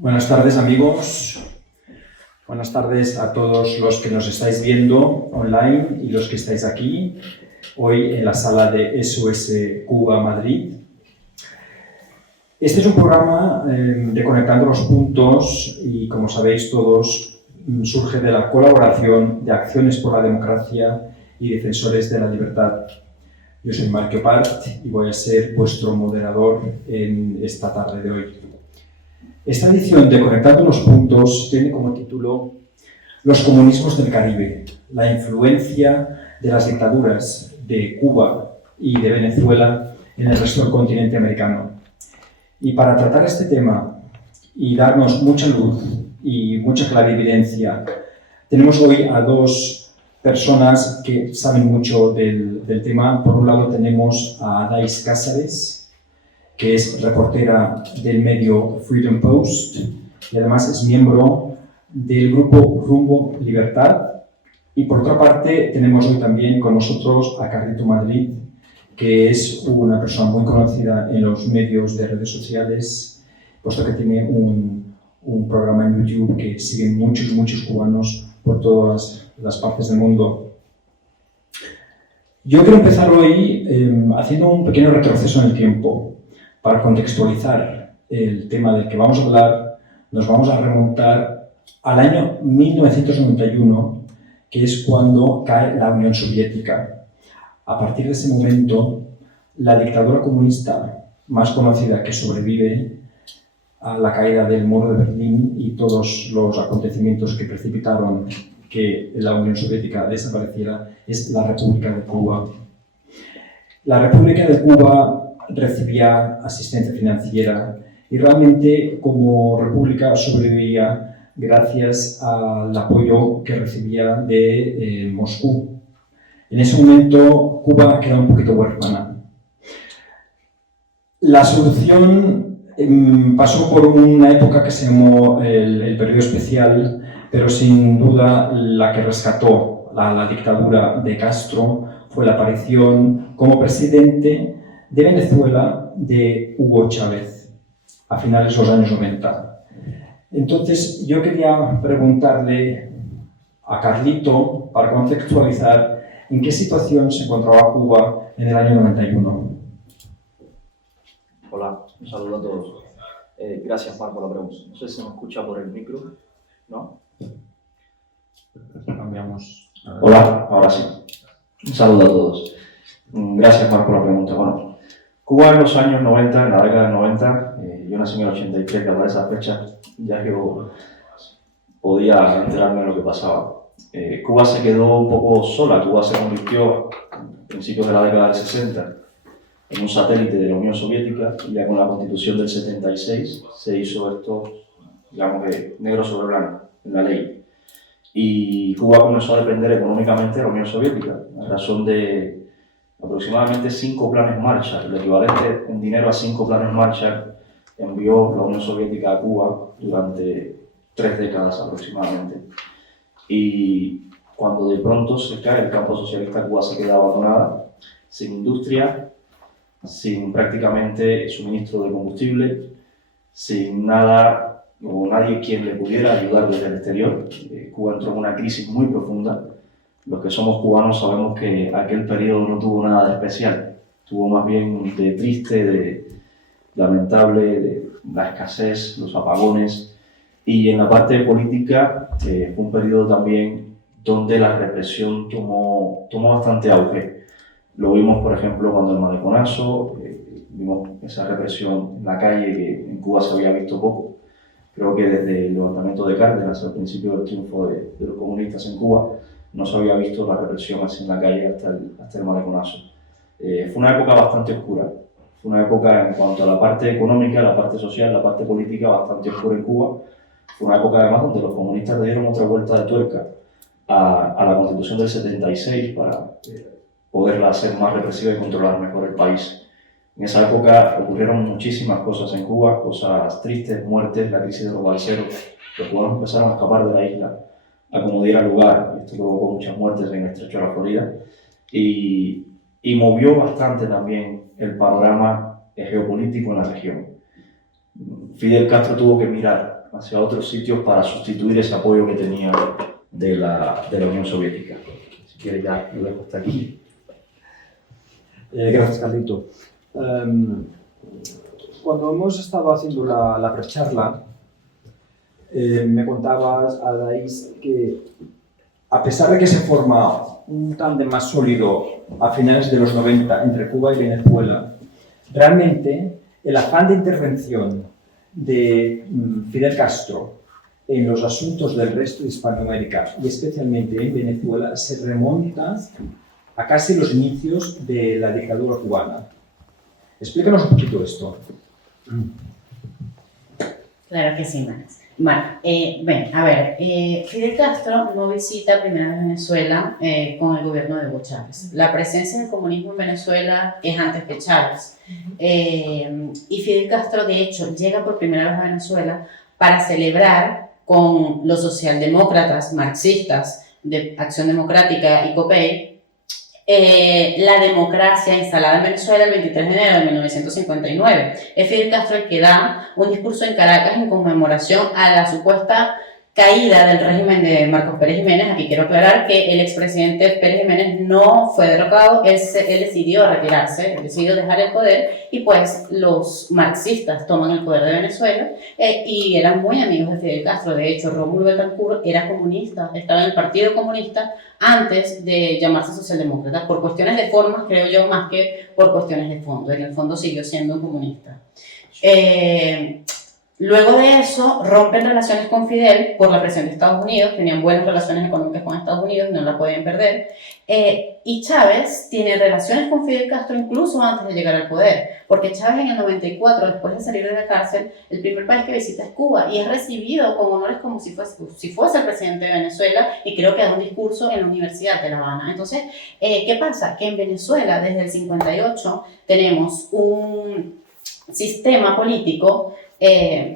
Buenas tardes, amigos. Buenas tardes a todos los que nos estáis viendo online y los que estáis aquí hoy en la sala de SOS Cuba Madrid. Este es un programa de Conectando los Puntos y, como sabéis todos, surge de la colaboración de Acciones por la Democracia y Defensores de la Libertad. Yo soy Marc Llopart y voy a ser vuestro moderador en esta tarde de hoy. Esta edición de Conectando los Puntos tiene como título Los comunismos del Caribe, la influencia de las dictaduras de Cuba y de Venezuela en el resto del continente americano. Y para tratar este tema y darnos mucha luz y mucha clarividencia, tenemos hoy a dos personas que saben mucho del tema. Por un lado tenemos a Adais Cáceres, que es reportera del medio Freedom Post y además es miembro del grupo Rumbo Libertad. Y por otra parte tenemos hoy también con nosotros a Carlito Madrid, que es una persona muy conocida en los medios de redes sociales, puesto que tiene un programa en YouTube que siguen muchos cubanos por todas las partes del mundo. Yo quiero empezar hoy haciendo un pequeño retroceso en el tiempo. Para contextualizar el tema del que vamos a hablar, nos vamos a remontar al año 1991, que es cuando cae la Unión Soviética. A partir de ese momento, la dictadura comunista más conocida que sobrevive a la caída del muro de Berlín y todos los acontecimientos que precipitaron que la Unión Soviética desapareciera es la República de Cuba. La República de Cuba recibía asistencia financiera y realmente como república sobrevivía gracias al apoyo que recibía de Moscú. En ese momento Cuba quedó un poquito huérfana. La solución pasó por una época que se llamó el periodo especial, pero sin duda la que rescató la dictadura de Castro fue la aparición como presidente de Venezuela de Hugo Chávez a finales de los años 90. Entonces yo quería preguntarle a Carlito, para contextualizar, en qué situación se encontraba Cuba en el año 91. Hola, un saludo a todos. Gracias, Marc, por la pregunta. No sé si me escucha por el micro, ¿no? Cambiamos. Hola, ahora sí. Un saludo a todos. Gracias, Marc, por la pregunta. Bueno, Cuba en los años 90, en la década del 90, yo nací en el 83, que a esa fecha ya yo podía enterarme de lo que pasaba. Cuba se quedó un poco sola. Cuba se convirtió a principios de la década del 60 en un satélite de la Unión Soviética, y ya con la Constitución del 76 se hizo esto, digamos que negro sobre blanco, en la ley. Y Cuba comenzó a depender económicamente de la Unión Soviética, a razón de aproximadamente 5 planes Marshall, el equivalente en dinero a 5 planes Marshall envió la Unión Soviética a Cuba durante 3 décadas aproximadamente. Y cuando de pronto se cae el campo socialista, Cuba se queda abandonada, sin industria, sin prácticamente suministro de combustible, sin nada o nadie quien le pudiera ayudar desde el exterior. Cuba entró en una crisis muy profunda. Los que somos cubanos sabemos que aquel periodo no tuvo nada de especial, tuvo más bien de triste, de lamentable, de la escasez, los apagones. Y en la parte política fue un periodo también donde la represión tomó bastante auge. Lo vimos, por ejemplo, cuando el maleconazo, vimos esa represión en la calle que en Cuba se había visto poco. Creo que desde el levantamiento de Cárdenas, al principio del triunfo de los comunistas en Cuba, no se había visto la represión así en la calle hasta el maleconazo. Fue una época bastante oscura. Fue una época en cuanto a la parte económica, la parte social, la parte política bastante oscura en Cuba. Fue una época además donde los comunistas le dieron otra vuelta de tuerca a la Constitución del 76 para poderla hacer más represiva y controlar mejor el país. En esa época ocurrieron muchísimas cosas en Cuba, cosas tristes, muertes, la crisis de los balseros. Los cubanos empezaron a escapar de la isla a como diera lugar, y esto provocó muchas muertes en el estrecho de la Florida, y movió bastante también el panorama geopolítico en la región. Fidel Castro tuvo que mirar hacia otros sitios para sustituir ese apoyo que tenía de la Unión Soviética. Si quieres ya lo dejo hasta aquí. Gracias, Carlito. Cuando hemos estado haciendo la precharla, me contabas, Adaís, que a pesar de que se forma un tándem más sólido a finales de los 90 entre Cuba y Venezuela, realmente el afán de intervención de Fidel Castro en los asuntos del resto de Hispanoamérica y especialmente en Venezuela se remonta a casi los inicios de la dictadura cubana. Explícanos un poquito esto. Claro que sí, Max. Bueno, a ver, Fidel Castro no visita primero Venezuela con el gobierno de Hugo Chávez. La presencia del comunismo en Venezuela es antes que Chávez. Y Fidel Castro, de hecho, llega por primera vez a Venezuela para celebrar con los socialdemócratas marxistas de Acción Democrática y COPEI la democracia instalada en Venezuela el 23 de enero de 1959. Es Fidel Castro el que da un discurso en Caracas en conmemoración a la supuesta caída del régimen de Marcos Pérez Jiménez. Aquí quiero aclarar que el expresidente Pérez Jiménez no fue derrocado, él decidió retirarse, él decidió dejar el poder y pues los marxistas toman el poder de Venezuela y eran muy amigos de Fidel Castro. De hecho, Rómulo Betancourt era comunista, estaba en el Partido Comunista antes de llamarse socialdemócrata, por cuestiones de formas, creo yo, más que por cuestiones de fondo. En el fondo siguió siendo un comunista. Luego de eso, rompen relaciones con Fidel por la presión de Estados Unidos, tenían buenas relaciones económicas con Estados Unidos, no la podían perder, y Chávez tiene relaciones con Fidel Castro incluso antes de llegar al poder, porque Chávez en el 94, después de salir de la cárcel, el primer país que visita es Cuba, y es recibido con honores como si fuese el presidente de Venezuela, y creo que da un discurso en la Universidad de La Habana. Entonces, ¿qué pasa? Que en Venezuela, desde el 58, tenemos un sistema político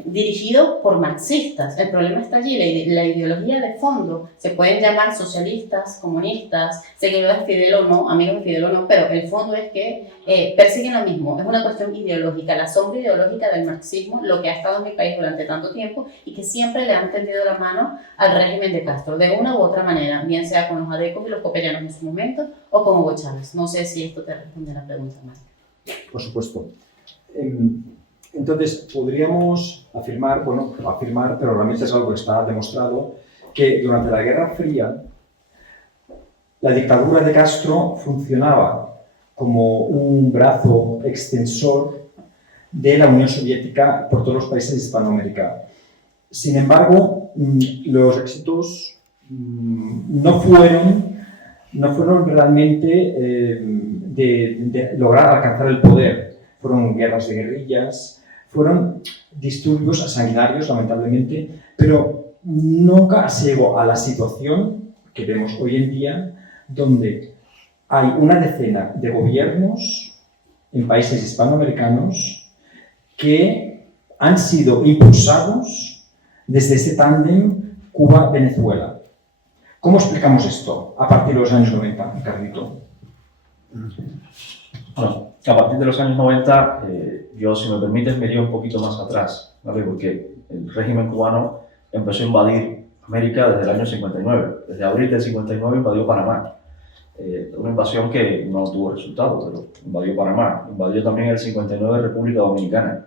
dirigido por marxistas. El problema está allí, la ideología de fondo. Se pueden llamar socialistas, comunistas, seguidores de Fidel o no, amigos de Fidel o no, pero el fondo es que persiguen lo mismo. Es una cuestión ideológica, la sombra ideológica del marxismo, lo que ha estado en mi país durante tanto tiempo y que siempre le han tendido la mano al régimen de Castro, de una u otra manera, bien sea con los adecos y los copellanos en su momento o con Hugo Chávez. No sé si esto te responde a la pregunta, Marc. Por supuesto. Entonces, podríamos afirmar, pero realmente es algo que está demostrado, que durante la Guerra Fría la dictadura de Castro funcionaba como un brazo extensor de la Unión Soviética por todos los países de Hispanoamérica. Sin embargo, los éxitos no fueron realmente de lograr alcanzar el poder. Fueron guerras de guerrillas, fueron disturbios sanguinarios, lamentablemente, pero nunca se llegó a la situación que vemos hoy en día, donde hay una decena de gobiernos en países hispanoamericanos que han sido impulsados desde ese tándem Cuba-Venezuela. ¿Cómo explicamos esto a partir de los años 90, Carlito? Bueno, a partir de los años 90, yo, si me permites, me iría un poquito más atrás, ¿vale? Porque el régimen cubano empezó a invadir América desde el año 59. Desde abril del 59 invadió Panamá. Una invasión que no tuvo resultado, pero invadió Panamá. Invadió también el 59 República Dominicana.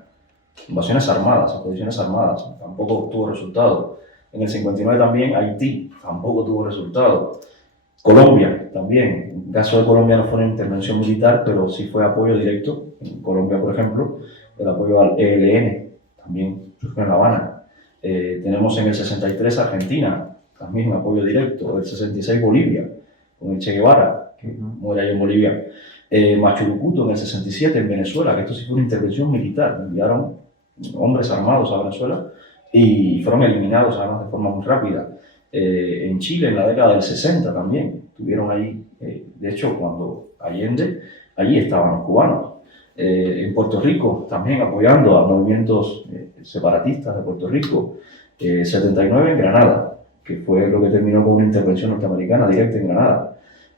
Invasiones armadas, expediciones armadas, tampoco tuvo resultado. En el 59 también Haití, tampoco tuvo resultado. Colombia también. En el caso de Colombia no fue una intervención militar, pero sí fue apoyo directo. En Colombia, por ejemplo, el apoyo al ELN también surgió en La Habana. Tenemos en el 63 Argentina, también apoyo directo. El 66 Bolivia, con el Che Guevara, que muere ahí en Bolivia. Machurucuto en el 67 en Venezuela, que esto sí fue una intervención militar. Enviaron hombres armados a Venezuela y fueron eliminados además de forma muy rápida. En Chile, en la década del 60 también, tuvieron ahí, de hecho, cuando Allende, allí estaban los cubanos. En Puerto Rico, también apoyando a movimientos separatistas de Puerto Rico. 79 en Granada, que fue lo que terminó con una intervención norteamericana directa en Granada.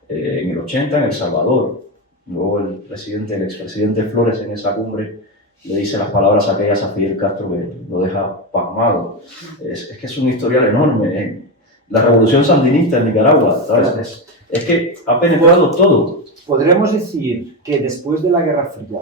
En el 80 en El Salvador. Luego el expresidente Flores en esa cumbre le dice las palabras aquellas a Fidel Castro que lo deja pasmado. Es que es un historial enorme. La revolución sandinista en Nicaragua, ¿sabes? Es que ha penetrado todo. Podremos decir que después de la Guerra Fría,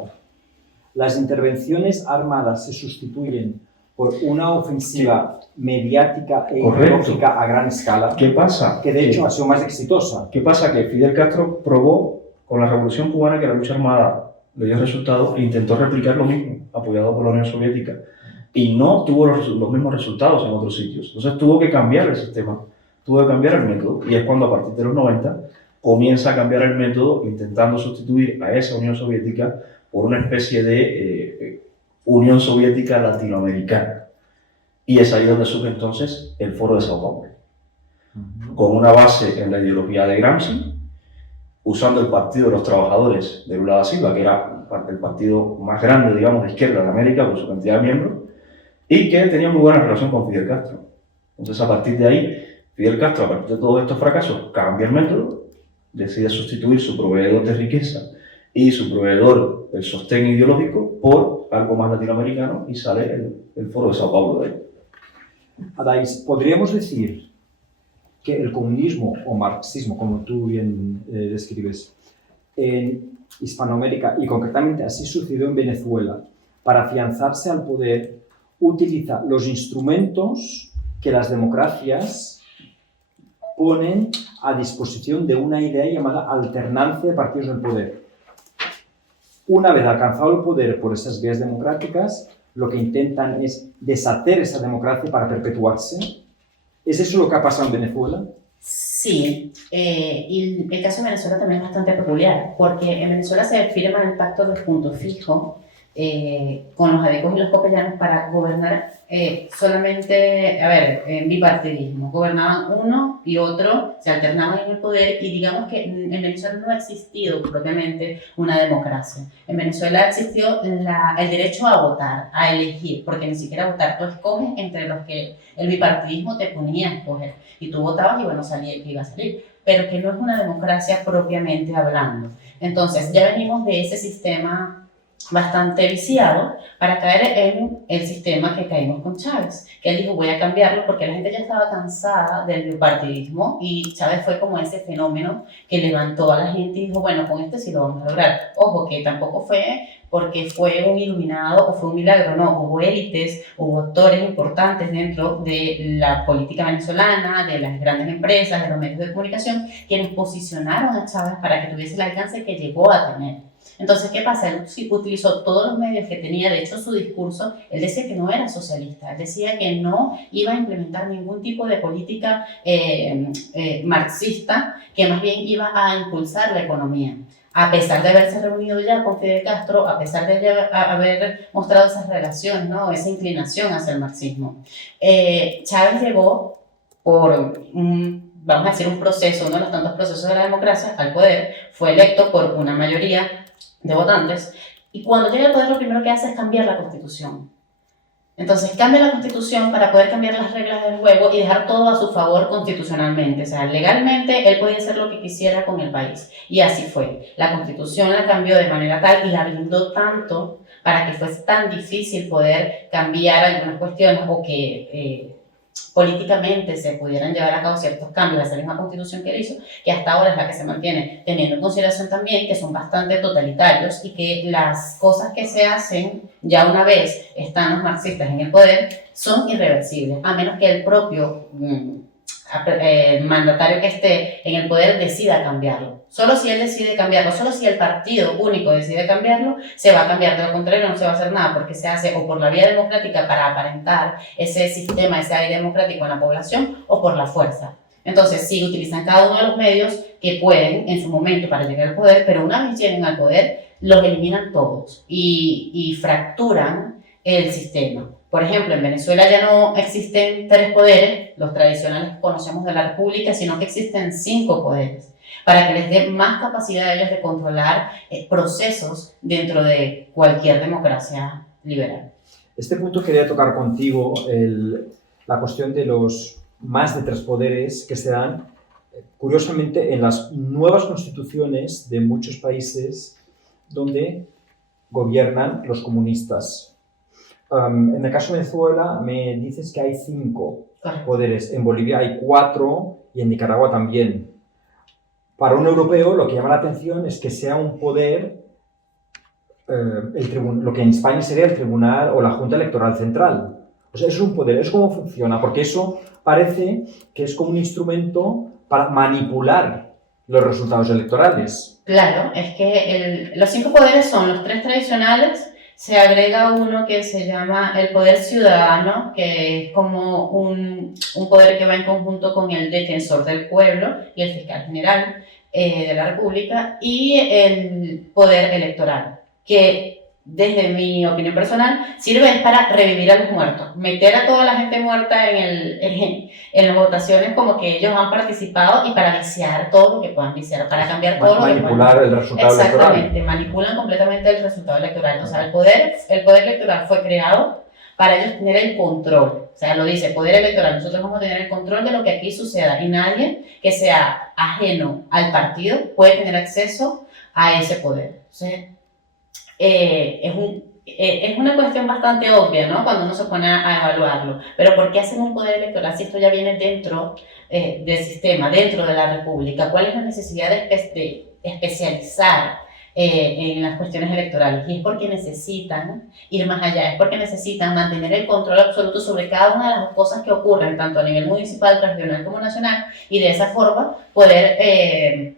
las intervenciones armadas se sustituyen por una ofensiva mediática e ideológica a gran escala. ¿Qué pasa? Que de hecho ha sido más exitosa. ¿Qué pasa? Que Fidel Castro probó con la Revolución Cubana que la lucha armada le dio resultados e intentó replicar lo mismo, apoyado por la Unión Soviética. Y no tuvo los mismos resultados en otros sitios. Entonces tuvo que cambiar el sistema, tuvo que cambiar el método. Y es cuando a partir de los 90 comienza a cambiar el método intentando sustituir a esa Unión Soviética por una especie de Unión Soviética latinoamericana. Y es ahí donde surge entonces el Foro de Sao Paulo, con una base en la ideología de Gramsci, usando el Partido de los Trabajadores de Lula da Silva, que era el partido más grande, digamos, de izquierda de América, por su cantidad de miembros, y que tenía muy buena relación con Fidel Castro. Entonces, a partir de ahí, Fidel Castro, a partir de todos estos fracasos, cambia el método, decide sustituir su proveedor de riqueza y su proveedor del sostén ideológico por algo más latinoamericano y sale el Foro de Sao Paulo de ahí. Adais, podríamos decir que el comunismo o marxismo, como tú bien describes, en Hispanoamérica, y concretamente así sucedió en Venezuela, para afianzarse al poder, utiliza los instrumentos que las democracias ponen a disposición de una idea llamada alternancia de partidos del poder. Una vez alcanzado el poder por esas vías democráticas, lo que intentan es deshacer esa democracia para perpetuarse. ¿Es eso lo que ha pasado en Venezuela? Sí, y el caso de Venezuela también es bastante peculiar, porque en Venezuela se firma el pacto de punto fijo con los adecos y los copellanos para gobernar solamente, bipartidismo. Gobernaban uno y otro, se alternaban en el poder y digamos que en Venezuela no ha existido propiamente una democracia. En Venezuela existió el derecho a votar, a elegir, porque ni siquiera votar, tú escoges entre los que el bipartidismo te ponía a escoger y tú votabas y bueno, salía el que iba a salir, pero que no es una democracia propiamente hablando. Entonces ya venimos de ese sistema bastante viciado para caer en el sistema que caímos con Chávez, que él dijo voy a cambiarlo porque la gente ya estaba cansada del bipartidismo y Chávez fue como ese fenómeno que levantó a la gente y dijo bueno, con este sí lo vamos a lograr. Ojo, que tampoco fue porque fue un iluminado o fue un milagro, no, hubo élites, hubo actores importantes dentro de la política venezolana, de las grandes empresas, de los medios de comunicación, quienes posicionaron a Chávez para que tuviese el alcance que llegó a tener. Entonces, ¿qué pasa? Él utilizó todos los medios que tenía. De hecho, su discurso, él decía que no era socialista, él decía que no iba a implementar ningún tipo de política marxista, que más bien iba a impulsar la economía. A pesar de haberse reunido ya con Fidel Castro, a pesar de haber mostrado esas relaciones, ¿no? Esa inclinación hacia el marxismo. Chávez llegó por vamos a decir, un proceso, uno de los tantos procesos de la democracia, al poder, fue electo por una mayoría de votantes, y cuando llega al poder lo primero que hace es cambiar la Constitución. Entonces cambia la Constitución para poder cambiar las reglas del juego y dejar todo a su favor constitucionalmente. O sea, legalmente él podía hacer lo que quisiera con el país. Y así fue. La Constitución la cambió de manera tal y la blindó tanto para que fuese tan difícil poder cambiar algunas cuestiones o que políticamente se pudieran llevar a cabo ciertos cambios a esa misma Constitución que él hizo, que hasta ahora es la que se mantiene, teniendo en consideración también que son bastante totalitarios y que las cosas que se hacen ya una vez están los marxistas en el poder son irreversibles, a menos que el propio mandatario que esté en el poder decida cambiarlo. Solo si él decide cambiarlo, solo si el partido único decide cambiarlo, se va a cambiar. De lo contrario, no se va a hacer nada, porque se hace o por la vía democrática para aparentar ese sistema, ese aire democrático en la población, o por la fuerza. Entonces, sí, utilizan cada uno de los medios que pueden en su momento para llegar al poder, pero una vez lleguen al poder, los eliminan todos y fracturan el sistema. Por ejemplo, en Venezuela ya no existen 3 poderes, los tradicionales que conocemos de la República, sino que existen 5 poderes, para que les dé más capacidad a ellos de controlar procesos dentro de cualquier democracia liberal. Este punto quería tocar contigo, la cuestión de los más de 3 poderes que se dan, curiosamente, en las nuevas constituciones de muchos países donde gobiernan los comunistas. En el caso de Venezuela me dices que hay 5 poderes, en Bolivia hay 4 y en Nicaragua también. Para un europeo lo que llama la atención es que sea un poder, lo que en España sería el Tribunal o la Junta Electoral Central. O sea, eso es un poder, ¿eso cómo funciona? Porque eso parece que es como un instrumento para manipular los resultados electorales. Claro, es que los 5 poderes son los 3 tradicionales, se agrega uno que se llama el poder ciudadano, que es como un poder que va en conjunto con el defensor del pueblo y el fiscal general de la República, y el poder electoral, que desde mi opinión personal sirve para revivir a los muertos, meter a toda la gente muerta en las votaciones como que ellos han participado y para viciar todo lo que puedan viciar, para cambiar todo lo que puedan. Manipular el resultado electoral. Exactamente, manipulan completamente el resultado electoral. O sea, el poder electoral fue creado para ellos tener el control. O sea, lo dice, poder electoral, nosotros vamos a tener el control de lo que aquí suceda y nadie que sea ajeno al partido puede tener acceso a ese poder. O sea, es una cuestión bastante obvia, ¿no? Cuando uno se pone a evaluarlo. Pero ¿por qué hacen un poder electoral si esto ya viene dentro del sistema, dentro de la República? ¿Cuál es la necesidad de especializar en las cuestiones electorales? Y es porque necesitan ir más allá, es porque necesitan mantener el control absoluto sobre cada una de las cosas que ocurren, tanto a nivel municipal, regional como nacional, y de esa forma poder...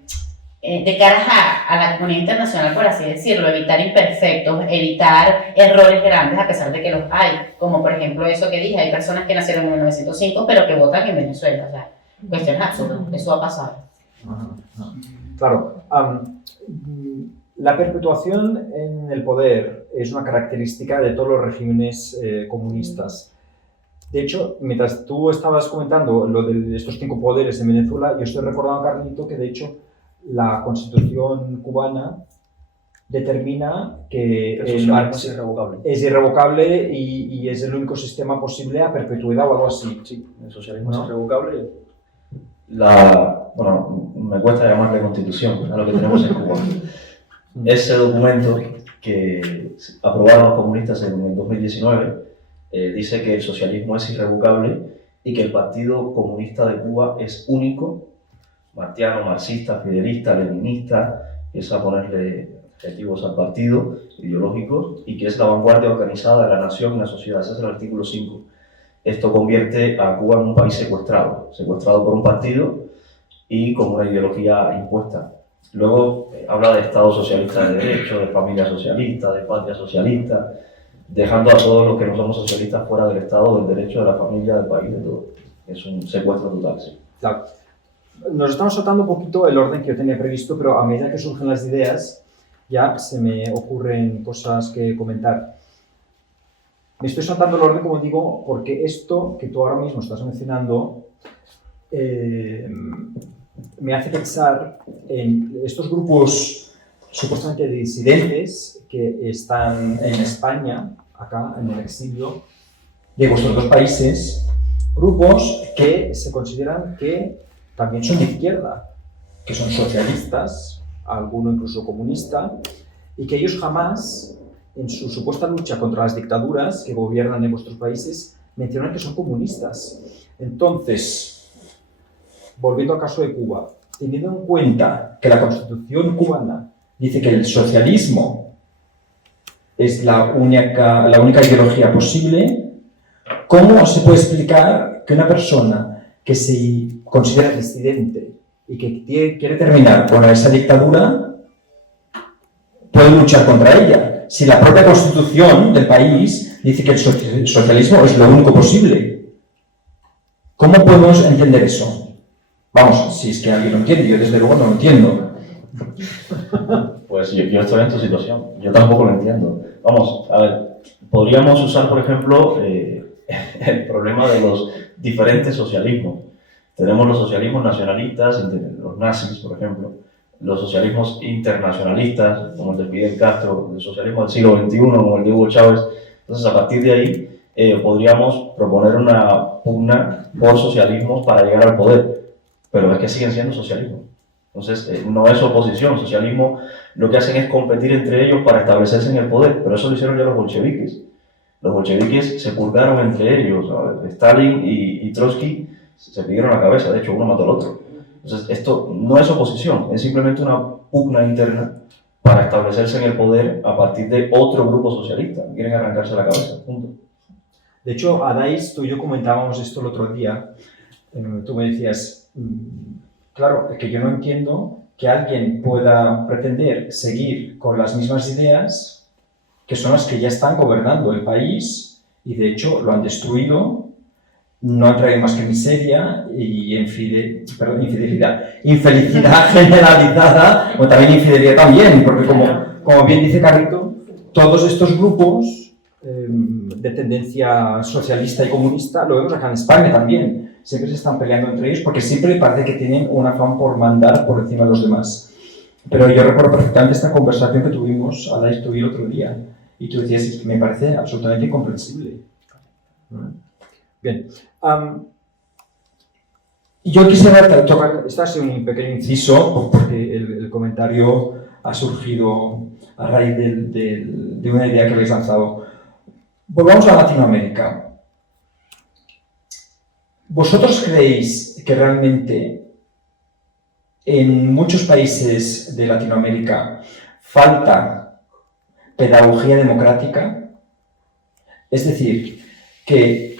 de cara a la comunidad internacional, por así decirlo, evitar imperfectos, evitar errores grandes a pesar de que los hay, como por ejemplo eso que dije, hay personas que nacieron en 1905 pero que votan en Venezuela, o sea, cuestiones absurdas, eso ha pasado. Claro, la perpetuación en el poder es una característica de todos los regímenes comunistas. De hecho, mientras tú estabas comentando lo de estos 5 poderes en Venezuela, yo estoy recordando, Carlito, que de hecho la Constitución cubana determina que el socialismo es irrevocable y es el único sistema posible a perpetuidad o algo así. Sí, el socialismo es irrevocable. Bueno, me cuesta llamarle Constitución a lo que tenemos en Cuba. Ese documento que aprobaron los comunistas en el 2019 dice que el socialismo es irrevocable y que el Partido Comunista de Cuba es único, martiano, marxista, fidelista, leninista, es a ponerle objetivos al partido, ideológicos, y que es la vanguardia organizada de la nación y la sociedad. Ese es el artículo 5. Esto convierte a Cuba en un país secuestrado por un partido y con una ideología impuesta. Luego habla de Estado socialista de derecho, de familia socialista, de patria socialista, dejando a todos los que no somos socialistas fuera del Estado, del derecho, de la familia, del país, de todo. Es un secuestro total, sí. Claro. Nos estamos saltando un poquito el orden que yo tenía previsto, pero a medida que surgen las ideas ya se me ocurren cosas que comentar. Me estoy saltando el orden, como digo, porque esto que tú ahora mismo estás mencionando me hace pensar en estos grupos supuestamente disidentes que están en España, acá en el exilio, de vuestros 2 países, grupos que se consideran que también son de izquierda, que son socialistas, alguno incluso comunista, y que ellos jamás, en su supuesta lucha contra las dictaduras que gobiernan en vuestros países, mencionan que son comunistas. Entonces, volviendo al caso de Cuba, teniendo en cuenta que la Constitución cubana dice que el socialismo es la única ideología posible, ¿cómo se puede explicar que una persona que se considera disidente y que quiere terminar con esa dictadura puede luchar contra ella? Si la propia Constitución del país dice que el socialismo es lo único posible. ¿Cómo podemos entender eso? Vamos, si es que alguien lo entiende, yo desde luego no lo entiendo. Pues yo estoy en tu situación, yo tampoco lo entiendo. Vamos, a ver, podríamos usar, por ejemplo, el problema de los diferentes socialismos. Tenemos los socialismos nacionalistas, los nazis, por ejemplo, los socialismos internacionalistas, como el de Fidel Castro, el socialismo del siglo XXI, como el de Hugo Chávez. Entonces, a partir de ahí, podríamos proponer una pugna por socialismos para llegar al poder, pero es que siguen siendo socialismos. Entonces, no es oposición. Socialismo lo que hacen es competir entre ellos para establecerse en el poder, pero eso lo hicieron ya los bolcheviques. Los bolcheviques se purgaron entre ellos. Stalin y Trotsky se pidieron la cabeza, de hecho uno mató al otro. Entonces, esto no es oposición, es simplemente una pugna interna para establecerse en el poder a partir de otro grupo socialista. Quieren arrancarse la cabeza, punto. De hecho, Adais, tú y yo comentábamos esto el otro día. Tú me decías, claro, que yo no entiendo que alguien pueda pretender seguir con las mismas ideas que son las que ya están gobernando el país y de hecho lo han destruido, no han traído más que miseria y infelicidad generalizada, o también infidelidad también, porque como bien dice Carrito, todos estos grupos de tendencia socialista y comunista, lo vemos acá en España también, siempre se están peleando entre ellos porque siempre parece que tienen un afán por mandar por encima de los demás. Pero yo recuerdo perfectamente esta conversación que tuvimos, Adais, tú y el otro día, y tú decías que me parece absolutamente incomprensible. Bien. Yo quisiera tocar, este es un pequeño inciso, porque el comentario ha surgido a raíz de una idea que habéis lanzado. Volvamos a Latinoamérica. ¿Vosotros creéis que realmente en muchos países de Latinoamérica falta pedagogía democrática? Es decir, que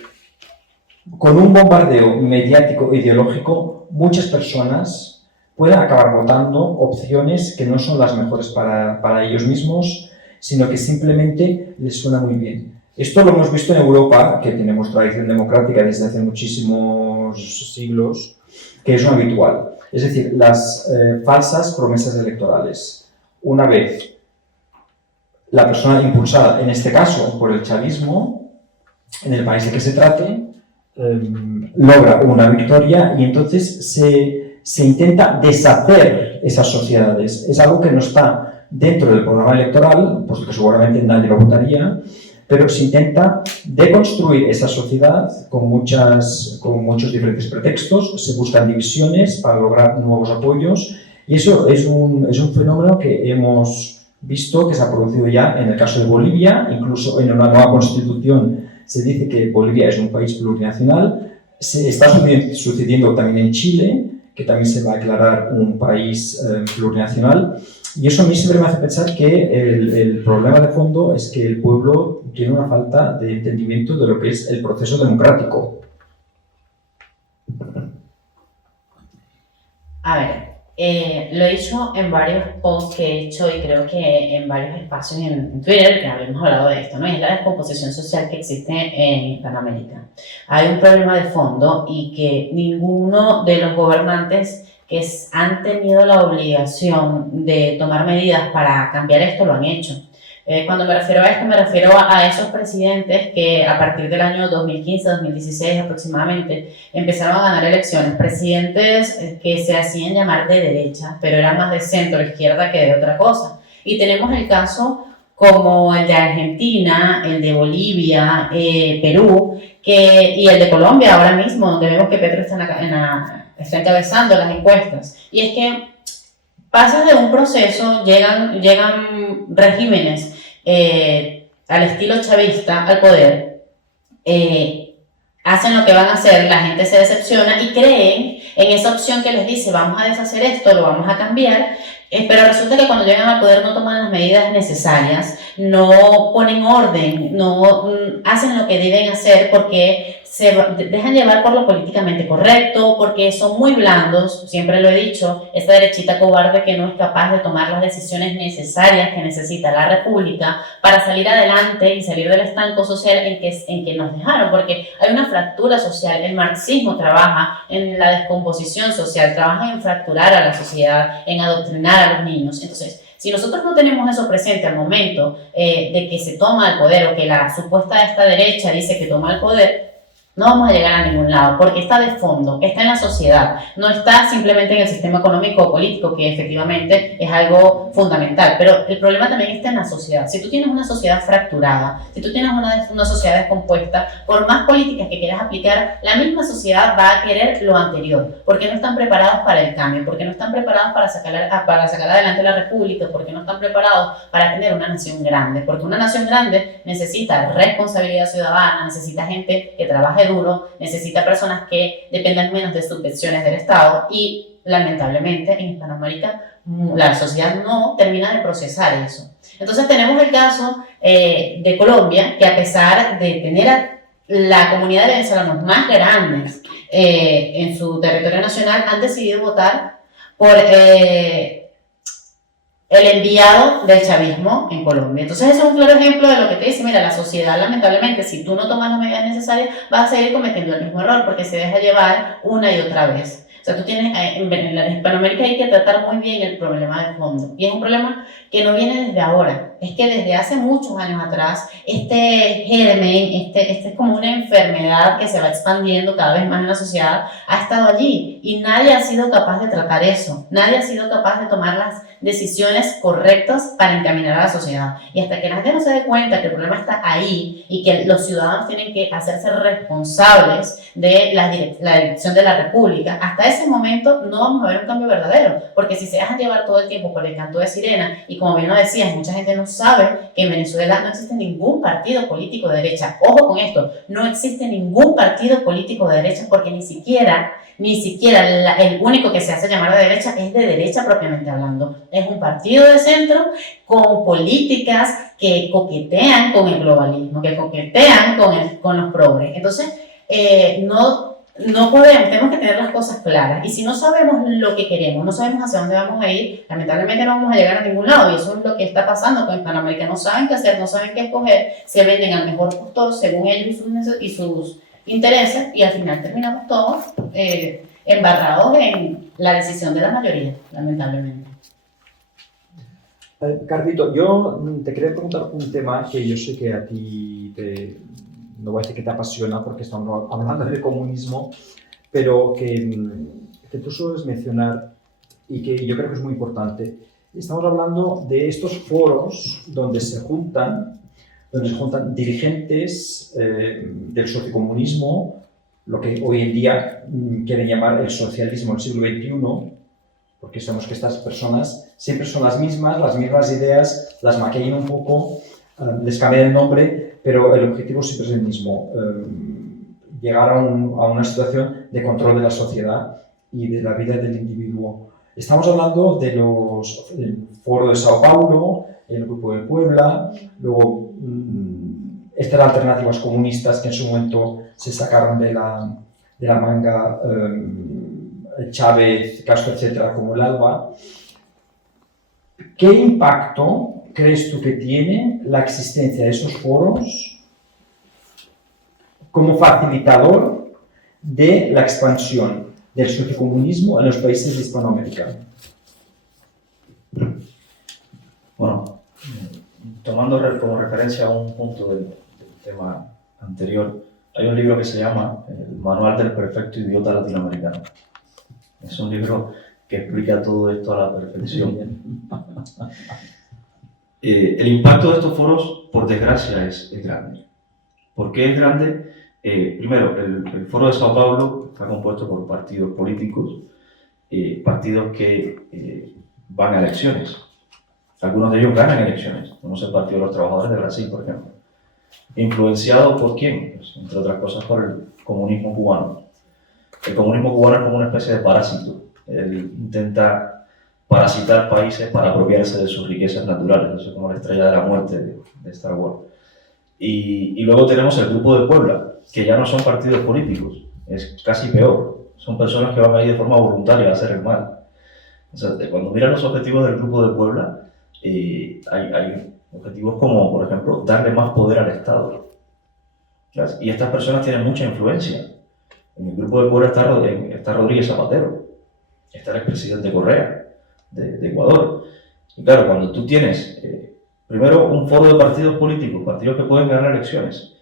con un bombardeo mediático e ideológico muchas personas pueden acabar votando opciones que no son las mejores para ellos mismos, sino que simplemente les suena muy bien. Esto lo hemos visto en Europa, que tenemos tradición democrática desde hace muchísimos siglos, que es lo habitual. Es decir, las falsas promesas electorales. Una vez la persona impulsada, en este caso por el chavismo, en el país de que se trate, logra una victoria y entonces se intenta deshacer esas sociedades. Es algo que no está dentro del programa electoral, pues que seguramente nadie lo votaría, pero se intenta deconstruir esa sociedad con muchos diferentes pretextos, se buscan divisiones para lograr nuevos apoyos y eso es un fenómeno que hemos visto que se ha producido ya en el caso de Bolivia, incluso en una nueva constitución se dice que Bolivia es un país plurinacional, se está sucediendo también en Chile, que también se va a declarar un país plurinacional. Y eso a mí siempre me hace pensar que el problema de fondo es que el pueblo tiene una falta de entendimiento de lo que es el proceso democrático. A ver, lo he dicho en varios posts que he hecho y creo que en varios espacios en Twitter que habíamos hablado de esto, ¿no? Y es la descomposición social que existe en Hispanoamérica. Hay un problema de fondo y que ninguno de los gobernantes que han tenido la obligación de tomar medidas para cambiar esto lo han hecho. Cuando me refiero a esto, me refiero a esos presidentes que a partir del año 2015-2016 aproximadamente empezaron a ganar elecciones. Presidentes que se hacían llamar de derecha, pero eran más de centro-izquierda que de otra cosa. Y tenemos el caso como el de Argentina, el de Bolivia, Perú, y el de Colombia ahora mismo, donde vemos que Petro está encabezando las encuestas. Y es que pasas de un proceso, llegan regímenes al estilo chavista al poder, hacen lo que van a hacer, la gente se decepciona y creen en esa opción que les dice vamos a deshacer esto, lo vamos a cambiar, pero resulta que cuando llegan al poder no toman las medidas necesarias, no ponen orden, no hacen lo que deben hacer porque se dejan llevar por lo políticamente correcto, porque son muy blandos, siempre lo he dicho, esta derechita cobarde que no es capaz de tomar las decisiones necesarias que necesita la República para salir adelante y salir del estanco social en que nos dejaron, porque hay una fractura social, el marxismo trabaja en la descomposición social, trabaja en fracturar a la sociedad, en adoctrinar a los niños. Entonces, si nosotros no tenemos eso presente al momento de que se toma el poder o que la supuesta esta derecha dice que toma el poder, no vamos a llegar a ningún lado, porque está de fondo, está en la sociedad, no está simplemente en el sistema económico o político, que efectivamente es algo fundamental, pero el problema también está en la sociedad. Si tú tienes una sociedad fracturada, si tú tienes una sociedad descompuesta, por más políticas que quieras aplicar, la misma sociedad va a querer lo anterior, porque no están preparados para el cambio, porque no están preparados para sacar adelante la república, porque no están preparados para tener una nación grande, porque una nación grande necesita responsabilidad ciudadana, necesita gente que trabaje duro, necesita personas que dependan menos de subvenciones del Estado y lamentablemente en Hispanoamérica la sociedad no termina de procesar eso. Entonces tenemos el caso de Colombia, que a pesar de tener a la comunidad de venezolanos más grandes en su territorio nacional, han decidido votar por el enviado del chavismo en Colombia. Entonces eso es un claro ejemplo de lo que te dice, mira, la sociedad lamentablemente, si tú no tomas las medidas necesarias, vas a seguir cometiendo el mismo error porque se deja llevar una y otra vez. O sea, tú tienes, en la Hispanoamérica hay que tratar muy bien el problema de fondo. Y es un problema que no viene desde ahora. Es que desde hace muchos años atrás, este germen, este es como una enfermedad que se va expandiendo cada vez más en la sociedad, ha estado allí. Y nadie ha sido capaz de tratar eso. Nadie ha sido capaz de tomar las decisiones correctas para encaminar a la sociedad. Y hasta que la gente no se dé cuenta que el problema está ahí y que los ciudadanos tienen que hacerse responsables de la dirección de la república, hasta ese momento no vamos a ver un cambio verdadero, porque si se dejan llevar todo el tiempo por el canto de sirena, y como bien lo decías, mucha gente no sabe que en Venezuela no existe ningún partido político de derecha. Ojo con esto, no existe ningún partido político de derecha, porque ni siquiera el único que se hace llamar de derecha es de derecha propiamente hablando. Es un partido de centro con políticas que coquetean con el globalismo, que coquetean con los progres. Entonces, no podemos, tenemos que tener las cosas claras. Y si no sabemos lo que queremos, no sabemos hacia dónde vamos a ir, lamentablemente no vamos a llegar a ningún lado. Y eso es lo que está pasando con Hispanoamérica. No saben qué hacer, no saben qué escoger, se venden al mejor postor según ellos y sus intereses, y al final terminamos todos embarrados en la decisión de la mayoría, lamentablemente. Carlito, yo te quería preguntar un tema que yo sé que a ti no voy a decir que te apasiona porque estamos hablando de comunismo, pero que tú sueles mencionar y que yo creo que es muy importante. Estamos hablando de estos foros donde se juntan dirigentes del sociocomunismo, lo que hoy en día quieren llamar el socialismo del siglo XXI, porque sabemos que estas personas siempre son las mismas ideas, las maquillan un poco, les cambian el nombre, pero el objetivo siempre es el mismo, llegar a una situación de control de la sociedad y de la vida del individuo. Estamos hablando del Foro de Sao Paulo, el Grupo de Puebla, luego estas alternativas comunistas que en su momento se sacaron de la manga, Chávez, Castro, etcétera, como el ALBA. ¿Qué impacto crees tú que tiene la existencia de esos foros como facilitador de la expansión del sociocomunismo en los países de Hispanoamérica? Bueno, tomando como referencia a un punto del tema anterior, hay un libro que se llama El Manual del Perfecto Idiota Latinoamericano. Es un libro que explica todo esto a la perfección. El impacto de estos foros, por desgracia, es grande. ¿Por qué es grande? Primero, el Foro de Sao Paulo está compuesto por partidos políticos, partidos que van a elecciones. Algunos de ellos ganan elecciones, como es el Partido de los Trabajadores de Brasil, por ejemplo. ¿Influenciado por quién? Pues, entre otras cosas, por el comunismo cubano. El comunismo cubano es como una especie de parásito. Él intenta parasitar países para apropiarse de sus riquezas naturales. Eso es como la estrella de la muerte de Star Wars. Y luego tenemos el Grupo de Puebla, que ya no son partidos políticos, es casi peor. Son personas que van ahí de forma voluntaria a hacer el mal. O sea, cuando miran los objetivos del Grupo de Puebla, hay objetivos como, por ejemplo, darle más poder al Estado. Y estas personas tienen mucha influencia. En el Grupo de Puebla está Rodríguez Zapatero, está el expresidente Correa de Ecuador. Y claro, cuando tú tienes primero un foro de partidos políticos, partidos que pueden ganar elecciones,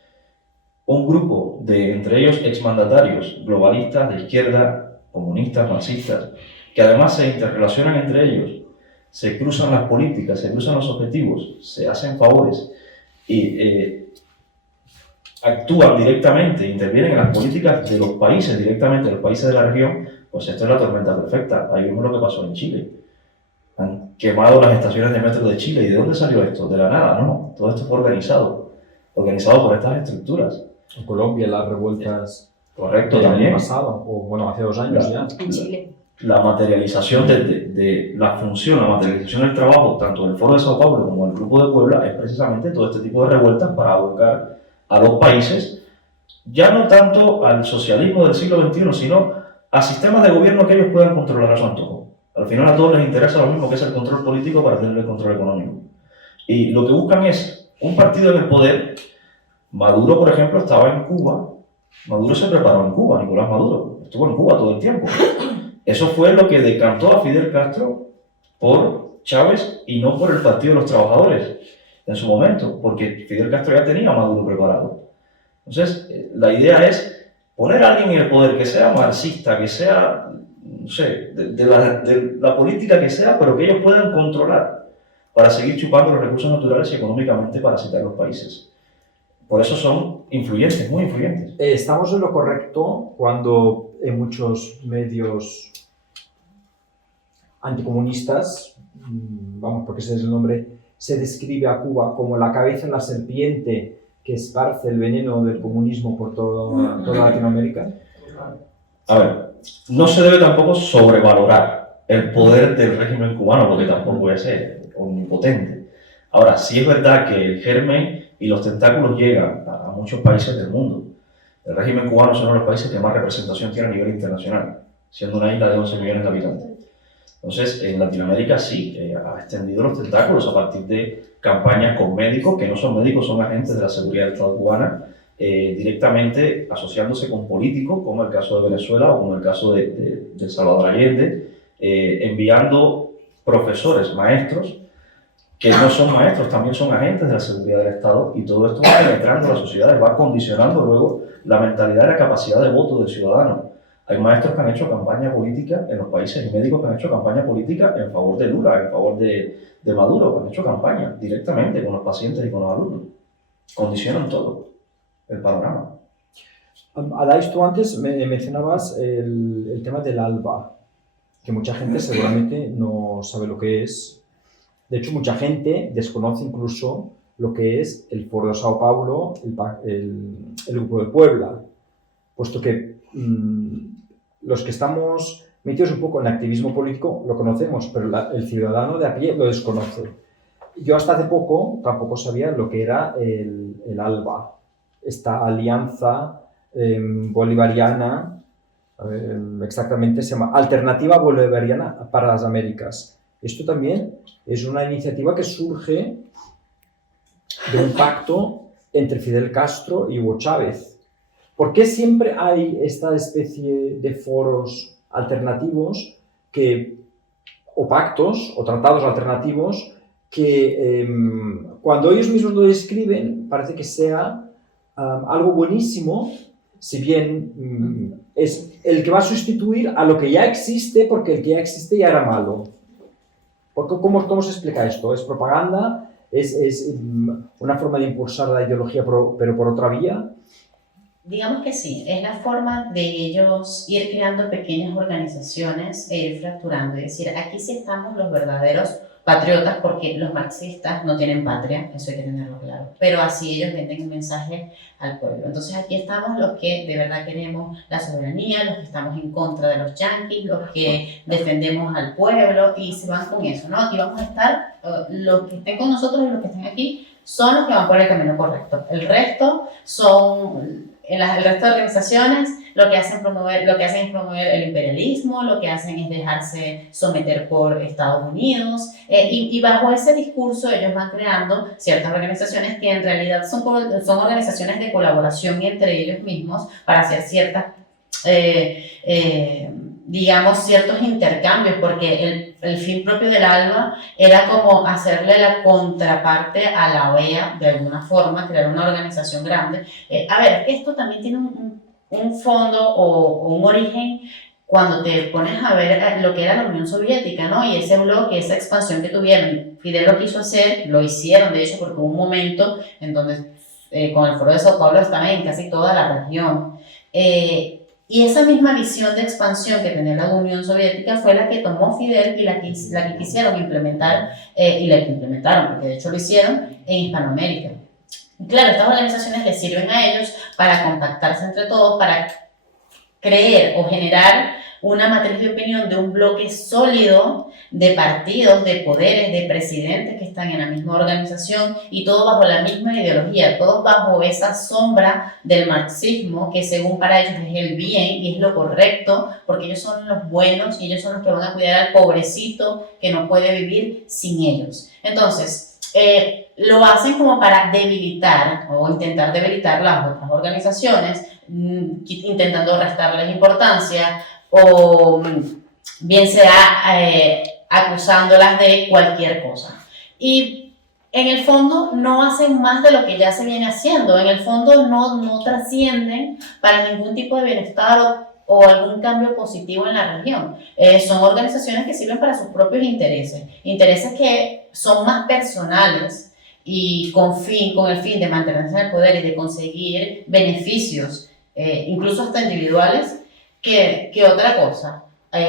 un grupo de, entre ellos, exmandatarios globalistas de izquierda, comunistas, marxistas, que además se interrelacionan entre ellos, se cruzan las políticas, se cruzan los objetivos, se hacen favores y actúan directamente, intervienen en las políticas de los países, directamente de los países de la región, pues esto es la tormenta perfecta. Ahí vemos lo que pasó en Chile. Han quemado las estaciones de metro de Chile. ¿Y de dónde salió esto? De la nada, ¿no? Todo esto fue organizado por estas estructuras. En Colombia, las revueltas Correcto, del año también. pasado, o bueno, hace 2 años ya. En Chile. La materialización de la función, la materialización del trabajo, tanto del Foro de Sao Paulo como del Grupo de Puebla, es precisamente todo este tipo de revueltas para abocar a los países, ya no tanto al socialismo del siglo XXI, sino a sistemas de gobierno que ellos puedan controlar a su antojo. Al final a todos les interesa lo mismo, que es el control político para tener el control económico. Y lo que buscan es un partido en el poder. Maduro, por ejemplo, estaba en Cuba. Maduro se preparó en Cuba, Nicolás Maduro. Estuvo en Cuba todo el tiempo. Eso fue lo que decantó a Fidel Castro por Chávez y no por el Partido de los Trabajadores en su momento, porque Fidel Castro ya tenía a Maduro preparado. Entonces, la idea es poner a alguien en el poder que sea marxista, que sea, no sé, de la política que sea, pero que ellos puedan controlar para seguir chupando los recursos naturales y económicamente parasitar los países. Por eso son influyentes, muy influyentes. Estamos en lo correcto cuando en muchos medios anticomunistas, vamos, porque ese es el nombre, se describe a Cuba como la cabeza en la serpiente que esparce el veneno del comunismo por toda Latinoamérica. A ver, no se debe tampoco sobrevalorar el poder del régimen cubano, porque tampoco puede ser omnipotente. Ahora, sí es verdad que el germen y los tentáculos llegan a muchos países del mundo. El régimen cubano es uno de los países que más representación tiene a nivel internacional, siendo una isla de 11 millones de habitantes. Entonces, en Latinoamérica sí, ha extendido los tentáculos a partir de campañas con médicos, que no son médicos, son agentes de la seguridad del Estado cubana, directamente asociándose con políticos, como el caso de Venezuela o como el caso de Salvador Allende, enviando profesores, maestros, que no son maestros, también son agentes de la seguridad del Estado, y todo esto va penetrando en la sociedad, va condicionando luego la mentalidad y la capacidad de voto del ciudadano. Hay maestros que han hecho campaña política en los países y médicos que han hecho campaña política en favor de Lula, en favor de Maduro, que han hecho campaña directamente con los pacientes y con los alumnos. Condicionan todo el panorama. Adais, tú antes mencionabas el tema del ALBA, que mucha gente seguramente no sabe lo que es. De hecho, mucha gente desconoce incluso lo que es el Foro de Sao Paulo, el Grupo de Puebla, puesto que los que estamos metidos un poco en activismo político lo conocemos, pero el ciudadano de a pie lo desconoce. Yo hasta hace poco tampoco sabía lo que era el ALBA, esta alianza bolivariana, exactamente se llama Alternativa Bolivariana para las Américas. Esto también es una iniciativa que surge de un pacto entre Fidel Castro y Hugo Chávez. ¿Por qué siempre hay esta especie de foros alternativos o pactos o tratados alternativos que cuando ellos mismos lo describen parece que sea algo buenísimo, si bien es el que va a sustituir a lo que ya existe, porque el que ya existe ya era malo? ¿Cómo se explica esto? ¿Es propaganda? ¿Es una forma de impulsar la ideología pero por otra vía? Digamos que sí, es la forma de ellos ir creando pequeñas organizaciones e ir fracturando. Es decir, aquí sí estamos los verdaderos patriotas, porque los marxistas no tienen patria, eso hay que tenerlo claro, pero así ellos venden un mensaje al pueblo. Entonces aquí estamos los que de verdad queremos la soberanía, los que estamos en contra de los yanquis, los que defendemos al pueblo, y se van con eso, ¿no? Aquí vamos a estar, los que estén con nosotros y los que estén aquí son los que van por el camino correcto. El resto son... el resto de organizaciones lo que hacen es promover el imperialismo, lo que hacen es dejarse someter por Estados Unidos, y bajo ese discurso ellos van creando ciertas organizaciones que en realidad son organizaciones de colaboración entre ellos mismos para hacer ciertas digamos, ciertos intercambios, porque el fin propio del ALBA era como hacerle la contraparte a la OEA, de alguna forma, crear una organización grande. A ver, es que esto también tiene un fondo o un origen cuando te pones a ver lo que era la Unión Soviética, ¿no? Y ese bloque, esa expansión que tuvieron. Fidel lo quiso hacer, lo hicieron, de hecho, porque hubo un momento en donde con el Foro de Sao Paulo estaban en casi toda la región. Y esa misma visión de expansión que tenía la Unión Soviética fue la que tomó Fidel y la que quisieron implementar, y la que implementaron, porque de hecho lo hicieron en Hispanoamérica. Y claro, estas organizaciones les sirven a ellos para contactarse entre todos, para creer o generar una matriz de opinión de un bloque sólido de partidos, de poderes, de presidentes que están en la misma organización y todo bajo la misma ideología, todos bajo esa sombra del marxismo que según para ellos es el bien y es lo correcto porque ellos son los buenos y ellos son los que van a cuidar al pobrecito que no puede vivir sin ellos. Entonces, lo hacen como para debilitar o intentar debilitar las otras organizaciones, intentando restarles importancia o bien sea acusándolas de cualquier cosa. Y en el fondo no hacen más de lo que ya se viene haciendo, en el fondo no trascienden para ningún tipo de bienestar o algún cambio positivo en la región. Son organizaciones que sirven para sus propios intereses, intereses que son más personales y con el fin de mantenerse en el poder y de conseguir beneficios, incluso hasta individuales, que otra cosa.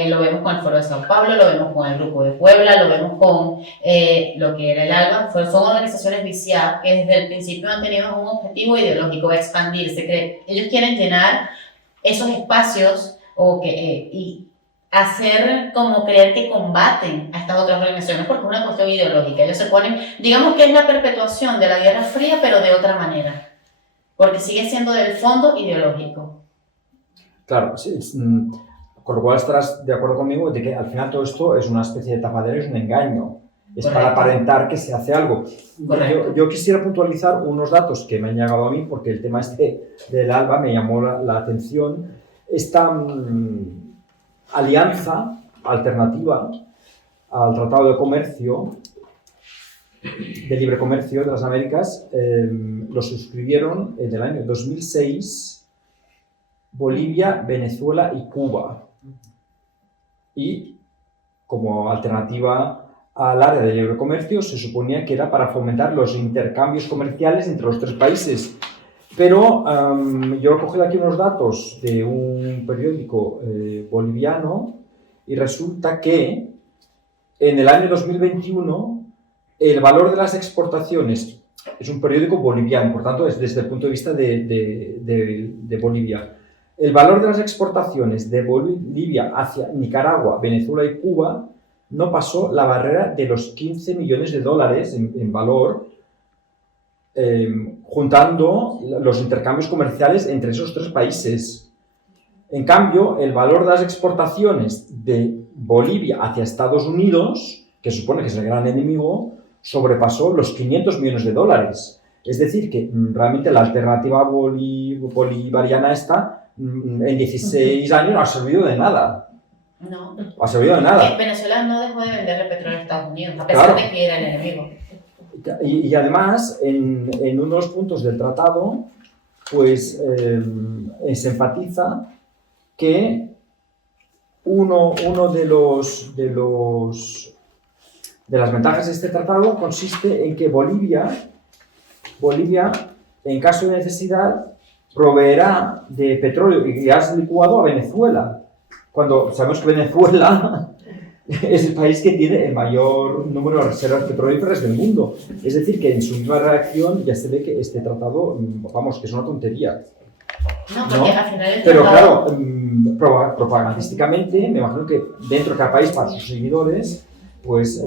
Lo vemos con el Foro de Sao Paulo, lo vemos con el Grupo de Puebla, lo vemos con lo que era el ALBA. Son organizaciones viciadas que desde el principio han tenido un objetivo ideológico, expandirse. Ellos quieren llenar esos espacios y hacer como creer que combaten a estas otras organizaciones porque es una cuestión ideológica. Ellos se ponen, digamos que es la perpetuación de la Guerra Fría, pero de otra manera, porque sigue siendo del fondo ideológico. Claro, sí, con lo cual estarás de acuerdo conmigo de que al final todo esto es una especie de tapadera, es un engaño. Es Correcto. para aparentar que se hace algo. Correcto. Yo quisiera puntualizar unos datos que me han llegado a mí porque el tema del ALBA me llamó la atención. Esta alianza alternativa al Tratado de Comercio, de Libre Comercio de las Américas, lo suscribieron en el año 2006 Bolivia, Venezuela y Cuba. Y como alternativa al área de libre comercio se suponía que era para fomentar los intercambios comerciales entre los tres países. Pero yo he cogido aquí unos datos de un periódico boliviano y resulta que en el año 2021 el valor de las exportaciones, es un periódico boliviano, por tanto es desde el punto de vista de Bolivia, el valor de las exportaciones de Bolivia hacia Nicaragua, Venezuela y Cuba no pasó la barrera de los 15 millones de dólares en valor, juntando los intercambios comerciales entre esos tres países. En cambio, el valor de las exportaciones de Bolivia hacia Estados Unidos, que supone que es el gran enemigo, sobrepasó los 500 millones de dólares. Es decir, que realmente la alternativa bolivariana esta, en 16 años no ha servido de nada. No. Ha servido de nada. Venezuela no dejó de venderle petróleo a Estados Unidos, a pesar de que era el enemigo. Y además, en uno de los puntos del tratado, pues se enfatiza que uno de las ventajas de este tratado consiste en que Bolivia, en caso de necesidad, proveerá de petróleo y gas licuado a Venezuela. Cuando sabemos que Venezuela es el país que tiene el mayor número de reservas petrolíferas del mundo. Es decir, que en su misma reacción ya se ve que este tratado, vamos, que es una tontería. No, porque al final el Pero tratado... claro, propagandísticamente, me imagino que dentro de cada país, para sus seguidores, pues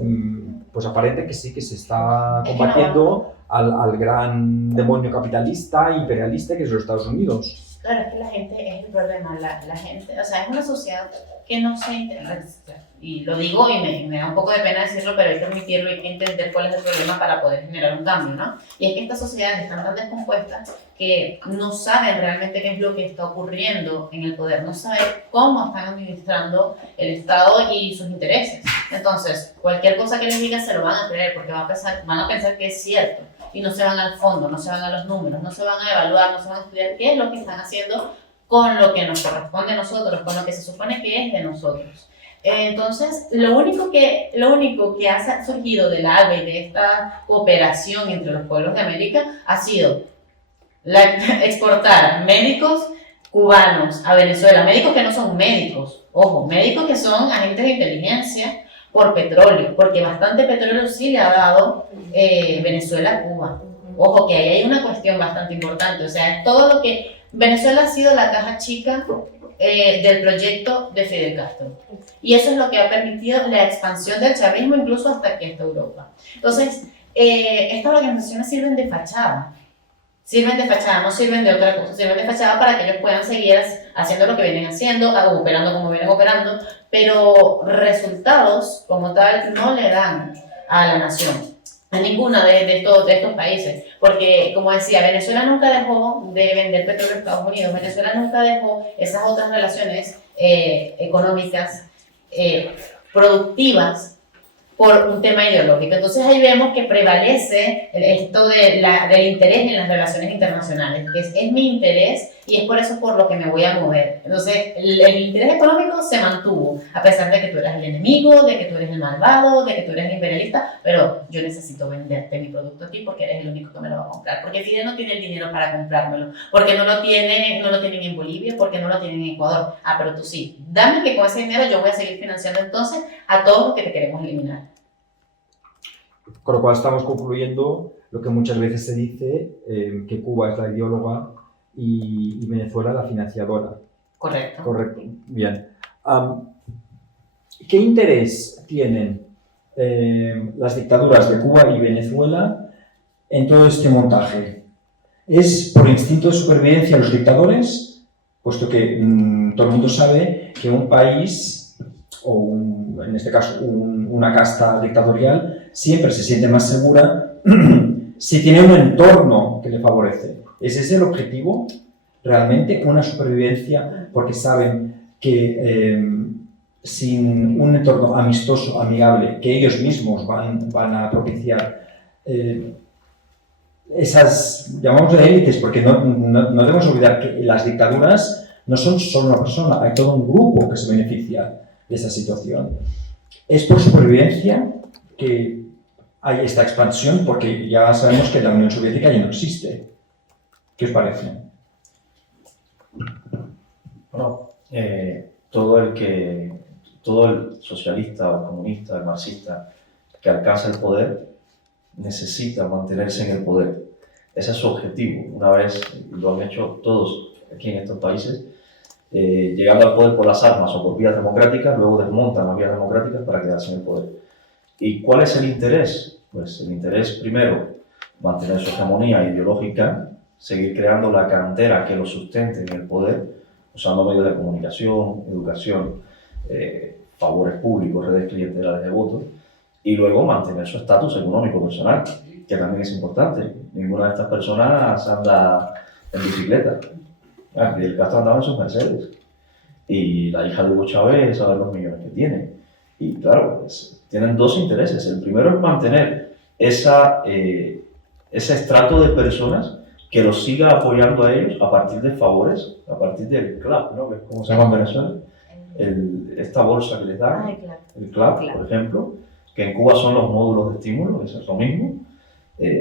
aparenta que sí, que se está combatiendo al gran demonio capitalista, imperialista, que es los Estados Unidos. Claro, es que la gente es el problema, la gente, o sea, es una sociedad que no se y lo digo y me da un poco de pena decirlo, pero hay que admitirlo y hay que entender cuál es el problema para poder generar un cambio, ¿no? Y es que estas sociedades están tan descompuestas que no saben realmente qué es lo que está ocurriendo en el poder, no saben cómo están administrando el Estado y sus intereses. Entonces, cualquier cosa que les diga se lo van a creer porque van a pensar que es cierto y no se van al fondo, no se van a los números, no se van a evaluar, no se van a estudiar qué es lo que están haciendo con lo que nos corresponde a nosotros, con lo que se supone que es de nosotros. Entonces, lo único que ha surgido del ALBA y de esta cooperación entre los pueblos de América ha sido exportar médicos cubanos a Venezuela, médicos que no son médicos, ojo, médicos que son agentes de inteligencia por petróleo, porque bastante petróleo sí le ha dado Venezuela a Cuba. Ojo, que ahí hay una cuestión bastante importante, o sea, es todo lo que Venezuela ha sido la caja chica del proyecto de Fidel Castro. Y eso es lo que ha permitido la expansión del chavismo incluso hasta aquí, hasta Europa. Entonces, estas organizaciones sirven de fachada. Sirven de fachada, no sirven de otra cosa. Sirven de fachada para que ellos puedan seguir haciendo lo que vienen haciendo, operando como vienen operando, pero resultados como tal no le dan a la nación. A ninguna de estos países, porque como decía, Venezuela nunca dejó de vender petróleo a Estados Unidos, Venezuela nunca dejó esas otras relaciones económicas, productivas, por un tema ideológico. Entonces ahí vemos que prevalece esto del interés en las relaciones internacionales, que es mi interés y es por eso por lo que me voy a mover. Entonces el interés económico se mantuvo, a pesar de que tú eres el enemigo, de que tú eres el malvado, de que tú eres el imperialista, pero yo necesito venderte mi producto a ti porque eres el único que me lo va a comprar, porque Fidel no tiene el dinero para comprármelo, porque no lo tienen en Bolivia, porque no lo tienen en Ecuador. Ah, pero tú sí. Dame que con ese dinero yo voy a seguir financiando entonces a todos los que te queremos eliminar. Con lo cual estamos concluyendo lo que muchas veces se dice, que Cuba es la ideóloga y Venezuela la financiadora. Correcto. Correcto, bien. ¿Qué interés tienen las dictaduras de Cuba y Venezuela en todo este montaje? ¿Es por instinto de supervivencia los dictadores? Puesto que todo el mundo sabe que un país, o en este caso una casta dictatorial, siempre se siente más segura si tiene un entorno que le favorece. ¿Es ese el objetivo? Realmente una supervivencia, porque saben que sin un entorno amistoso, amigable, que ellos mismos van a propiciar esas, llamamos de élites, porque no debemos olvidar que las dictaduras no son solo una persona, hay todo un grupo que se beneficia de esa situación. Es por supervivencia que hay esta expansión, porque ya sabemos que la Unión Soviética ya no existe. ¿Qué os parece? Bueno, todo el socialista o comunista, el marxista que alcanza el poder necesita mantenerse en el poder. Ese es su objetivo. Una vez, lo han hecho todos aquí en estos países, llegando al poder por las armas o por vías democráticas, luego desmontan las vías democráticas para quedarse en el poder. ¿Y cuál es el interés? Pues el interés, primero, mantener su hegemonía ideológica, seguir creando la cantera que lo sustente en el poder, usando medios de comunicación, educación, favores públicos, redes clientelares de votos, y luego mantener su estatus económico personal, que también es importante. Ninguna de estas personas anda en bicicleta. Fidel Castro andaba en sus Mercedes. Y la hija de Hugo Chávez sabe los millones que tiene. Y claro, pues, tienen dos intereses. El primero es mantener ese estrato de personas que los siga apoyando a ellos a partir de favores, a partir del CLAP, ¿no? Que es como se llama en Venezuela. Esta bolsa que les dan, el CLAP, por ejemplo, que en Cuba son los módulos de estímulo, eso es lo mismo.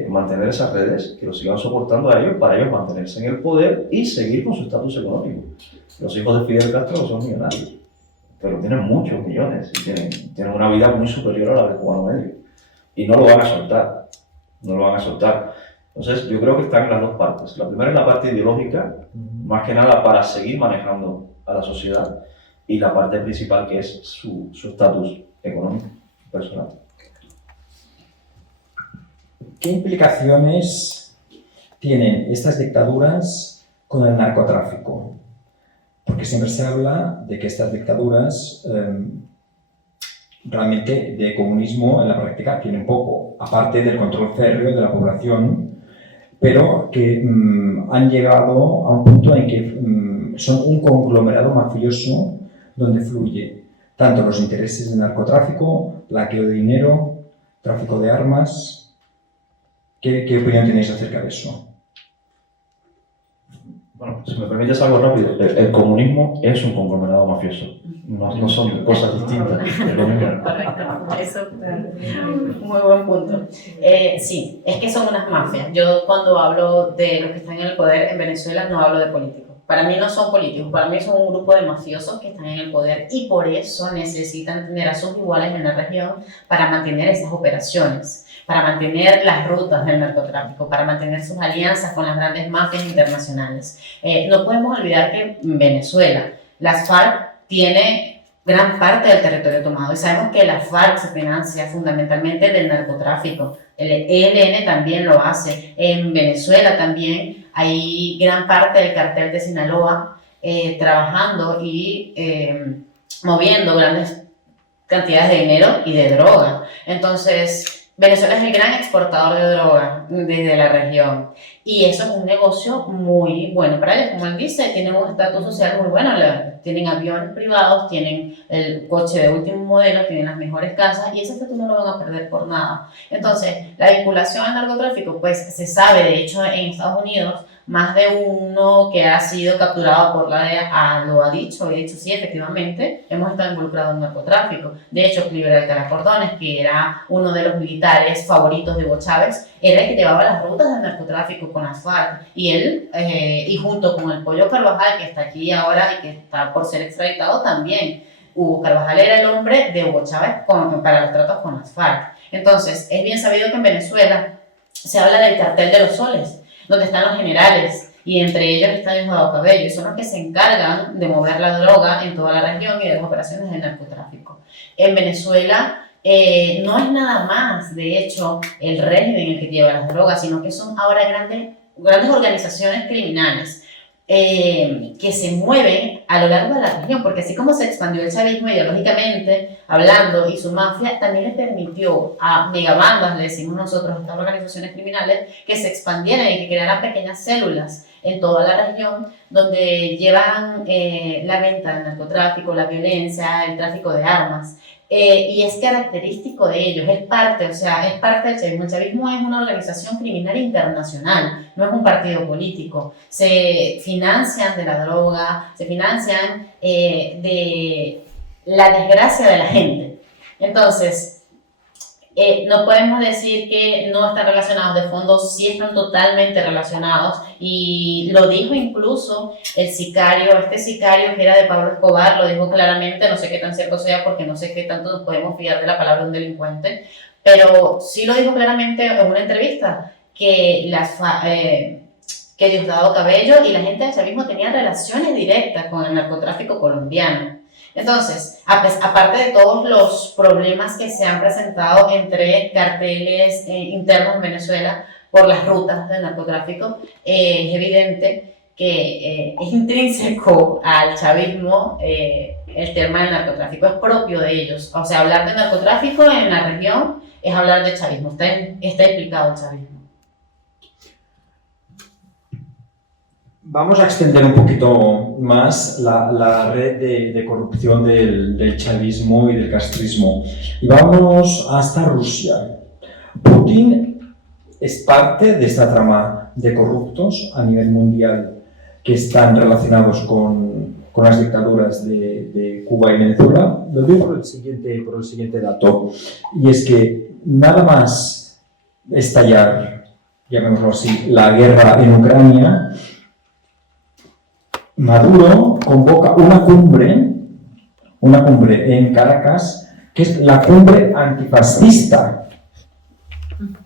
Mantener esas redes que los sigan soportando a ellos para ellos mantenerse en el poder y seguir con su estatus económico. Los hijos de Fidel Castro son millonarios, pero tienen muchos millones y tienen una vida muy superior a la del cubano medio. Y no lo van a soltar, no lo van a soltar. Entonces yo creo que están en las dos partes. La primera es la parte ideológica, más que nada para seguir manejando a la sociedad, y la parte principal que es su estatus económico personal. ¿Qué implicaciones tienen estas dictaduras con el narcotráfico? porque siempre se habla de que estas dictaduras realmente de comunismo en la práctica tienen poco, aparte del control férreo de la población, pero que han llegado a un punto en que son un conglomerado mafioso donde fluye tanto los intereses del narcotráfico, blanqueo de dinero, tráfico de armas. ¿Qué opinión tenéis acerca de eso? Bueno, si me permites algo rápido, el comunismo es un conglomerado mafioso, no son cosas distintas. Correcto, eso muy buen punto. Sí, es que son unas mafias. Yo cuando hablo de los que están en el poder en Venezuela no hablo de políticos. Para mí no son políticos, para mí son un grupo de mafiosos que están en el poder y por eso necesitan tener a sus iguales en la región para mantener esas operaciones, para mantener las rutas del narcotráfico, para mantener sus alianzas con las grandes mafias internacionales. No podemos olvidar que en Venezuela las FARC tiene gran parte del territorio tomado y sabemos que la FARC se financia fundamentalmente del narcotráfico. El ELN también lo hace. En Venezuela también hay gran parte del cartel de Sinaloa trabajando y moviendo grandes cantidades de dinero y de droga. Entonces, Venezuela es el gran exportador de droga desde la región y eso es un negocio muy bueno para ellos. Como él dice, tienen un estatus social muy bueno, tienen aviones privados, tienen el coche de último modelo, tienen las mejores casas y ese estatus no lo van a perder por nada. Entonces, la vinculación al narcotráfico, pues se sabe, de hecho en Estados Unidos, más de uno que ha sido capturado por la DEA lo ha dicho, y de hecho sí, efectivamente, hemos estado involucrados en narcotráfico. De hecho, Cliver Alcalá Cordones, que era uno de los militares favoritos de Hugo Chávez, era el que llevaba las rutas del narcotráfico con las FARC. Y él, y junto con el Pollo Carvajal, que está aquí ahora y que está por ser extraditado también, Hugo Carvajal era el hombre de Hugo Chávez para los tratos con las FARC. Entonces, es bien sabido que en Venezuela se habla del cartel de los soles, donde están los generales, y entre ellos está Diosdado Cabello, y son los que se encargan de mover la droga en toda la región y de las operaciones de narcotráfico. En Venezuela no es nada más, de hecho, el régimen el que lleva las drogas, sino que son ahora grandes organizaciones criminales que se mueven a lo largo de la región, porque así como se expandió el chavismo ideológicamente, hablando, y su mafia, también le permitió a megabandas, le decimos nosotros, a estas organizaciones criminales, que se expandieran y que crearan pequeñas células en toda la región, donde llevan la venta del narcotráfico, la violencia, el tráfico de armas. Y es característico de ellos, es parte del chavismo. El chavismo es una organización criminal internacional, no es un partido político. Se financian de la droga, se financian de la desgracia de la gente. Entonces, no podemos decir que no están relacionados, de fondo sí están totalmente relacionados, y lo dijo incluso el sicario, este sicario que era de Pablo Escobar, lo dijo claramente, no sé qué tan cierto sea porque no sé qué tanto nos podemos fiar de la palabra de un delincuente, pero sí lo dijo claramente en una entrevista, que Diosdado Cabello y la gente del chavismo tenían relaciones directas con el narcotráfico colombiano. Entonces, aparte de todos los problemas que se han presentado entre carteles internos en Venezuela por las rutas del narcotráfico, es evidente que es intrínseco al chavismo el tema del narcotráfico, es propio de ellos. O sea, hablar de narcotráfico en la región es hablar de chavismo, está implicado el chavismo. Vamos a extender un poquito más la red de corrupción del chavismo y del castrismo. Y vamos hasta Rusia. Putin es parte de esta trama de corruptos a nivel mundial que están relacionados con las dictaduras de Cuba y Venezuela. Lo digo por el siguiente dato. Y es que nada más estallar, llamémoslo así, la guerra en Ucrania, Maduro convoca una cumbre en Caracas, que es la cumbre antifascista.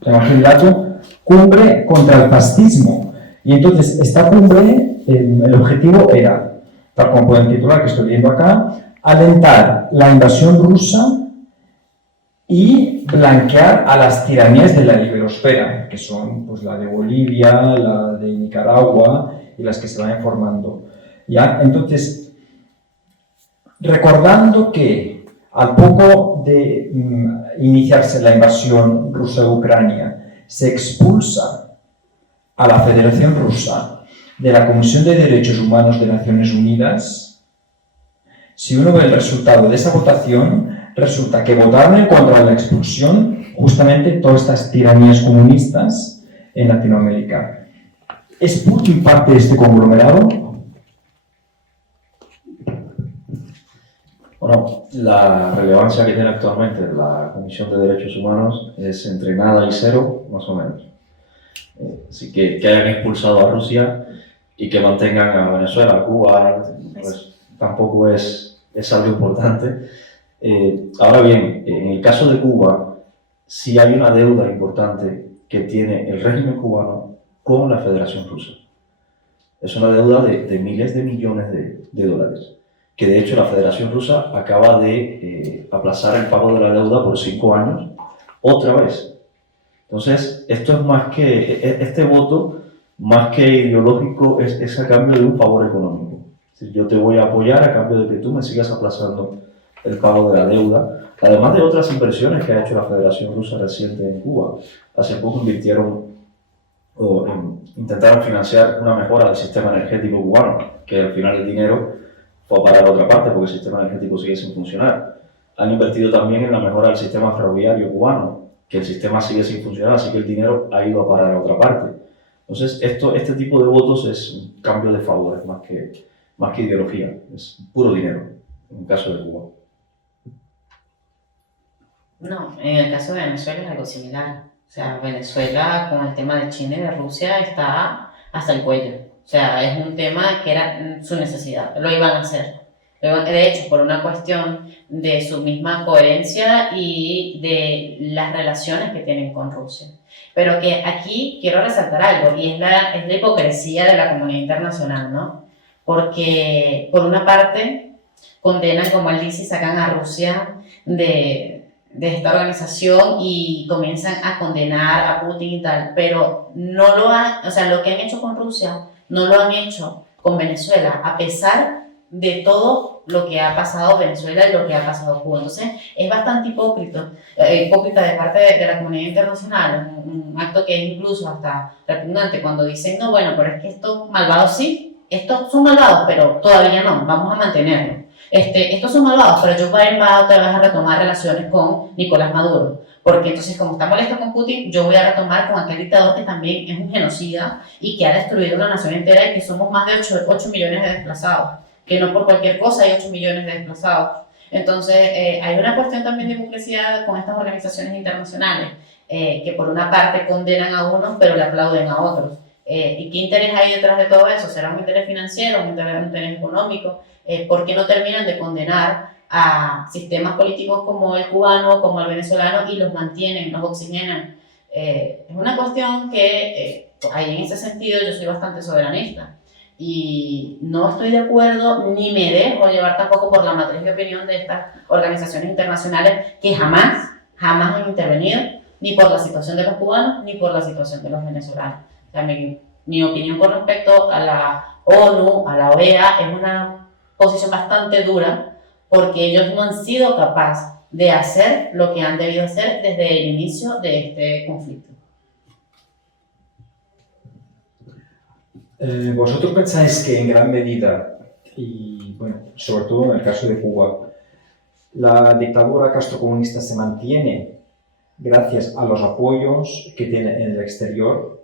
Imagínate, cumbre contra el fascismo. Y entonces, esta cumbre, el objetivo era, tal como pueden titular, que estoy viendo acá, alentar la invasión rusa y blanquear a las tiranías de la liberosfera, que son pues, la de Bolivia, la de Nicaragua y las que se vayan formando. ¿Ya? Entonces, recordando que al poco de iniciarse la invasión rusa de Ucrania, se expulsa a la Federación Rusa de la Comisión de Derechos Humanos de Naciones Unidas. Si uno ve el resultado de esa votación, resulta que votaron en contra de la expulsión justamente todas estas tiranías comunistas en Latinoamérica. ¿Es Putin parte de este conglomerado? Bueno, la relevancia que tiene actualmente la Comisión de Derechos Humanos es entre nada y cero, más o menos. Así que hayan expulsado a Rusia y que mantengan a Venezuela, a Cuba, pues tampoco es algo importante. Ahora bien, en el caso de Cuba, sí hay una deuda importante que tiene el régimen cubano con la Federación Rusa. Es una deuda de miles de millones de dólares, que de hecho la Federación Rusa acaba de aplazar el pago de la deuda por 5 años, otra vez. Entonces, esto es más que, este voto, más que ideológico, es a cambio de un favor económico. Es decir, yo te voy a apoyar a cambio de que tú me sigas aplazando el pago de la deuda, además de otras inversiones que ha hecho la Federación Rusa reciente en Cuba. Hace poco intentaron financiar una mejora del sistema energético cubano, que al final el dinero fue a parar a otra parte porque el sistema energético sigue sin funcionar. Han invertido también en la mejora del sistema ferroviario cubano, que el sistema sigue sin funcionar, así que el dinero ha ido a parar a otra parte. Entonces, este tipo de votos es un cambio de favores más que ideología, es puro dinero, en el caso de Cuba. No, en el caso de Venezuela es algo similar. O sea, Venezuela con el tema de China y de Rusia está hasta el cuello. O sea, es un tema que era su necesidad, lo iban a hacer. De hecho, por una cuestión de su misma coherencia y de las relaciones que tienen con Rusia. Pero que aquí quiero resaltar algo, y es la hipocresía de la comunidad internacional, ¿no? Porque, por una parte, condenan, como él dice, y sacan a Rusia de esta organización y comienzan a condenar a Putin y tal, pero no lo han, o sea, lo que han hecho con Rusia no lo han hecho con Venezuela, a pesar de todo lo que ha pasado Venezuela y lo que ha pasado Cuba. Entonces, es bastante hipócrita de parte de la comunidad internacional, un acto que es incluso hasta repugnante cuando dicen, no, bueno, pero es que estos malvados sí, estos son malvados, pero todavía no, vamos a mantenerlos. Estos son malvados, pero Joe Biden va otra vez a retomar relaciones con Nicolás Maduro. Porque entonces, como está molesto con Putin, yo voy a retomar con aquel dictador que también es un genocida y que ha destruido una nación entera y que somos más de 8 millones de desplazados. Que no por cualquier cosa hay 8 millones de desplazados. Entonces, hay una cuestión también de hipocresía con estas organizaciones internacionales, que por una parte condenan a unos, pero le aplauden a otros. ¿Y qué interés hay detrás de todo eso? ¿Será un interés financiero, un interés económico? ¿Por qué no terminan de condenar a sistemas políticos como el cubano, como el venezolano, y los mantienen, los oxigenan? Es una cuestión que, ahí en ese sentido, yo soy bastante soberanista. Y no estoy de acuerdo, ni me dejo llevar tampoco por la matriz de opinión de estas organizaciones internacionales que jamás han intervenido, ni por la situación de los cubanos, ni por la situación de los venezolanos. O sea, mi opinión con respecto a la ONU, a la OEA, es una posición bastante dura, porque ellos no han sido capaces de hacer lo que han debido hacer desde el inicio de este conflicto. ¿Vosotros pensáis que en gran medida, y bueno, sobre todo en el caso de Cuba, la dictadura castrocomunista se mantiene gracias a los apoyos que tiene en el exterior?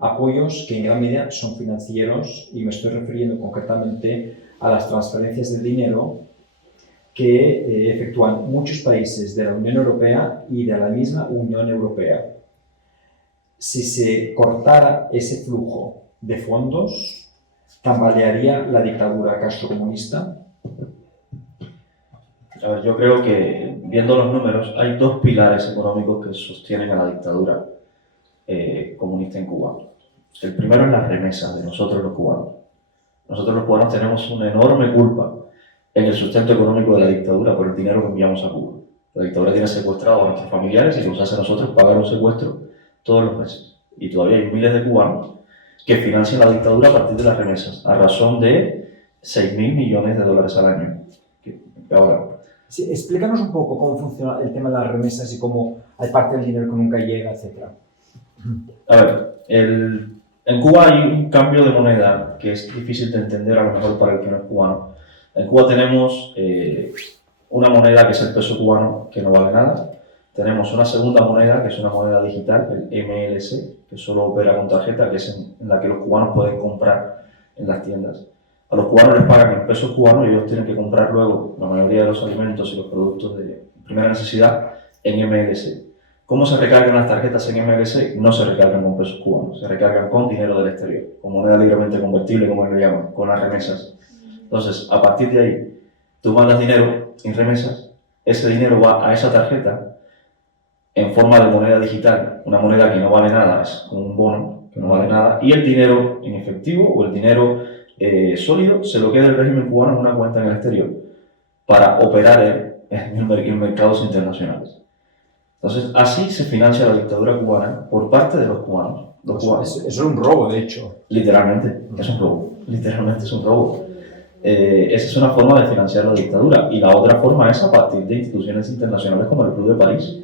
Apoyos que en gran medida son financieros, y me estoy refiriendo concretamente a las transferencias de dinero que efectúan muchos países de la Unión Europea y de la misma Unión Europea. Si se cortara ese flujo de fondos, ¿tambalearía la dictadura castrocomunista? A ver, yo creo que, viendo los números, hay 2 pilares económicos que sostienen a la dictadura comunista en Cuba. El primero es las remesas de nosotros los cubanos. Nosotros los cubanos tenemos una enorme culpa en el sustento económico de la dictadura por el dinero que enviamos a Cuba. La dictadura tiene secuestrado a nuestros familiares y nos hace a nosotros pagar un secuestro todos los meses. Y todavía hay miles de cubanos que financian la dictadura a partir de las remesas, a razón de $6.000 millones al año, Ahora, Sí, explícanos un poco cómo funciona el tema de las remesas y cómo hay parte del dinero que nunca llega, etc. a ver, en Cuba hay un cambio de moneda que es difícil de entender a lo mejor para el que no es cubano. En Cuba tenemos una moneda que es el peso cubano, que no vale nada. Tenemos una segunda moneda, que es una moneda digital, el MLC, que solo opera con tarjeta, que es en la que los cubanos pueden comprar en las tiendas. A los cubanos les pagan en pesos cubanos y ellos tienen que comprar luego la mayoría de los alimentos y los productos de primera necesidad en MLC. ¿Cómo se recargan las tarjetas en MLC? No se recargan con pesos cubanos, se recargan con dinero del exterior, con moneda libremente convertible, como lo llaman, con las remesas. Entonces, a partir de ahí, tú mandas dinero en remesas, ese dinero va a esa tarjeta en forma de moneda digital, una moneda que no vale nada, es como un bono que no vale nada, y el dinero en efectivo o el dinero sólido se lo queda el régimen cubano en una cuenta en el exterior para operar en mercados internacionales. Entonces, así se financia la dictadura cubana por parte de los cubanos. Eso es un robo, de hecho. Literalmente, es un robo. Literalmente es un robo. Esa es una forma de financiar la dictadura. Y la otra forma es a partir de instituciones internacionales como el Club de París,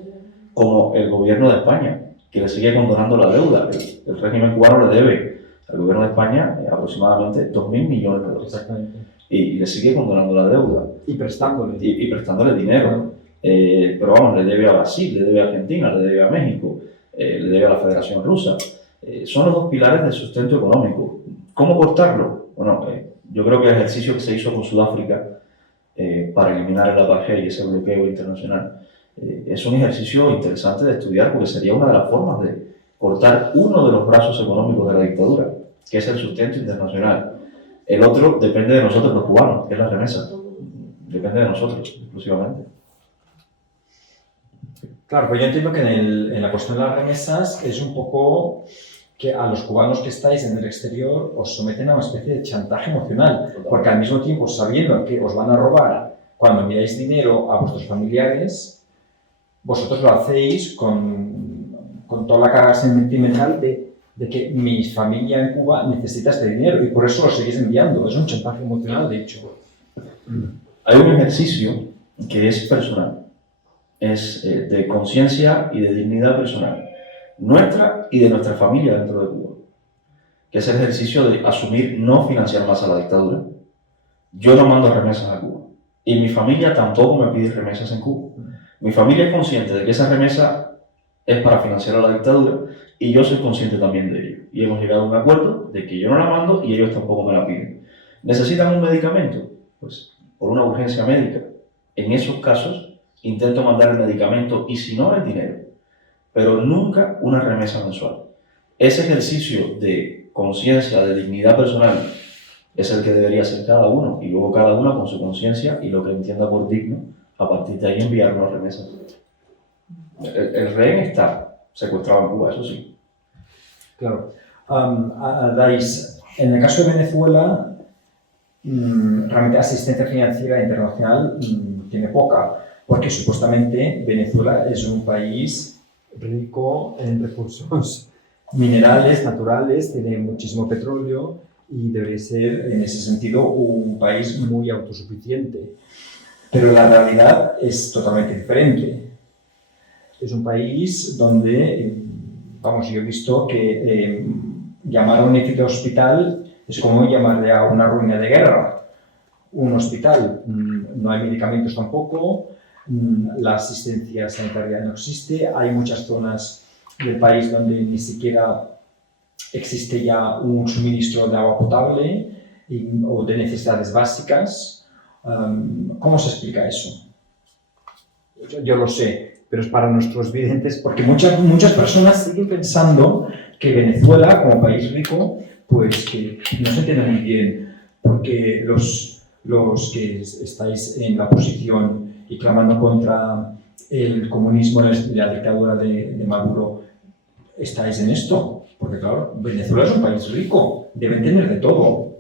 como el gobierno de España, que le sigue condonando la deuda. El régimen cubano le debe al gobierno de España aproximadamente 2.000 millones de dólares. Exactamente. Y le sigue condonando la deuda. Y prestándole. Y prestándole dinero. Pero vamos, le debe a Brasil, le debe a Argentina, le debe a México, le debe a la Federación Rusa. Son los dos pilares del sustento económico. ¿Cómo cortarlo? Bueno, yo creo que el ejercicio que se hizo con Sudáfrica para eliminar el apartheid y ese bloqueo internacional es un ejercicio interesante de estudiar porque sería una de las formas de cortar uno de los brazos económicos de la dictadura, que es el sustento internacional. El otro depende de nosotros los cubanos, que es la remesa. Depende de nosotros, exclusivamente. Claro, pues yo entiendo que en la cuestión de las remesas es un poco que a los cubanos que estáis en el exterior os someten a una especie de chantaje emocional, porque al mismo tiempo, sabiendo que os van a robar cuando enviáis dinero a vuestros familiares, vosotros lo hacéis con toda la carga sentimental de que mi familia en Cuba necesita este dinero y por eso lo seguís enviando. Es un chantaje emocional, de hecho. Hay un ejercicio que es personal. Es de conciencia y de dignidad personal, nuestra y de nuestra familia dentro de Cuba, que es el ejercicio de asumir no financiar más a la dictadura. Yo no mando remesas a Cuba, y mi familia tampoco me pide remesas en Cuba. Mi familia es consciente de que esa remesa es para financiar a la dictadura, y yo soy consciente también de ello. Y hemos llegado a un acuerdo de que yo no la mando y ellos tampoco me la piden. ¿Necesitan un medicamento? Pues por una urgencia médica. En esos casos, intento mandar el medicamento y si no, el dinero, pero nunca una remesa mensual. Ese ejercicio de conciencia, de dignidad personal, es el que debería hacer cada uno y luego cada uno con su conciencia y lo que entienda por digno, a partir de ahí enviar una remesa. El rehén está secuestrado en Cuba, eso sí. Claro. Dais, en el caso de Venezuela, realmente asistencia financiera internacional tiene poca. Porque supuestamente Venezuela es un país rico en recursos minerales, naturales, tiene muchísimo petróleo y debe ser en ese sentido un país muy autosuficiente. Pero la realidad es totalmente diferente. Es un país donde, vamos, yo he visto que llamar a un edificio hospital es como llamarle a una ruina de guerra. Un hospital, no hay medicamentos tampoco. La asistencia sanitaria no existe, hay muchas zonas del país donde ni siquiera existe ya un suministro de agua potable o de necesidades básicas. ¿Cómo se explica eso? Yo lo sé, pero es para nuestros videntes, porque muchas personas siguen pensando que Venezuela, como país rico, pues que no se entiende muy bien, porque los que estáis en la oposición y clamando contra el comunismo y la dictadura de Maduro, estáis en esto. Porque claro, Venezuela es un país rico, deben tener de todo.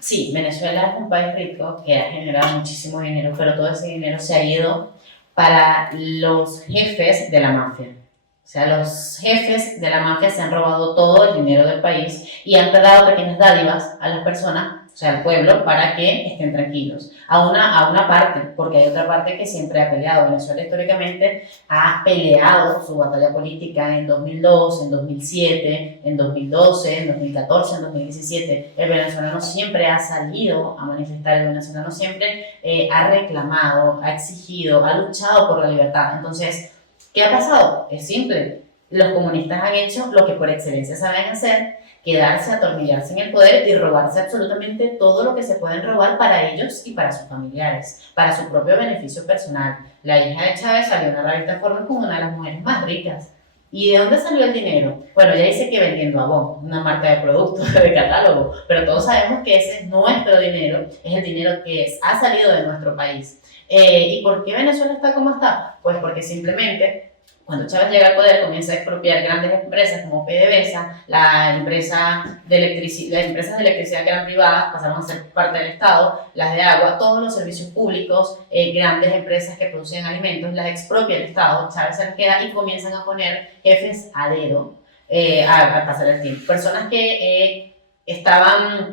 Sí, Venezuela es un país rico que ha generado muchísimo dinero, pero todo ese dinero se ha ido para los jefes de la mafia. O sea, los jefes de la mafia se han robado todo el dinero del país y han dado pequeñas dádivas a las personas o sea, al pueblo, para que estén tranquilos. A una parte, porque hay otra parte que siempre ha peleado. Venezuela históricamente ha peleado su batalla política en 2002, en 2007, en 2012, en 2014, en 2017. El venezolano siempre ha salido a manifestar, el venezolano siempre ha reclamado, ha exigido, ha luchado por la libertad. Entonces, ¿qué ha pasado? Es simple. Los comunistas han hecho lo que por excelencia saben hacer, quedarse, atornillarse en el poder y robarse absolutamente todo lo que se pueden robar para ellos y para sus familiares, para su propio beneficio personal. La hija de Chávez salió en la revista Forbes como una de las mujeres más ricas. ¿Y de dónde salió el dinero? Bueno, ella dice que vendiendo Avon, una marca de productos, de catálogo, pero todos sabemos que ese es nuestro dinero, es el dinero que ha salido de nuestro país. ¿Y por qué Venezuela está como está? Pues porque simplemente cuando Chávez llega al poder, comienza a expropiar grandes empresas como PDVSA, las empresas de electricidad que eran privadas pasaron a ser parte del Estado, las de agua, todos los servicios públicos, grandes empresas que producían alimentos, las expropia el Estado, Chávez se las queda y comienzan a poner jefes a dedo al pasar el tiempo. Personas que estaban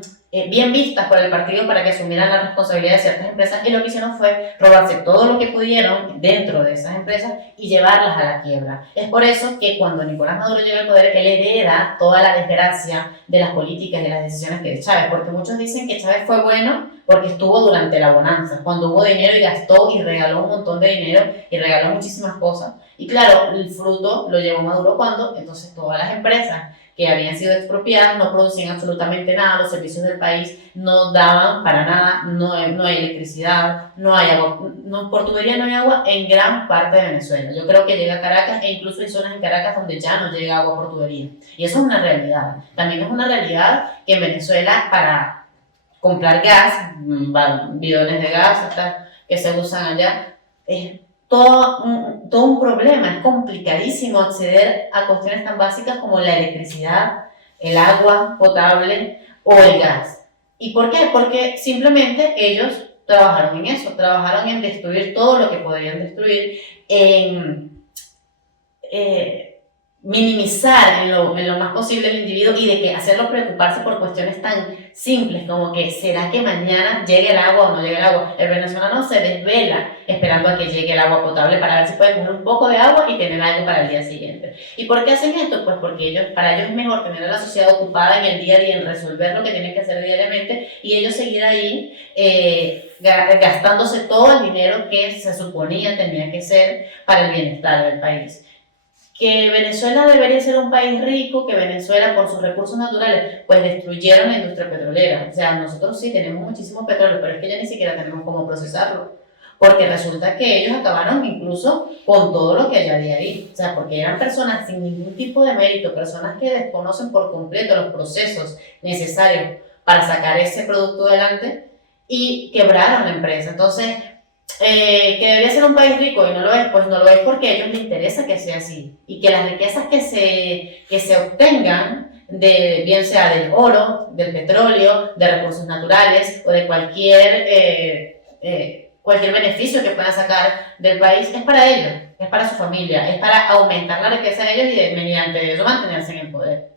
bien vistas por el partido para que asumieran la responsabilidad de ciertas empresas, y lo que hicieron fue robarse todo lo que pudieron dentro de esas empresas y llevarlas a la quiebra. Es por eso que cuando Nicolás Maduro llega al poder, él hereda toda la desgracia de las políticas y de las decisiones que de Chávez, porque muchos dicen que Chávez fue bueno porque estuvo durante la bonanza, cuando hubo dinero y gastó y regaló un montón de dinero y regaló muchísimas cosas. Y claro, el fruto lo llevó Maduro cuando entonces todas las empresas que habían sido expropiadas no producían absolutamente nada, los servicios del país no daban para nada, no hay electricidad, no hay agua, por tubería no hay agua en gran parte de Venezuela. Yo creo que llega a Caracas e incluso hay zonas en Caracas donde ya no llega agua por tubería. Y eso es una realidad. También es una realidad que en Venezuela para comprar gas, bidones de gas que se usan allá, es todo un problema, es complicadísimo acceder a cuestiones tan básicas como la electricidad, el agua potable o el gas. ¿Y por qué? Porque simplemente ellos trabajaron en eso, trabajaron en destruir todo lo que podían destruir, en minimizar en lo más posible el individuo y de que hacerlo preocuparse por cuestiones tan simples como que ¿será que mañana llegue el agua o no llegue el agua? El venezolano se desvela esperando a que llegue el agua potable para ver si puede coger un poco de agua y tener algo para el día siguiente. ¿Y por qué hacen esto? Pues porque para ellos es mejor tener a la sociedad ocupada en el día a día, en resolver lo que tienen que hacer diariamente, y ellos seguir ahí gastándose todo el dinero que se suponía tenía que ser para el bienestar del país. Que Venezuela debería ser un país rico, que Venezuela por sus recursos naturales pues destruyeron la industria petrolera. O sea, nosotros sí tenemos muchísimo petróleo, pero es que ya ni siquiera tenemos cómo procesarlo, porque resulta que ellos acabaron incluso con todo lo que hay ahí. O sea, porque eran personas sin ningún tipo de mérito, personas que desconocen por completo los procesos necesarios para sacar ese producto adelante y quebraron la empresa. Entonces, que debería ser un país rico y no lo es, pues no lo es porque a ellos les interesa que sea así, y que las riquezas que se obtengan, bien sea del oro, del petróleo, de recursos naturales o de cualquier beneficio que puedan sacar del país, es para ellos, es para su familia, es para aumentar la riqueza de ellos y mediante eso mantenerse en el poder.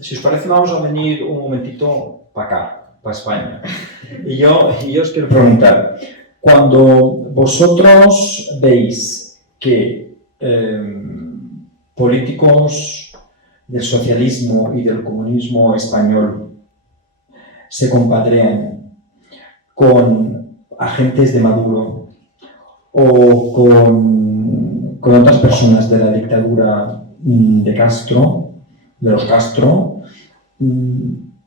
Si os parece, vamos a venir un momentito para acá, para España. Y yo os quiero preguntar, cuando vosotros veis que políticos del socialismo y del comunismo español se compadrean con agentes de Maduro o con otras personas de la dictadura de Castro, de los Castro,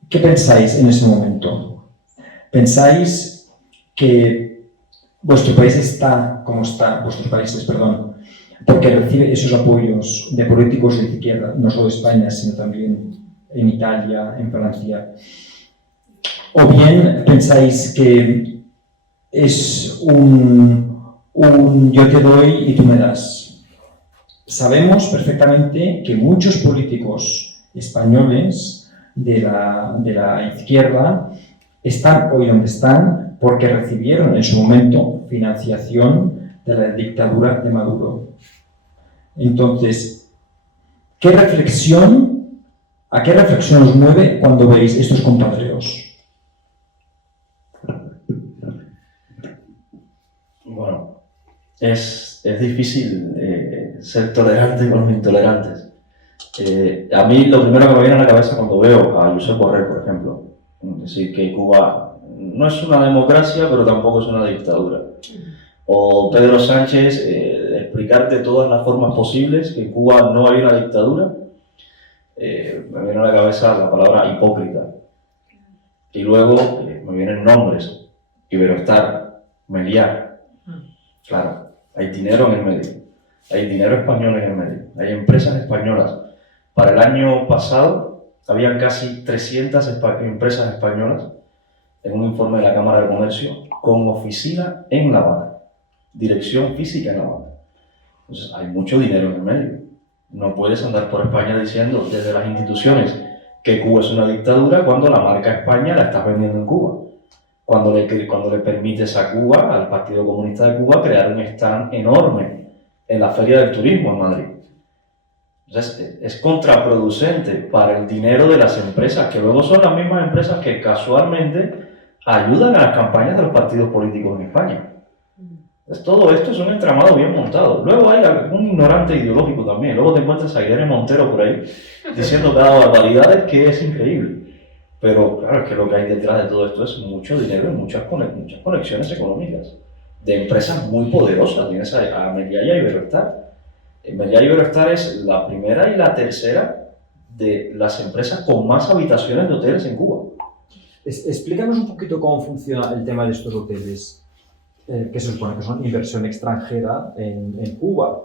¿qué pensáis en ese momento? ¿Pensáis que vuestro país está como está, vuestros países, perdón, porque recibe esos apoyos de políticos de izquierda, no solo de España, sino también en Italia, en Francia? ¿O bien pensáis que es un yo te doy y tú me das? Sabemos perfectamente que muchos políticos españoles de la izquierda están hoy donde están porque recibieron en su momento financiación de la dictadura de Maduro. Entonces, ¿qué reflexión ¿A qué reflexión os mueve cuando veis estos compadreos? Bueno, es difícil ser tolerante con los intolerantes. A mí lo primero que me viene a la cabeza cuando veo a Josep Borrell, por ejemplo, decir que Cuba no es una democracia, pero tampoco es una dictadura. O Pedro Sánchez explicar de todas las formas posibles que en Cuba no hay una dictadura. Me viene a la cabeza la palabra hipócrita. Y luego me vienen nombres: Iberostar, Meliá. Claro, hay dinero en el medio, hay dinero español en el medio, hay empresas españolas. Para el año pasado habían casi 300 empresas españolas en un informe de la Cámara de Comercio con oficina en La Habana, dirección física en La Habana. Entonces hay mucho dinero en el medio. No puedes andar por España diciendo desde las instituciones que Cuba es una dictadura cuando la marca España la estás vendiendo en Cuba. Cuando le permites a Cuba, al Partido Comunista de Cuba, crear un stand enorme en la Feria del Turismo en Madrid. Entonces, es contraproducente para el dinero de las empresas, que luego son las mismas empresas que casualmente ayudan a las campañas de los partidos políticos en España. Entonces, todo esto es un entramado bien montado. Luego hay un ignorante ideológico también. Luego te encuentras a Irene Montero por ahí diciendo cada barbaridad que es increíble. Pero claro, es que lo que hay detrás de todo esto es mucho dinero y muchas conexiones económicas de empresas muy poderosas. Tienes a Meliá y a Iberostar. Meliá y Iberostar es la primera y la tercera de las empresas con más habitaciones de hoteles en Cuba. Explícanos un poquito cómo funciona el tema de estos hoteles, que se supone que son inversión extranjera en Cuba.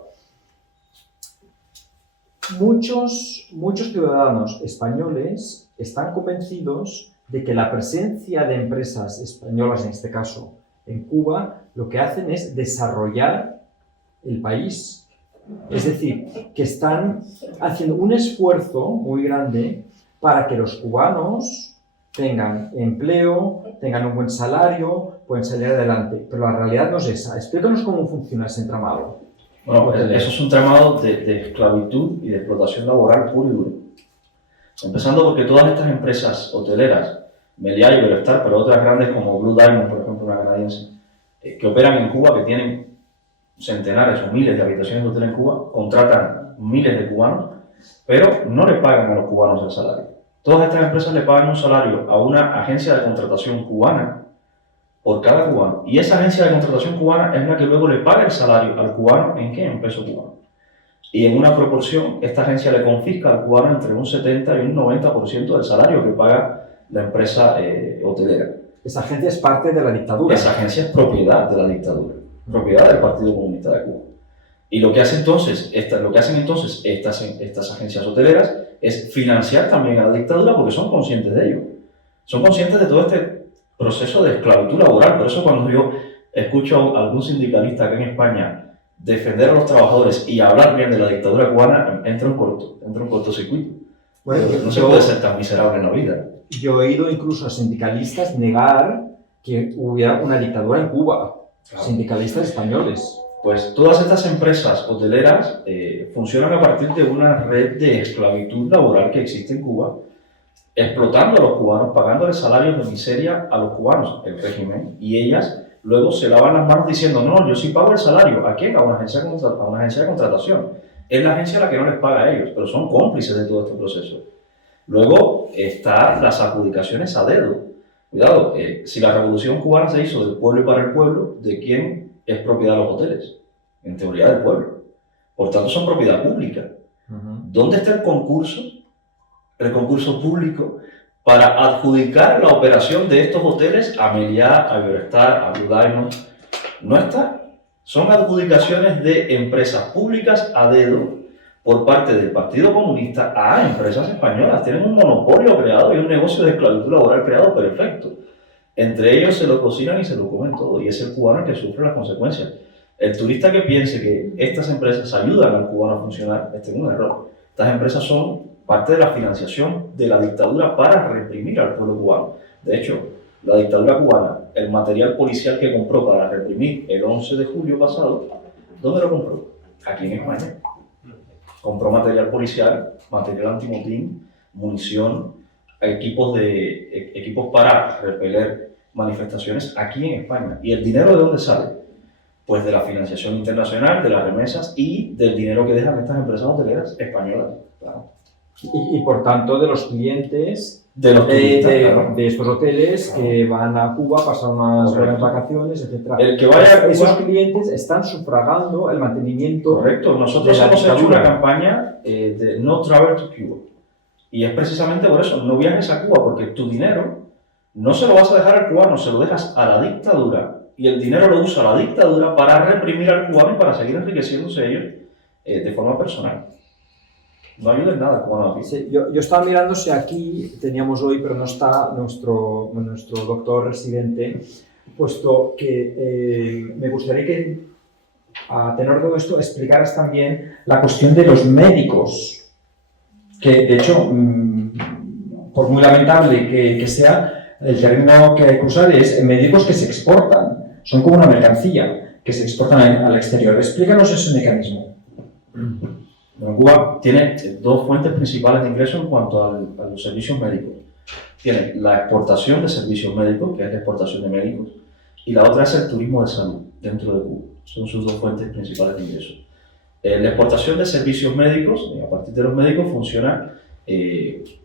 Muchos ciudadanos españoles están convencidos de que la presencia de empresas españolas, en este caso en Cuba, lo que hacen es desarrollar el país. Es decir, que están haciendo un esfuerzo muy grande para que los cubanos tengan empleo, tengan un buen salario, pueden salir adelante. Pero la realidad no es esa. Explícanos cómo funciona ese entramado. Bueno, eso es un entramado de esclavitud y de explotación laboral puro y duro. Empezando porque todas estas empresas hoteleras, Meliá y Iberostar, pero otras grandes como Blue Diamond, por ejemplo, una canadiense, que operan en Cuba, que tienen centenares o miles de habitaciones de hotel en Cuba, contratan miles de cubanos, pero no le pagan a los cubanos el salario. Todas estas empresas le pagan un salario a una agencia de contratación cubana por cada cubano. Y esa agencia de contratación cubana es la que luego le paga el salario al cubano, ¿en qué? En peso cubano. Y en una proporción, esta agencia le confisca al cubano entre un 70 y un 90% del salario que paga la empresa hotelera. Esa agencia es parte de la dictadura. Esa agencia es propiedad de la dictadura, propiedad del Partido Comunista de Cuba. Y lo que hacen entonces estas agencias hoteleras es financiar también a la dictadura porque son conscientes de ello. Son conscientes de todo este proceso de esclavitud laboral. Por eso cuando yo escucho a algún sindicalista acá en España defender a los trabajadores y hablar bien de la dictadura cubana, entra un cortocircuito. Bueno, no se puede ser tan miserable en la vida. Yo he oído incluso a sindicalistas negar que hubiera una dictadura en Cuba. Claro. Sindicalistas españoles. Pues todas estas empresas hoteleras funcionan a partir de una red de esclavitud laboral que existe en Cuba, explotando a los cubanos, pagándoles salarios de miseria a los cubanos, el régimen, y ellas luego se lavan las manos diciendo, no, yo sí pago el salario. ¿A quién? A una agencia de contratación. Es la agencia la que no les paga a ellos, pero son cómplices de todo este proceso. Luego están las adjudicaciones a dedo. Cuidado, si la revolución cubana se hizo del pueblo y para el pueblo, ¿de quién es propiedad de los hoteles? En teoría del pueblo. Por tanto, son propiedad pública. ¿Dónde está el concurso público para adjudicar la operación de estos hoteles a Meliá, a Iberostar, a Blue Diamond? No está. Son adjudicaciones de empresas públicas a dedo por parte del Partido Comunista a empresas españolas. Tienen un monopolio creado y un negocio de esclavitud laboral creado perfecto. Entre ellos se lo cocinan y se lo comen todo, y es el cubano el que sufre las consecuencias. El turista que piense que estas empresas ayudan al cubano a funcionar, es un error. Estas empresas son parte de la financiación de la dictadura para reprimir al pueblo cubano. De hecho, la dictadura cubana, el material policial que compró para reprimir el 11 de julio pasado, ¿dónde lo compró? Aquí en España. Compró material policial, material antimotín, munición, equipos para repeler manifestaciones aquí en España. ¿Y el dinero de dónde sale? Pues de la financiación internacional, de las remesas y del dinero que dejan estas empresas hoteleras españolas. Claro. Y por tanto, de los clientes De los turistas, claro. de estos hoteles que van a Cuba a pasar unas Correcto. buenas vacaciones, etc. El que vaya a Cuba, esos clientes están sufragando el mantenimiento. correcto. Nosotros hemos hecho una campaña de No Travel to Cuba. Y es precisamente por eso, no viajes a Cuba, porque tu dinero no se lo vas a dejar al cubano, se lo dejas a la dictadura. Y el dinero lo usa la dictadura para reprimir al cubano y para seguir enriqueciéndose ellos de forma personal. No ayuda en nada al cubano aquí. Sí, yo estaba mirando si aquí teníamos hoy, pero no está nuestro doctor residente, puesto que me gustaría que, a tenor de todo esto, explicaras también la cuestión de los médicos, que de hecho, por muy lamentable que sea, el término que hay que usar es médicos que se exportan, son como una mercancía que se exportan al exterior. Explícanos ese mecanismo. Bueno, Cuba tiene dos fuentes principales de ingresos en cuanto a los servicios médicos. Tiene la exportación de servicios médicos, que es la exportación de médicos, y la otra es el turismo de salud dentro de Cuba. Son sus dos fuentes principales de ingresos. La exportación de servicios médicos, a partir de los médicos, funciona,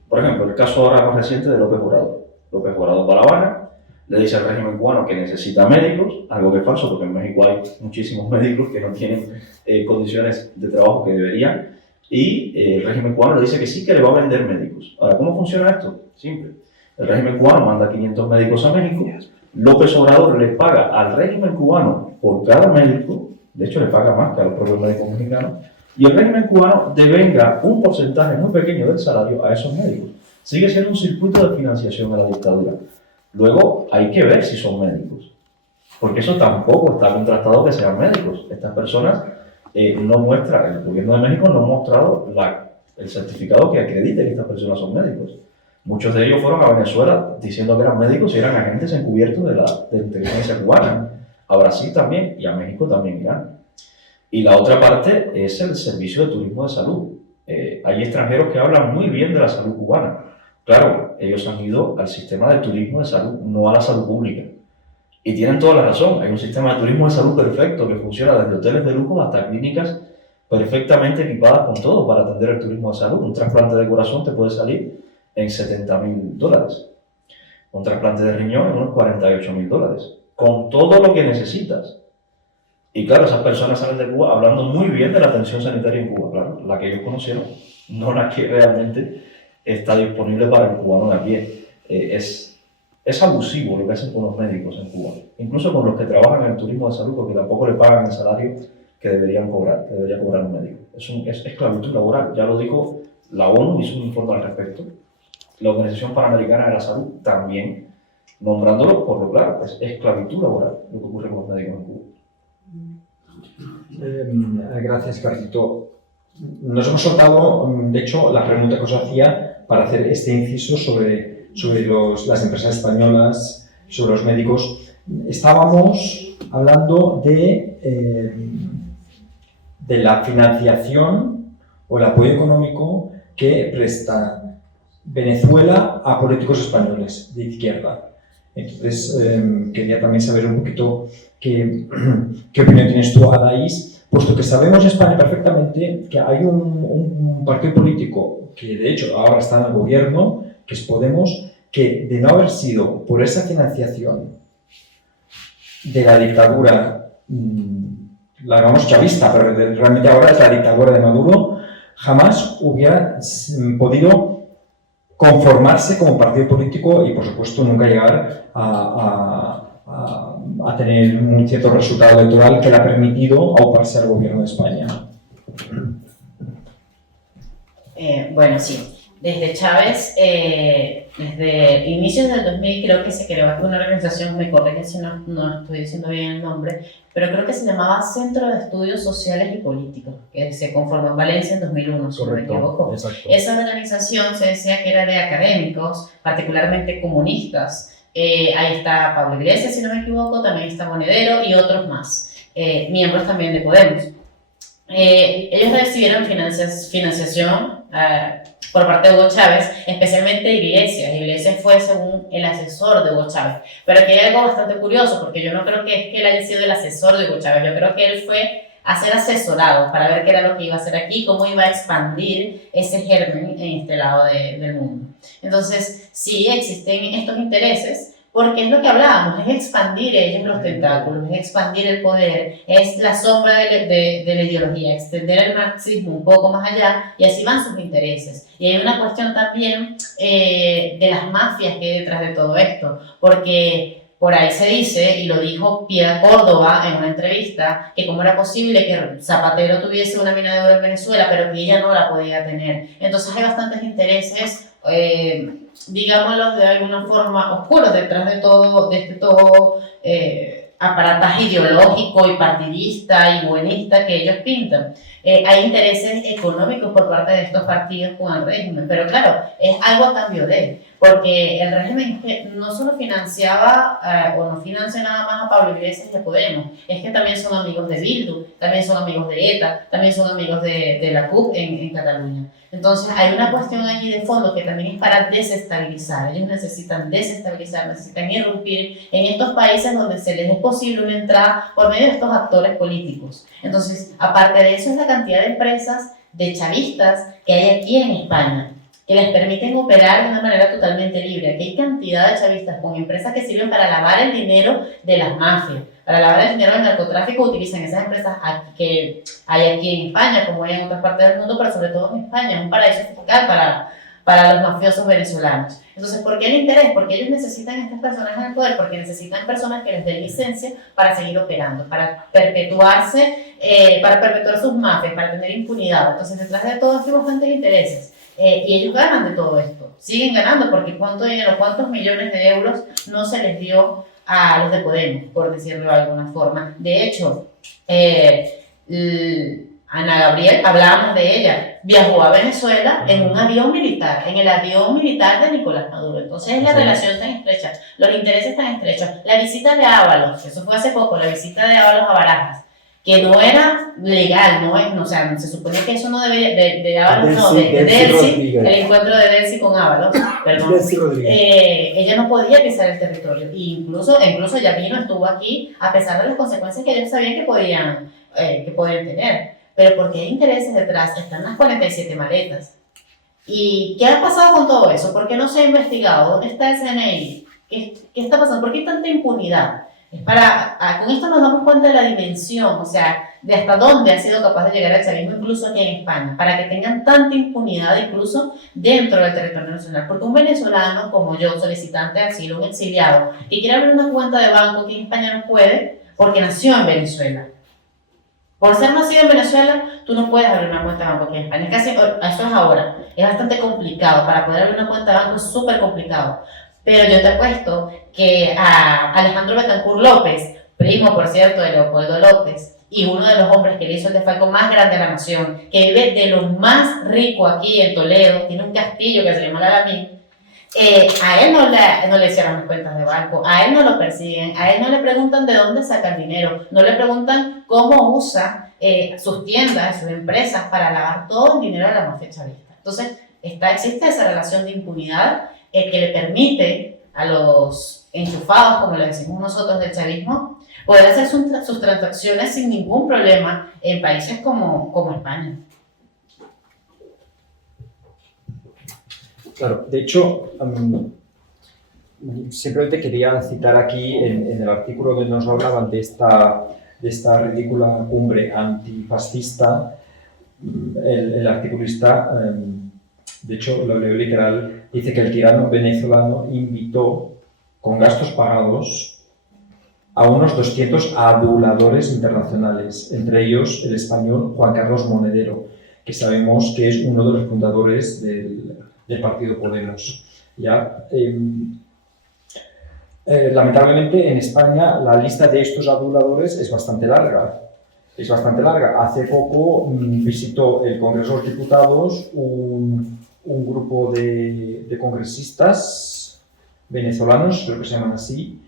por ejemplo, el caso ahora más reciente de López Obrador. López Obrador va a La Habana, le dice al régimen cubano que necesita médicos, algo que es falso porque en México hay muchísimos médicos que no tienen condiciones de trabajo que deberían, y el régimen cubano le dice que sí, que le va a vender médicos. Ahora, ¿cómo funciona esto? Simple. El régimen cubano manda 500 médicos a México, López Obrador le paga al régimen cubano por cada médico, de hecho le paga más que a los propios médicos mexicanos, y el régimen cubano devenga un porcentaje muy pequeño del salario a esos médicos. Sigue siendo un circuito de financiación a la dictadura. Luego hay que ver si son médicos, porque eso tampoco está contrastado que sean médicos. Estas personas no muestran, el gobierno de México no ha mostrado el certificado que acredite que estas personas son médicos. Muchos de ellos fueron a Venezuela diciendo que eran médicos y eran agentes encubiertos de la inteligencia cubana. A Brasil también y a México también irán. Y la otra parte es el servicio de turismo de salud. Hay extranjeros que hablan muy bien de la salud cubana. Claro, ellos han ido al sistema de turismo de salud, no a la salud pública. Y tienen toda la razón, hay un sistema de turismo de salud perfecto que funciona desde hoteles de lujo hasta clínicas perfectamente equipadas con todo para atender el turismo de salud. Un trasplante de corazón te puede salir en $70,000. Un trasplante de riñón en unos $48,000. Con todo lo que necesitas. Y claro, esas personas salen de Cuba hablando muy bien de la atención sanitaria en Cuba, claro, la que ellos conocieron, no la que realmente está disponible para el cubano de a pie. Es abusivo lo que hacen con los médicos en Cuba, incluso con los que trabajan en el turismo de salud, porque tampoco le pagan el salario que deberían cobrar, que debería cobrar un médico. Es esclavitud laboral, ya lo dijo la ONU, hizo un informe al respecto. La Organización Panamericana de la Salud también, nombrándolo por lo claro, es esclavitud laboral lo que ocurre con los médicos en Cuba. Gracias, Carlito. Nos hemos soltado, de hecho, la pregunta que os hacía para hacer este inciso sobre las empresas españolas, sobre los médicos. Estábamos hablando de la financiación o el apoyo económico que presta Venezuela a políticos españoles de izquierda. Entonces, quería también saber un poquito qué opinión tienes tú, Adaís, puesto que sabemos en España perfectamente que hay un partido político que, de hecho, ahora está en el gobierno, que es Podemos, que de no haber sido por esa financiación de la dictadura, la llamamos chavista, pero realmente ahora es la dictadura de Maduro, jamás hubiera podido conformarse como partido político y, por supuesto, nunca llegar a tener un cierto resultado electoral que le ha permitido auparse al gobierno de España. Bueno, sí. Desde Chávez, desde inicios del 2000, creo que se creó una organización, me corrige si no estoy diciendo bien el nombre, pero creo que se llamaba Centro de Estudios Sociales y Políticos, que se conformó en Valencia en 2001, si no me equivoco. Exacto. Esa organización se decía que era de académicos, particularmente comunistas. Ahí está Pablo Iglesias, si no me equivoco, también está Monedero y otros más, miembros también de Podemos. ellos recibieron financiación por parte de Hugo Chávez, especialmente Iglesias. Iglesias fue según el asesor de Hugo Chávez. Pero aquí hay algo bastante curioso, porque yo no creo que es que él haya sido el asesor de Hugo Chávez, yo creo que él fue a ser asesorado para ver qué era lo que iba a hacer aquí, cómo iba a expandir ese germen en este lado del mundo. Entonces, sí existen estos intereses, porque es lo que hablábamos, es expandir ellos los tentáculos, es expandir el poder, es la sombra de la ideología, extender el marxismo un poco más allá, y así van sus intereses. Y hay una cuestión también de las mafias que hay detrás de todo esto, porque por ahí se dice, y lo dijo Piedad Córdoba en una entrevista, que cómo era posible que Zapatero tuviese una mina de oro en Venezuela, pero que ella no la podía tener. Entonces hay bastantes intereses, digámoslo de alguna forma, oscuros detrás de todo aparataje ideológico y partidista y buenista que ellos pintan. Hay intereses económicos por parte de estos partidos con el régimen, pero claro, es algo a cambio de, porque el régimen no solo financiaba o no financia nada más a Pablo Iglesias y a Podemos, es que también son amigos de Bildu, también son amigos de ETA, también son amigos de la CUP en Cataluña. Entonces hay una cuestión allí de fondo que también es para desestabilizar. Ellos necesitan desestabilizar, necesitan irrumpir en estos países donde se les es posible una entrada por medio de estos actores políticos. Entonces, aparte de eso, es la cantidad de empresas de chavistas que hay aquí en España, que les permiten operar de una manera totalmente libre. Aquí hay cantidad de chavistas con empresas que sirven para lavar el dinero de las mafias, para lavar el dinero del narcotráfico. Utilizan esas empresas que hay aquí en España, como hay en otras partes del mundo, pero sobre todo en España, es un paraíso fiscal para los mafiosos venezolanos. Entonces, ¿por qué el interés? Porque ellos necesitan estas personas en el poder, porque necesitan personas que les den licencia para seguir operando, para perpetuarse, para perpetuar sus mafias, para tener impunidad. Entonces, detrás de todo esto hay bastantes intereses. Y ellos ganan de todo esto, siguen ganando, porque cuánto dinero, cuántos millones de euros no se les dio a los de Podemos, por decirlo de alguna forma. De hecho, Ana Gabriel, hablábamos de ella, viajó a Venezuela en un avión militar, en el avión militar de Nicolás Maduro. Entonces es la relación tan estrecha, los intereses tan estrechos. La visita de Ábalos, eso fue hace poco, la visita de Ábalos a Barajas, que no era legal, o sea, se supone que eso no debería, de Ábalos no, de Delcy, el encuentro de Delcy con Ábalos, perdón, ella no podía pisar el territorio, e incluso ya vino, estuvo aquí, a pesar de las consecuencias que ellos sabían que podían tener, pero porque hay intereses detrás, están las 47 maletas. ¿Y qué ha pasado con todo eso? ¿Por qué no se ha investigado? ¿Dónde está el CNI? ¿Qué está pasando? ¿Por qué hay tanta impunidad? Con esto nos damos cuenta de la dimensión, o sea, de hasta dónde ha sido capaz de llegar el chavismo, incluso aquí en España, para que tengan tanta impunidad incluso dentro del territorio nacional. Porque un venezolano como yo, solicitante de asilo, un exiliado, que quiere abrir una cuenta de banco que en España no puede, porque nació en Venezuela. Por ser nacido en Venezuela, tú no puedes abrir una cuenta de banco aquí en España. Eso es ahora. Es bastante complicado. Para poder abrir una cuenta de banco es súper complicado. Pero yo te apuesto que a Alejandro Betancur López, primo, por cierto, de Leopoldo López, y uno de los hombres que le hizo el desfalco más grande de la nación, que vive de lo más rico aquí en Toledo, tiene un castillo que se llama Laramín, a él no le cierran cuentas de banco, a él no lo persiguen, a él no le preguntan de dónde saca el dinero, no le preguntan cómo usa sus tiendas, sus empresas para lavar todo el dinero de la mafia chavista. Entonces, existe esa relación de impunidad que le permite a los enchufados, como le decimos nosotros del chavismo, poder hacer sus transacciones sin ningún problema en países como España. Claro, de hecho, simplemente quería citar aquí en el artículo donde nos hablaban de esta ridícula cumbre antifascista, el articulista, de hecho lo leo literal, dice que el tirano venezolano invitó con gastos pagados a unos 200 aduladores internacionales, entre ellos el español Juan Carlos Monedero, que sabemos que es uno de los fundadores del partido Podemos. ¿Ya? Lamentablemente en España la lista de estos aduladores es bastante larga. Hace poco visitó el Congreso de los Diputados un grupo de congresistas venezolanos, creo que se llaman así,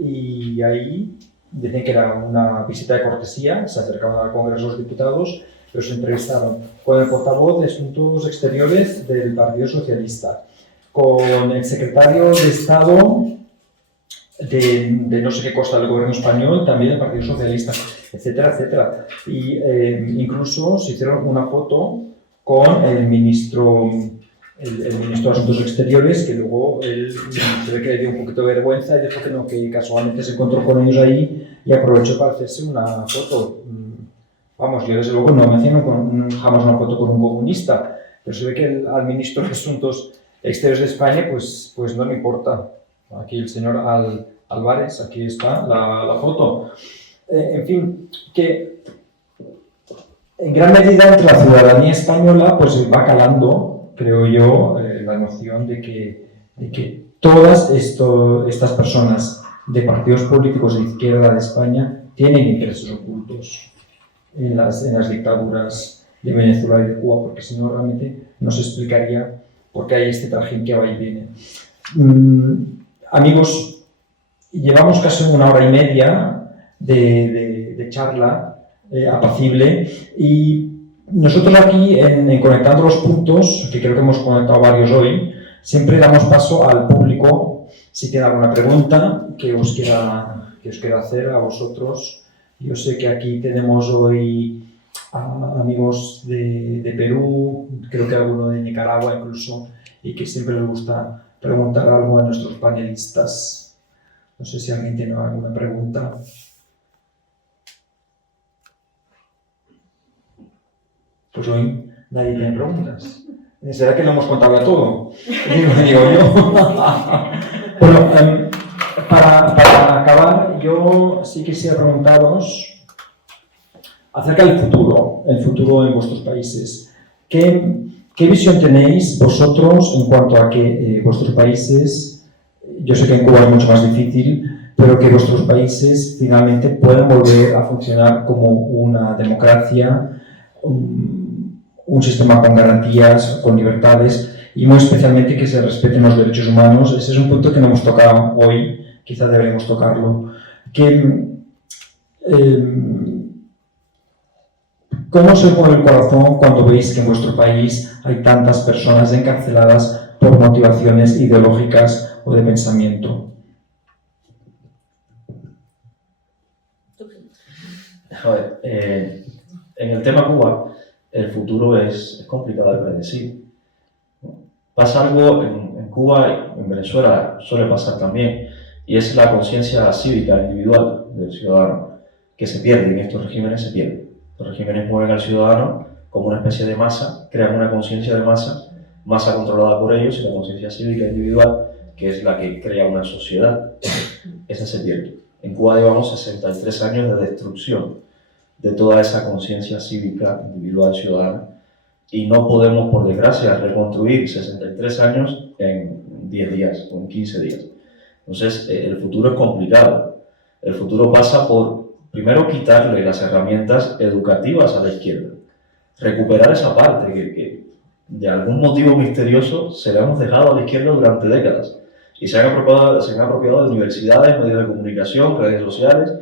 y ahí dicen que era una visita de cortesía, se acercaban al Congreso de los Diputados los entrevistaron, con el portavoz de Asuntos Exteriores del Partido Socialista, con el secretario de Estado de no sé qué cosa del gobierno español, también del Partido Socialista, etcétera, etcétera. Y incluso se hicieron una foto con el ministro de Asuntos Exteriores, que luego él se ve que le dio un poquito de vergüenza y dijo que no, que casualmente se encontró con ellos ahí y aprovechó para hacerse una foto. Vamos, yo desde luego no me hacía jamás una foto con un comunista, pero se ve que al ministro de Asuntos Exteriores de España pues no le importa. Aquí el señor Álvarez, aquí está la foto. En fin, que en gran medida entre la ciudadanía española pues va calando, creo yo, la noción de que todas estas personas de partidos políticos de izquierda de España tienen intereses ocultos en las dictaduras de Venezuela y de Cuba, porque si no realmente no se explicaría por qué hay este trajín que va y viene. Amigos, llevamos casi una hora y media de charla apacible y nosotros aquí en Conectando los Puntos, que creo que hemos conectado varios hoy, siempre damos paso al público si tiene alguna pregunta que os quiera hacer a vosotros. Yo sé que aquí tenemos hoy amigos de Perú, creo que alguno de Nicaragua incluso, y que siempre les gusta preguntar algo a nuestros panelistas. No sé si alguien tiene alguna pregunta. Pues hoy nadie tiene preguntas. ¿Será que lo hemos contado ya todo? Digo yo. Bueno, para acabar, yo sí quisiera preguntaros acerca del futuro, el futuro en vuestros países. ¿Qué visión tenéis vosotros en cuanto a que vuestros países, yo sé que en Cuba es mucho más difícil, pero que vuestros países finalmente puedan volver a funcionar como una democracia, un sistema con garantías, con libertades y muy especialmente que se respeten los derechos humanos? Ese es un punto que no hemos tocado hoy, quizá deberíamos tocarlo. ¿Cómo se mueve el corazón cuando veis que en vuestro país hay tantas personas encarceladas por motivaciones ideológicas o de pensamiento? A ver, en el tema Cuba, el futuro es complicado de predecir. Pasa algo en Cuba y en Venezuela suele pasar también, y es la conciencia cívica individual del ciudadano, que se pierde en estos regímenes, se pierde. Los regímenes mueven al ciudadano como una especie de masa, crean una conciencia de masa controlada por ellos, y la conciencia cívica individual, que es la que crea una sociedad, esa se pierde. En Cuba llevamos 63 años de destrucción de toda esa conciencia cívica individual ciudadana, y no podemos, por desgracia, reconstruir 63 años en 10 días o en 15 días. Entonces, el futuro es complicado. El futuro pasa por, primero, quitarle las herramientas educativas a la izquierda, recuperar esa parte que de algún motivo misterioso se le hemos dejado a la izquierda durante décadas, y se han apropiado de universidades, medios de comunicación, redes sociales,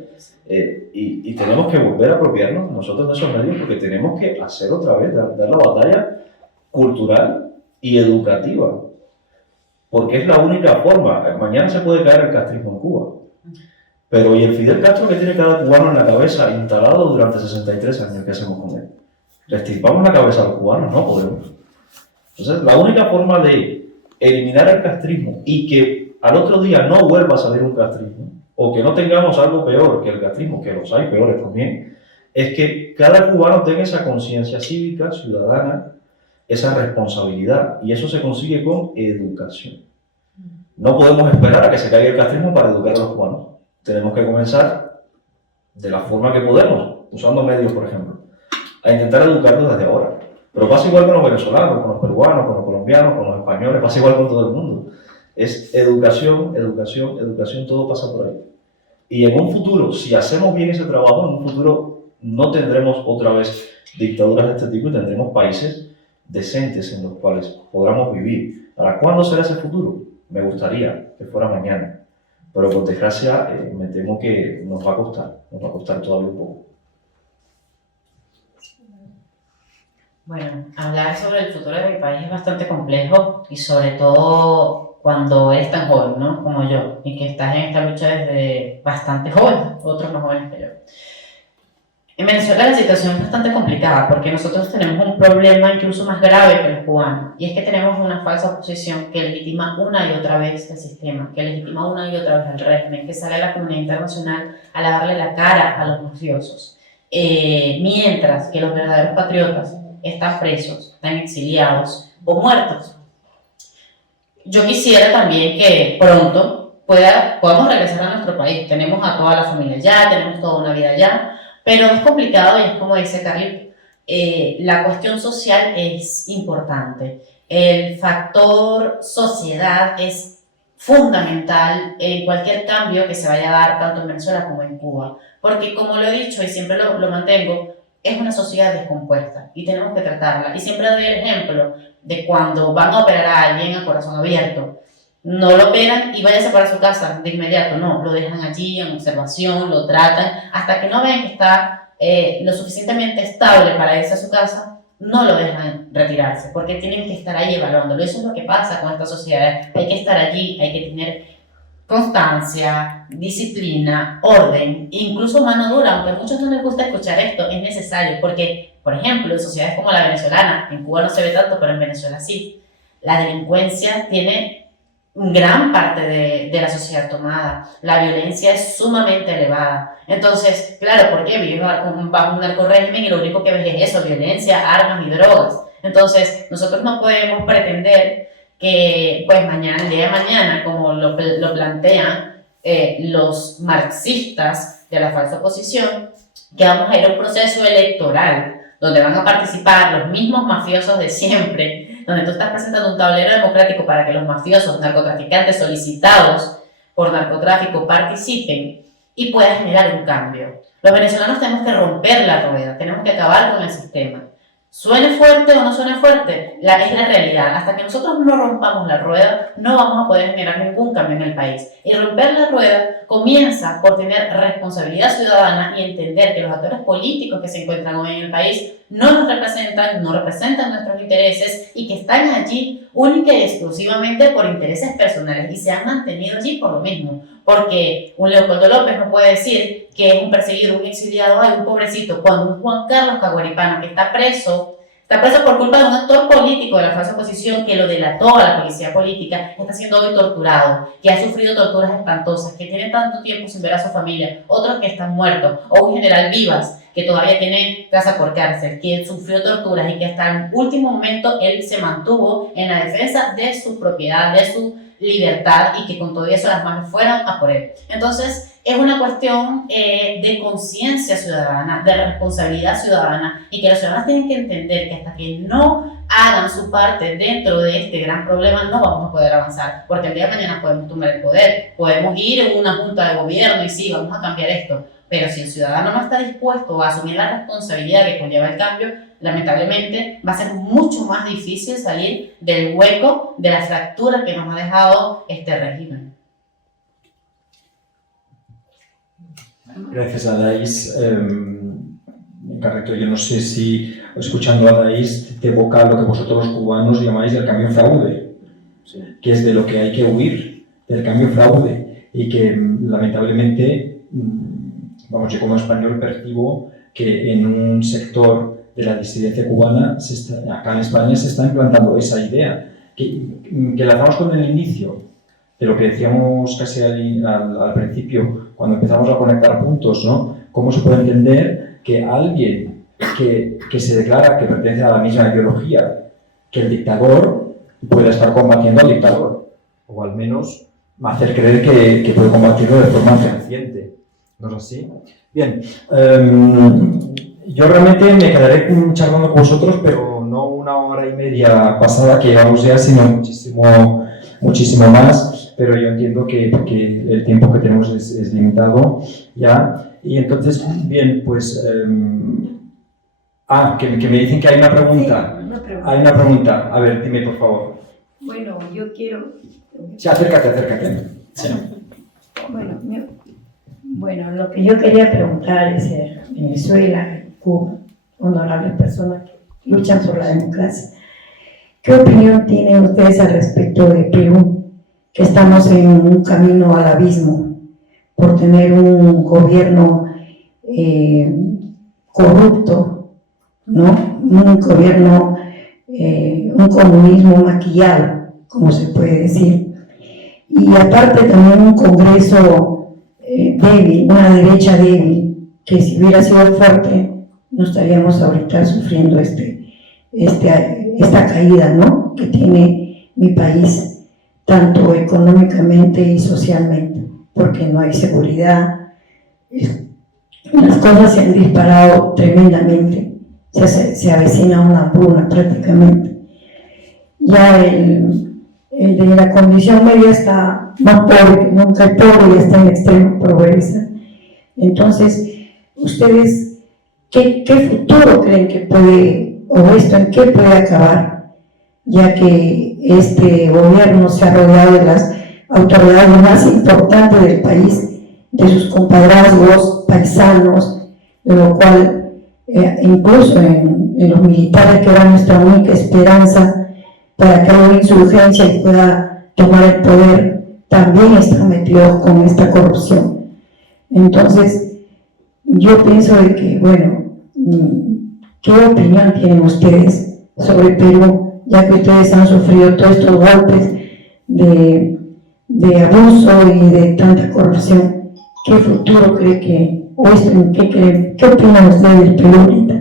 y tenemos que volver a apropiarnos nosotros de esos medios, porque tenemos que hacer otra vez, dar la batalla cultural y educativa, porque es la única forma. Mañana se puede caer el castrismo en Cuba, pero ¿y el Fidel Castro que tiene cada cubano en la cabeza instalado durante 63 años? ¿Qué hacemos con él? ¿Le estirpamos la cabeza a los cubanos? No podemos. Entonces, la única forma de eliminar el castrismo y que al otro día no vuelva a salir un castrismo, o que no tengamos algo peor que el castrismo, que los hay peores también, es que cada cubano tenga esa conciencia cívica, ciudadana, esa responsabilidad, y eso se consigue con educación. No podemos esperar a que se caiga el castrismo para educar a los cubanos. Tenemos que comenzar de la forma que podemos, usando medios, por ejemplo, a intentar educarlos desde ahora. Pero pasa igual con los venezolanos, con los peruanos, con los colombianos, con los españoles, pasa igual con todo el mundo. Es educación, educación, educación, todo pasa por ahí. Y en un futuro, si hacemos bien ese trabajo, en un futuro no tendremos otra vez dictaduras de este tipo y tendremos países decentes en los cuales podamos vivir. ¿Para cuándo será ese futuro? Me gustaría que fuera mañana, pero por desgracia me temo que nos va a costar todavía un poco. Bueno, hablar sobre el futuro de mi país es bastante complejo y sobre todo cuando eres tan joven, ¿no? Como yo, y que estás en esta lucha desde bastante joven, otros más jóvenes que yo. En Venezuela la situación es bastante complicada porque nosotros tenemos un problema incluso más grave que los cubanos, y es que tenemos una falsa oposición que legitima una y otra vez el sistema, que legitima una y otra vez el régimen, que sale a la comunidad internacional a lavarle la cara a los mafiosos, mientras que los verdaderos patriotas están presos, están exiliados o muertos. Yo quisiera también que pronto podamos regresar a nuestro país. Tenemos a toda la familia allá, tenemos toda una vida allá, pero es complicado y es como dice Carly, la cuestión social es importante. El factor sociedad es fundamental en cualquier cambio que se vaya a dar tanto en Venezuela como en Cuba. Porque como lo he dicho y siempre lo mantengo, es una sociedad descompuesta y tenemos que tratarla. Y siempre doy el ejemplo de cuando van a operar a alguien a corazón abierto. No lo operan y váyanse para su casa de inmediato, no, lo dejan allí en observación, lo tratan, hasta que no ven que está lo suficientemente estable para irse a su casa, no lo dejan retirarse, porque tienen que estar ahí evaluándolo. Eso es lo que pasa con estas sociedades, hay que estar allí, hay que tener constancia, disciplina, orden, incluso mano dura, aunque a muchos no les gusta escuchar esto, es necesario, porque, por ejemplo, en sociedades como la venezolana, en Cuba no se ve tanto, pero en Venezuela sí, la delincuencia tiene gran parte de la sociedad tomada. La violencia es sumamente elevada. Entonces, claro, ¿por qué? Vives bajo un narcorrégimen y lo único que ves es eso, violencia, armas y drogas. Entonces, nosotros no podemos pretender que, pues, mañana, el día de mañana, como lo plantean los marxistas de la falsa oposición, que vamos a ir a un proceso electoral donde van a participar los mismos mafiosos de siempre, donde tú estás presentando un tablero democrático para que los mafiosos, narcotraficantes solicitados por narcotráfico participen y pueda generar un cambio. Los venezolanos tenemos que romper la rueda, tenemos que acabar con el sistema. Suene fuerte o no suene fuerte, es la realidad. Hasta que nosotros no rompamos la rueda, no vamos a poder generar ningún cambio en el país. Y romper la rueda comienza por tener responsabilidad ciudadana y entender que los actores políticos que se encuentran hoy en el país no nos representan, no representan nuestros intereses y que están allí única y exclusivamente por intereses personales y se han mantenido allí por lo mismo. Porque un Leopoldo López no puede decir que es un perseguido, un exiliado, ay, un pobrecito, cuando un Juan Carlos Caguaripano que está preso por culpa de un actor político de la falsa oposición que lo delató a la policía política, está siendo hoy torturado, que ha sufrido torturas espantosas, que tiene tanto tiempo sin ver a su familia, otros que están muertos, o un general Vivas, que todavía tiene casa por cárcel, que sufrió torturas y que hasta el último momento él se mantuvo en la defensa de su propiedad, de su libertad y que con todo eso las manos fueran a por él. Entonces, es una cuestión de conciencia ciudadana, de responsabilidad ciudadana y que los ciudadanos tienen que entender que hasta que no hagan su parte dentro de este gran problema no vamos a poder avanzar, porque el día de mañana podemos tomar el poder, podemos ir en una junta de gobierno y sí, vamos a cambiar esto, pero si el ciudadano no está dispuesto a asumir la responsabilidad que conlleva el cambio, lamentablemente va a ser mucho más difícil salir del hueco, de la fractura que nos ha dejado este régimen. Gracias, Adaís. Correcto, yo no sé si, escuchando a Adaís, te evoca lo que vosotros los cubanos llamáis el cambio fraude, sí, que es de lo que hay que huir, del cambio fraude, y que lamentablemente, vamos, yo como español percibo que en un sector de la disidencia cubana, acá en España, se está implantando esa idea, que lanzamos con el inicio de lo que decíamos casi al principio, cuando empezamos a conectar puntos, ¿no? ¿Cómo se puede entender que alguien que se declara que pertenece a la misma ideología que el dictador pueda estar combatiendo al dictador? O al menos hacer creer que puede combatirlo de forma fehaciente. ¿No es así? Bien. Yo realmente me quedaré charlando con vosotros, pero no una hora y media pasada que llevamos ya, sino muchísimo más, pero yo entiendo que el tiempo que tenemos es limitado ya. Y entonces, bien, pues... que me dicen que hay una pregunta. Sí, una pregunta. Hay una pregunta. A ver, dime, por favor. Bueno, yo quiero... Sí, acércate. Sí. Bueno, lo que yo quería preguntar es, Venezuela, Cuba, honorables personas luchan por la democracia. ¿Qué opinión tienen ustedes al respecto de Perú, que estamos en un camino al abismo por tener un gobierno corrupto, ¿no? Un gobierno, un comunismo maquillado, como se puede decir, y aparte también un Congreso débil, una derecha débil, que si hubiera sido fuerte no estaríamos ahorita sufriendo esta caída, ¿no?, que tiene mi país, tanto económicamente y socialmente, porque no hay seguridad. Las cosas se han disparado tremendamente, se avecina una hambruna prácticamente. Ya el de la condición media está más pobre que nunca, el pobre ya está en extrema pobreza. Entonces, ustedes, ¿qué futuro creen que puede, o esto en qué puede acabar? Ya que este gobierno se ha rodeado de las autoridades más importantes del país, de sus compadrazgos, paisanos, de lo cual incluso en los militares, que era nuestra única esperanza para que haya una insurgencia y pueda tomar el poder, también están metidos con esta corrupción. Entonces, yo pienso de que, bueno, ¿qué opinión tienen ustedes sobre Perú, ya que ustedes han sufrido todos estos golpes de abuso y de tanta corrupción? ¿Qué futuro cree que, o esto, qué opinan ustedes del Perú ahorita?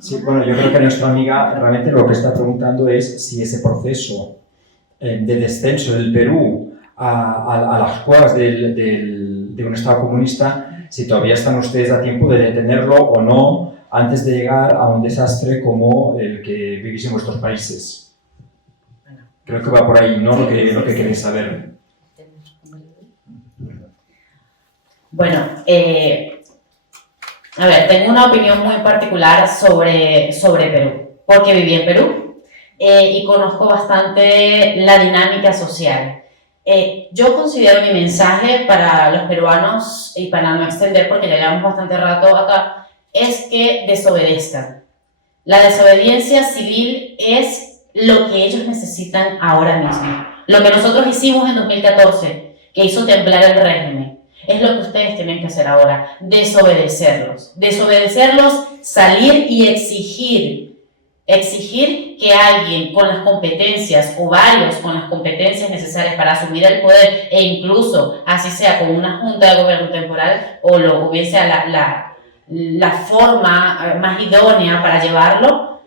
Sí, bueno, yo creo que nuestra amiga realmente lo que está preguntando es si ese proceso de descenso del Perú a las cuevas de un Estado comunista, si todavía están ustedes a tiempo de detenerlo o no antes de llegar a un desastre como el que vivís en vuestros países. Creo que va por ahí, ¿no? Lo que queréis saber. Bueno, a ver, tengo una opinión muy particular sobre Perú, porque viví en Perú y conozco bastante la dinámica social. Yo considero mi mensaje para los peruanos, y para no extender porque ya llevamos bastante rato acá, es que desobedezcan. La desobediencia civil es lo que ellos necesitan ahora mismo. Lo que nosotros hicimos en 2014, que hizo temblar el régimen, es lo que ustedes tienen que hacer ahora, desobedecerlos. Desobedecerlos, salir y exigir que alguien con las competencias, o varios con las competencias necesarias para asumir el poder, e incluso, así sea con una junta de gobierno temporal, o bien sea la forma más idónea para llevarlo,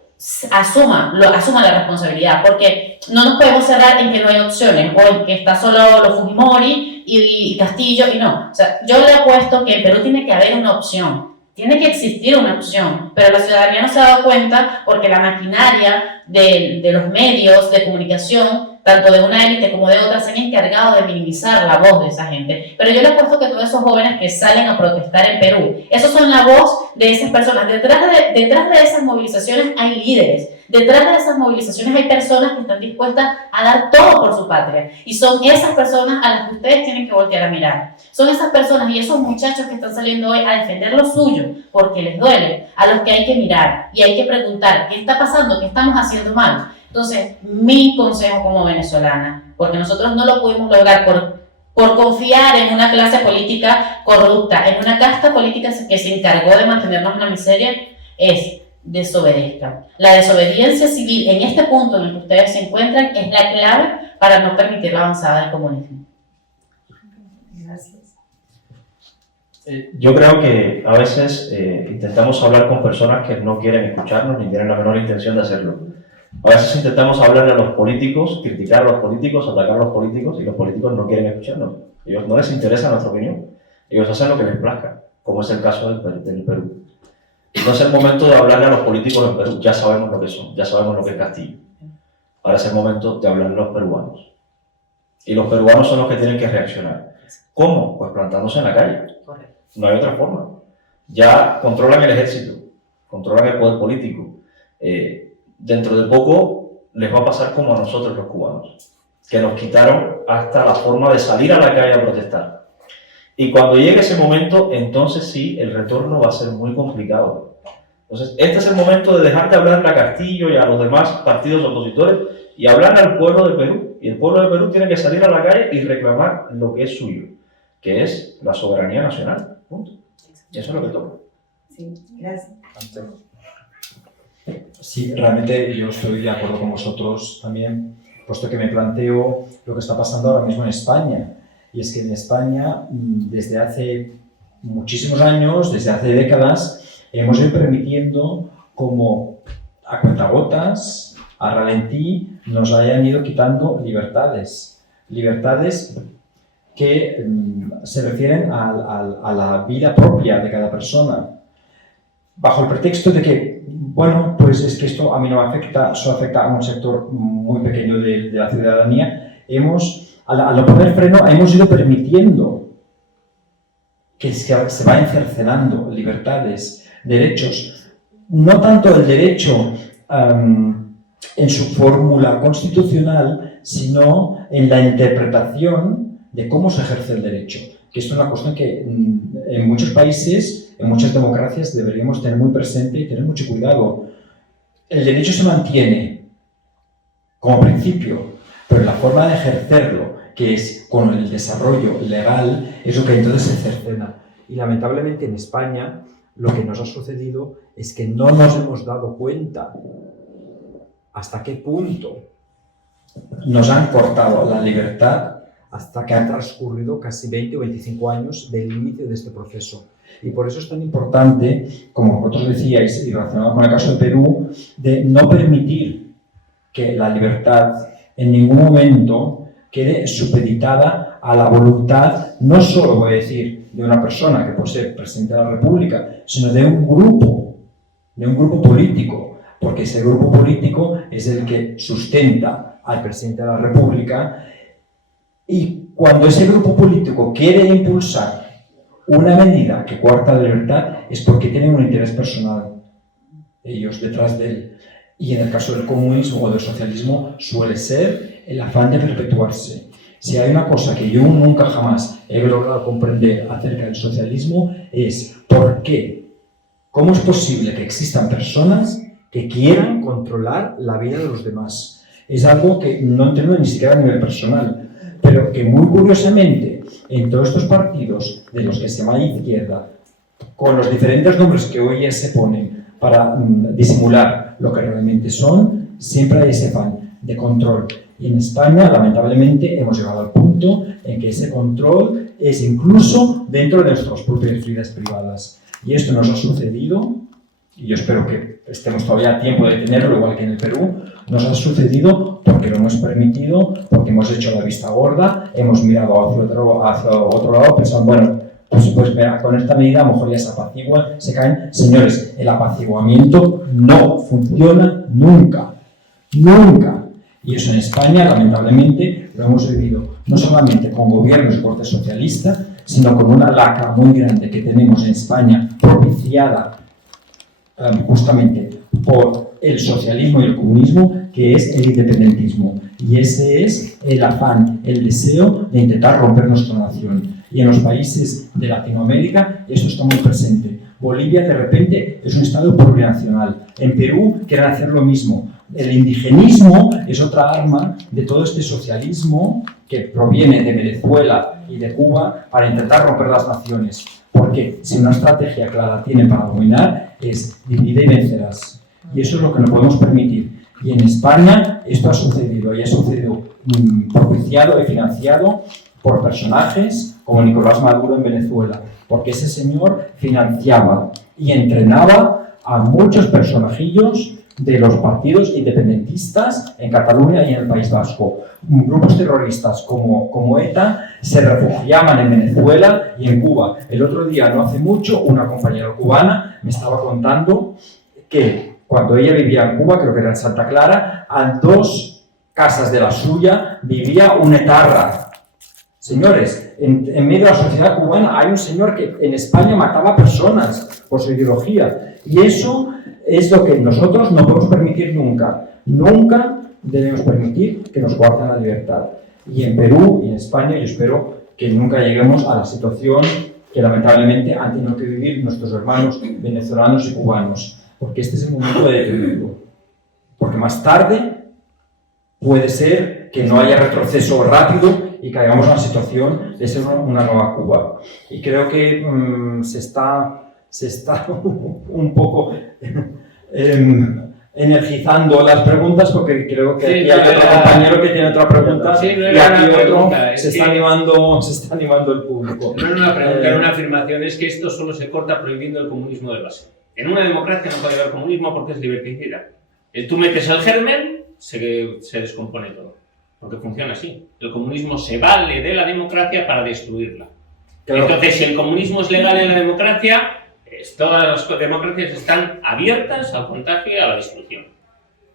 asuma la responsabilidad, porque no nos podemos cerrar en que no hay opciones, o en que está solo los Fujimori y Castillo, y no. O sea, yo le apuesto que en Perú tiene que haber una opción, tiene que existir una opción, pero la ciudadanía no se ha dado cuenta porque la maquinaria de los medios de comunicación, tanto de una élite como de otra, se han encargado de minimizar la voz de esa gente. Pero yo le apuesto que todos esos jóvenes que salen a protestar en Perú, esos son la voz de esas personas. Detrás de esas movilizaciones hay líderes. Detrás de esas movilizaciones hay personas que están dispuestas a dar todo por su patria. Y son esas personas a las que ustedes tienen que voltear a mirar. Son esas personas y esos muchachos que están saliendo hoy a defender lo suyo, porque les duele, a los que hay que mirar y hay que preguntar, ¿qué está pasando? ¿Qué estamos haciendo mal? Entonces, mi consejo como venezolana, porque nosotros no lo pudimos lograr por confiar en una clase política corrupta, en una casta política que se encargó de mantenernos en la miseria, es desobedezcan. La desobediencia civil en este punto en el que ustedes se encuentran es la clave para no permitir la avanzada del comunismo. Gracias. Yo creo que a veces intentamos hablar con personas que no quieren escucharnos ni tienen la menor intención de hacerlo. A veces intentamos hablar a los políticos, criticar a los políticos, atacar a los políticos, y los políticos no quieren escucharnos. Ellos no les interesa nuestra opinión. Ellos hacen lo que les plazca, como es el caso del Perú. No es el momento de hablarle a los políticos del Perú, ya sabemos lo que son, ya sabemos lo que es Castillo. Ahora es el momento de hablarle a los peruanos. Y los peruanos son los que tienen que reaccionar. ¿Cómo? Pues plantándose en la calle. Correcto. No hay otra forma. Ya controlan el ejército, controlan el poder político. Dentro de poco les va a pasar como a nosotros los cubanos, que nos quitaron hasta la forma de salir a la calle a protestar. Y cuando llegue ese momento, entonces sí, el retorno va a ser muy complicado. Entonces, este es el momento de dejar de hablarle a Castillo y a los demás partidos opositores y hablarle al pueblo de Perú. Y el pueblo de Perú tiene que salir a la calle y reclamar lo que es suyo, que es la soberanía nacional. Punto. Y eso es lo que toca. Sí, gracias. Sí, realmente yo estoy de acuerdo con vosotros también, puesto que me planteo lo que está pasando ahora mismo en España. Y es que en España, desde hace muchísimos años, desde hace décadas, hemos ido permitiendo como a cuentagotas, a ralentí, nos hayan ido quitando libertades. Libertades que se refieren a la vida propia de cada persona, bajo el pretexto de que, bueno, pues es que esto a mí no me afecta, solo afecta a un sector muy pequeño de la ciudadanía. Al no poner freno, hemos ido permitiendo que se vayan cercenando libertades, derechos, no tanto el derecho en su fórmula constitucional, sino en la interpretación de cómo se ejerce el derecho. Que esto es una cuestión que en muchos países, en muchas democracias, deberíamos tener muy presente y tener mucho cuidado. El derecho se mantiene como principio, pero la forma de ejercerlo, que es con el desarrollo legal, es lo que entonces se cercena. Y lamentablemente en España lo que nos ha sucedido es que no nos hemos dado cuenta hasta qué punto nos han cortado la libertad hasta que han transcurrido casi 20 o 25 años del inicio de este proceso. Y por eso es tan importante, como vosotros decíais, y relacionado con el caso de Perú, de no permitir que la libertad en ningún momento quede supeditada a la voluntad, no solo, voy a decir, de una persona que puede ser presidente de la República, sino de un grupo político, porque ese grupo político es el que sustenta al presidente de la República. Y cuando ese grupo político quiere impulsar una medida que coarta la libertad, es porque tienen un interés personal, ellos detrás de él. Y en el caso del comunismo o del socialismo suele ser el afán de perpetuarse. Si hay una cosa que yo nunca jamás he logrado comprender acerca del socialismo es por qué, cómo es posible que existan personas que quieran controlar la vida de los demás. Es algo que no entiendo ni siquiera a nivel personal, pero que muy curiosamente en todos estos partidos de los que se llama izquierda, con los diferentes nombres que hoy ya se ponen para disimular lo que realmente son, siempre hay ese afán de control. Y en España, lamentablemente, hemos llegado al punto en que ese control es incluso dentro de nuestras propias vidas privadas. Y esto nos ha sucedido, y yo espero que estemos todavía a tiempo de tenerlo, igual que en el Perú, nos ha sucedido porque lo hemos permitido, porque hemos hecho la vista gorda, hemos mirado hacia otro lado pensando, bueno, pues mira, con esta medida a lo mejor ya se apaciguan, se caen. Señores, el apaciguamiento no funciona nunca, nunca. Y eso en España, lamentablemente, lo hemos vivido no solamente con gobiernos de corte socialista, sino con una lacra muy grande que tenemos en España, propiciada justamente por el socialismo y el comunismo, que es el independentismo. Y ese es el afán, el deseo de intentar romper nuestra nación. Y en los países de Latinoamérica esto está muy presente. Bolivia, de repente, es un estado plurinacional. En Perú quieren hacer lo mismo. El indigenismo es otra arma de todo este socialismo que proviene de Venezuela y de Cuba para intentar romper las naciones. Porque si una estrategia clara tiene para dominar es divide y vencerás. Y eso es lo que no podemos permitir. Y en España esto ha sucedido, y ha sucedido propiciado y financiado por personajes como Nicolás Maduro en Venezuela, porque ese señor financiaba y entrenaba a muchos personajillos de los partidos independentistas en Cataluña y en el País Vasco. Grupos terroristas como ETA se refugiaban en Venezuela y en Cuba. El otro día, no hace mucho, una compañera cubana me estaba contando que cuando ella vivía en Cuba, creo que era en Santa Clara, a 2 casas de la suya vivía un etarra. Señores, en medio de la sociedad cubana hay un señor que en España mataba personas por su ideología. Y eso es lo que nosotros no podemos permitir nunca. Nunca debemos permitir que nos coarten la libertad. Y en Perú y en España yo espero que nunca lleguemos a la situación que lamentablemente han tenido que vivir nuestros hermanos venezolanos y cubanos, porque este es el momento de detenerlo. Porque más tarde puede ser que no haya retroceso rápido y caigamos en la situación de ser una nueva Cuba. Y creo que se está un poco energizando las preguntas, porque creo que aquí hay otro compañero que tiene otra pregunta, sí, no y aquí otro pregunta, se está animando el público. No era una pregunta, era una afirmación, es que esto solo se corta prohibiendo el comunismo de base. En una democracia no puede haber comunismo porque es liberticida. Tú metes el germen, se descompone todo. Porque funciona así. El comunismo se vale de la democracia para destruirla. Claro. Entonces, si el comunismo es legal en la democracia, todas las democracias están abiertas al contagio y a la destrucción.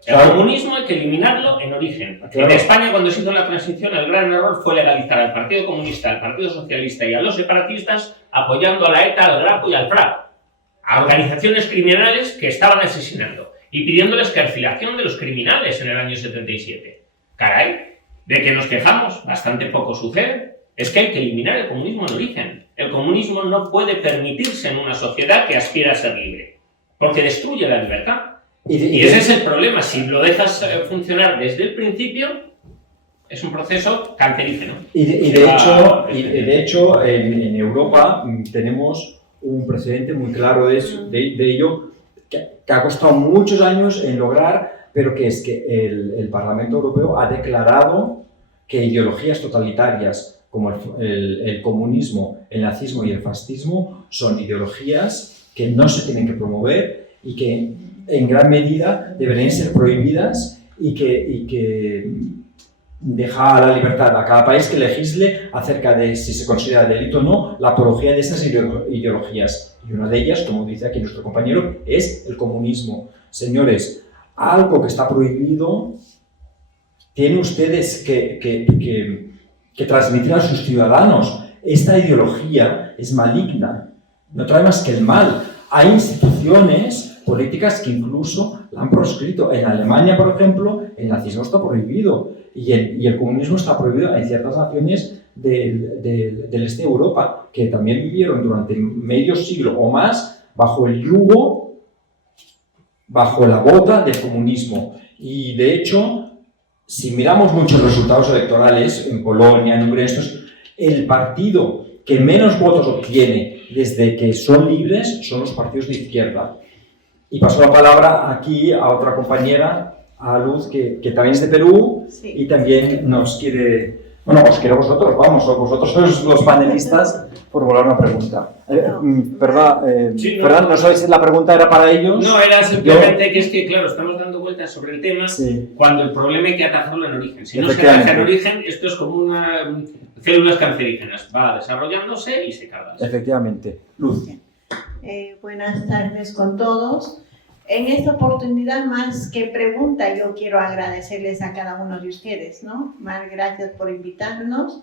El comunismo hay que eliminarlo en origen. Claro. En España, cuando se hizo la transición, el gran error fue legalizar al Partido Comunista, al Partido Socialista y a los separatistas, apoyando a la ETA, al GRAPO y al FRAP, a organizaciones criminales que estaban asesinando y pidiendo la excarcelación de los criminales en el año 77. Caray, de que nos quejamos, bastante poco sucede. Es que hay que eliminar el comunismo en origen. El comunismo no puede permitirse en una sociedad que aspira a ser libre, porque destruye la libertad. Y ese es el problema. Si lo dejas funcionar desde el principio, es un proceso cancerígeno. Y de hecho, en Europa tenemos un precedente muy claro de ello, que ha costado muchos años en lograr, pero que es que el Parlamento Europeo ha declarado que ideologías totalitarias como el comunismo, el nazismo y el fascismo son ideologías que no se tienen que promover y que en gran medida deberían ser prohibidas y que deja la libertad a cada país que legisle acerca de si se considera delito o no la apología de esas ideologías. Y una de ellas, como dice aquí nuestro compañero, es el comunismo. Señores, algo que está prohibido tienen ustedes que transmitir a sus ciudadanos. Esta ideología es maligna, no trae más que el mal. Hay instituciones políticas que incluso la han proscrito. En Alemania, por ejemplo, el nazismo está prohibido y el comunismo está prohibido en ciertas naciones del este de Europa, que también vivieron durante medio siglo o más bajo el yugo, bajo la bota del comunismo. Y de hecho, si miramos muchos resultados electorales en Polonia, en Hungría, el partido que menos votos obtiene desde que son libres son los partidos de izquierda. Y paso la palabra aquí a otra compañera, a Luz, que también es de Perú, sí, y también nos quiere... Bueno, os quiero vosotros, vamos, vosotros sois los panelistas, formular una pregunta. Perdón, no sabéis si la pregunta era para ellos. No, era simplemente que es que, claro, estamos dando vueltas sobre el tema, sí, cuando el problema hay que atajarlo en origen. Si no se ataja en origen, esto es como una células cancerígenas, va desarrollándose y se carga. Efectivamente. Luz. Buenas tardes con todos. En esta oportunidad, más que pregunta, yo quiero agradecerles a cada uno de ustedes, ¿no? Más gracias por invitarnos,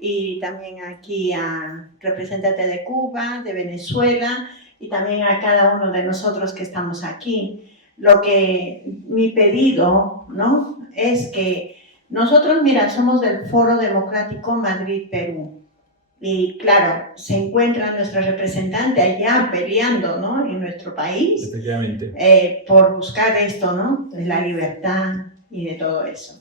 y también aquí a representantes de Cuba, de Venezuela, y también a cada uno de nosotros que estamos aquí. Mi pedido, ¿no?, es que nosotros, mira, somos del Foro Democrático Madrid-Perú. Y claro, se encuentra nuestro representante allá peleando, ¿no?, en nuestro país, por buscar esto, ¿no?, de la libertad y de todo eso.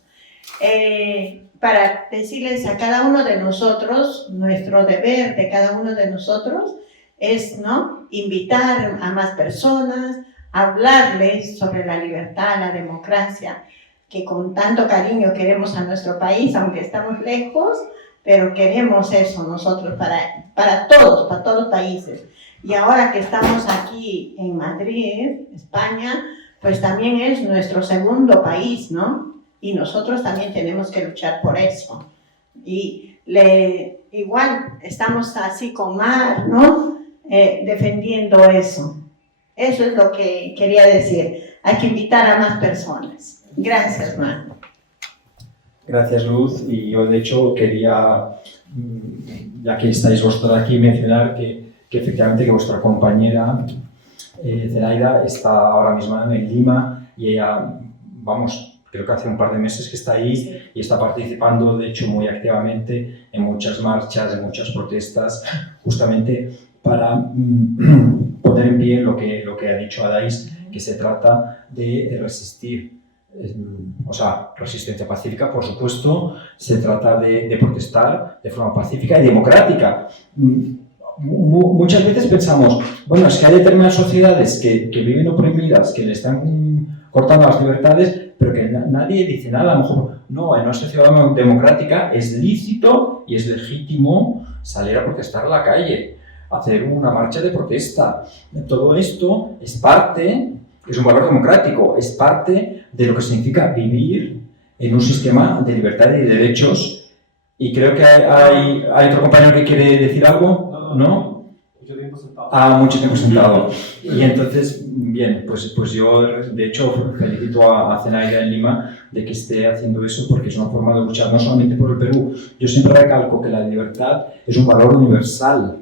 Para decirles a cada uno de nosotros, nuestro deber de cada uno de nosotros es, ¿no?, invitar a más personas, hablarles sobre la libertad, la democracia, que con tanto cariño queremos a nuestro país, aunque estamos lejos, pero queremos eso nosotros para todos los países. Y ahora que estamos aquí en Madrid, España, pues también es nuestro segundo país, ¿no? Y nosotros también tenemos que luchar por eso. Y igual estamos así con Mar, ¿no?, defendiendo eso. Eso es lo que quería decir. Hay que invitar a más personas. Gracias, Mar. Gracias, Luz. Y yo, de hecho, quería, ya que estáis vosotros aquí, mencionar que efectivamente que vuestra compañera Zelaida está ahora mismo en Lima y ella, vamos, creo que hace un par de meses que está ahí y está participando, de hecho, muy activamente en muchas marchas, en muchas protestas, justamente para poner en pie lo que ha dicho Adais, que se trata de resistir. O sea, resistencia pacífica, por supuesto, se trata de protestar de forma pacífica y democrática. Muchas veces pensamos, bueno, es que hay determinadas sociedades que viven oprimidas, que le están cortando las libertades, pero que nadie dice nada. A lo mejor, no, en una sociedad democrática es lícito y es legítimo salir a protestar a la calle, hacer una marcha de protesta. Todo esto es parte, es un valor democrático, es parte de lo que significa vivir en un sistema de libertad y de derechos. Y creo que hay otro compañero que quiere decir algo, ¿no? Mucho tiempo sentado. Mucho tiempo sentado. Y entonces, bien, pues yo de hecho felicito a Zenaida en Lima de que esté haciendo eso, porque es una forma de luchar no solamente por el Perú. Yo siempre recalco que la libertad es un valor universal.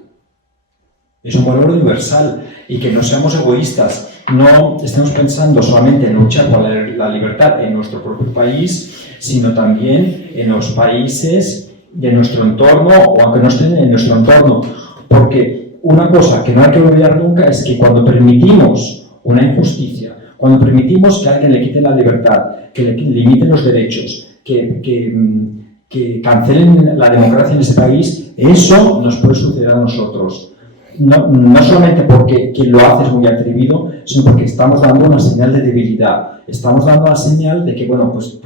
Es un valor universal y que no seamos egoístas. No estemos pensando solamente en luchar por la libertad en nuestro propio país, sino también en los países de nuestro entorno, o aunque no estén en nuestro entorno. Porque una cosa que no hay que olvidar nunca es que cuando permitimos una injusticia, cuando permitimos que a alguien le quite la libertad, que le limiten los derechos, que cancelen la democracia en ese país, eso nos puede suceder a nosotros. No solamente porque quien lo hace es muy atrevido, sino porque estamos dando una señal de debilidad. Estamos dando una señal de que, bueno, pues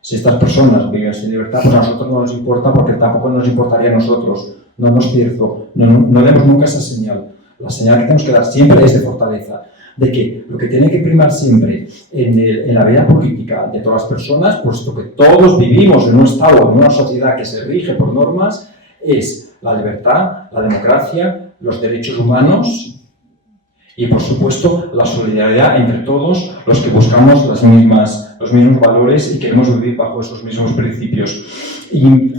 si estas personas viven sin libertad, pues a nosotros no nos importa, porque tampoco nos importaría a nosotros. No nos cierto, no demos nunca esa señal. La señal que tenemos que dar siempre es de fortaleza, de que lo que tiene que primar siempre en la vida política de todas las personas, puesto que todos vivimos en un Estado, en una sociedad que se rige por normas, es la libertad, la democracia, los derechos humanos y, por supuesto, la solidaridad entre todos los que buscamos los mismos valores y queremos vivir bajo esos mismos principios. Y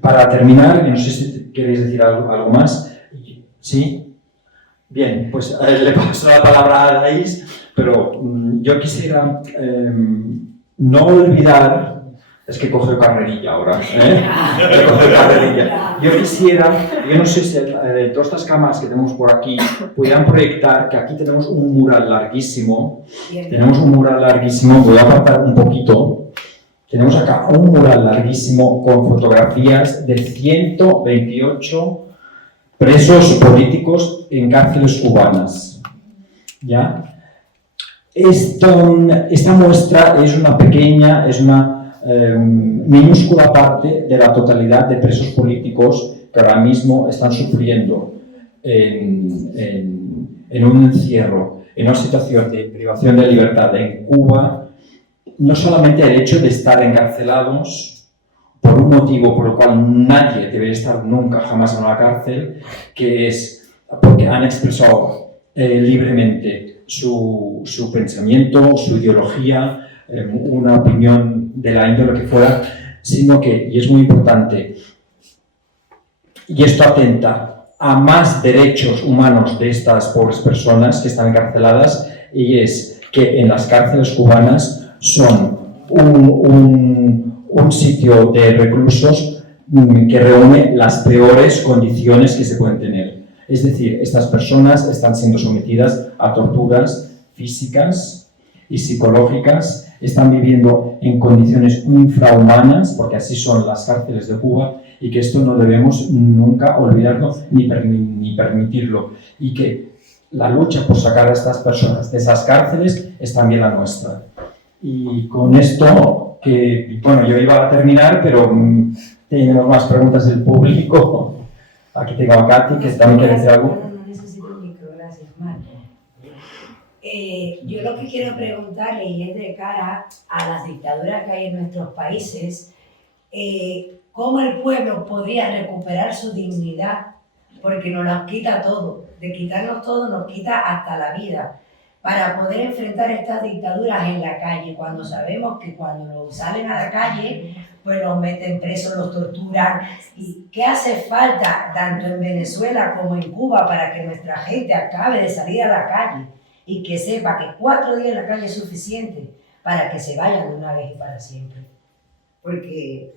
para terminar, no sé si queréis decir algo más. ¿Sí? Bien, pues le paso la palabra a Anaís, pero yo quisiera no olvidar. Es que coge carrerilla ahora, coge carrerilla. Yo no sé si todas estas cámaras que tenemos por aquí pudieran proyectar que aquí tenemos un mural larguísimo. Voy a apartar un poquito. Tenemos acá un mural larguísimo con fotografías de 128 presos políticos en cárceles cubanas. ¿Ya? Esta muestra es una minúscula parte de la totalidad de presos políticos que ahora mismo están sufriendo en un encierro, en una situación de privación de libertad en Cuba. No solamente el hecho de estar encarcelados por un motivo por el cual nadie debería estar nunca jamás en la cárcel, que es porque han expresado libremente su pensamiento, su ideología, una opinión de la índole que fuera, sino que, y es muy importante, y esto atenta a más derechos humanos de estas pobres personas que están encarceladas, y es que en las cárceles cubanas son un sitio de reclusos que reúne las peores condiciones que se pueden tener. Es decir, estas personas están siendo sometidas a torturas físicas y psicológicas, están viviendo en condiciones infrahumanas, porque así son las cárceles de Cuba, y que esto no debemos nunca olvidarlo ni permitirlo, y que la lucha por sacar a estas personas de esas cárceles es también la nuestra. Y con esto, que bueno, yo iba a terminar, pero tenemos más preguntas del público. Aquí tengo a Katy, que también quiere decir algo. No necesito un micro, gracias, Marco. Yo lo que quiero preguntarle, y es de cara a las dictaduras que hay en nuestros países, ¿cómo el pueblo podría recuperar su dignidad? Porque nos las quita todo. De quitarnos todo nos quita hasta la vida. Para poder enfrentar estas dictaduras en la calle, cuando sabemos que cuando salen a la calle, pues los meten presos, los torturan. ¿Y qué hace falta tanto en Venezuela como en Cuba para que nuestra gente acabe de salir a la calle y que sepa que 4 días en la calle es suficiente para que se vayan de una vez y para siempre. Porque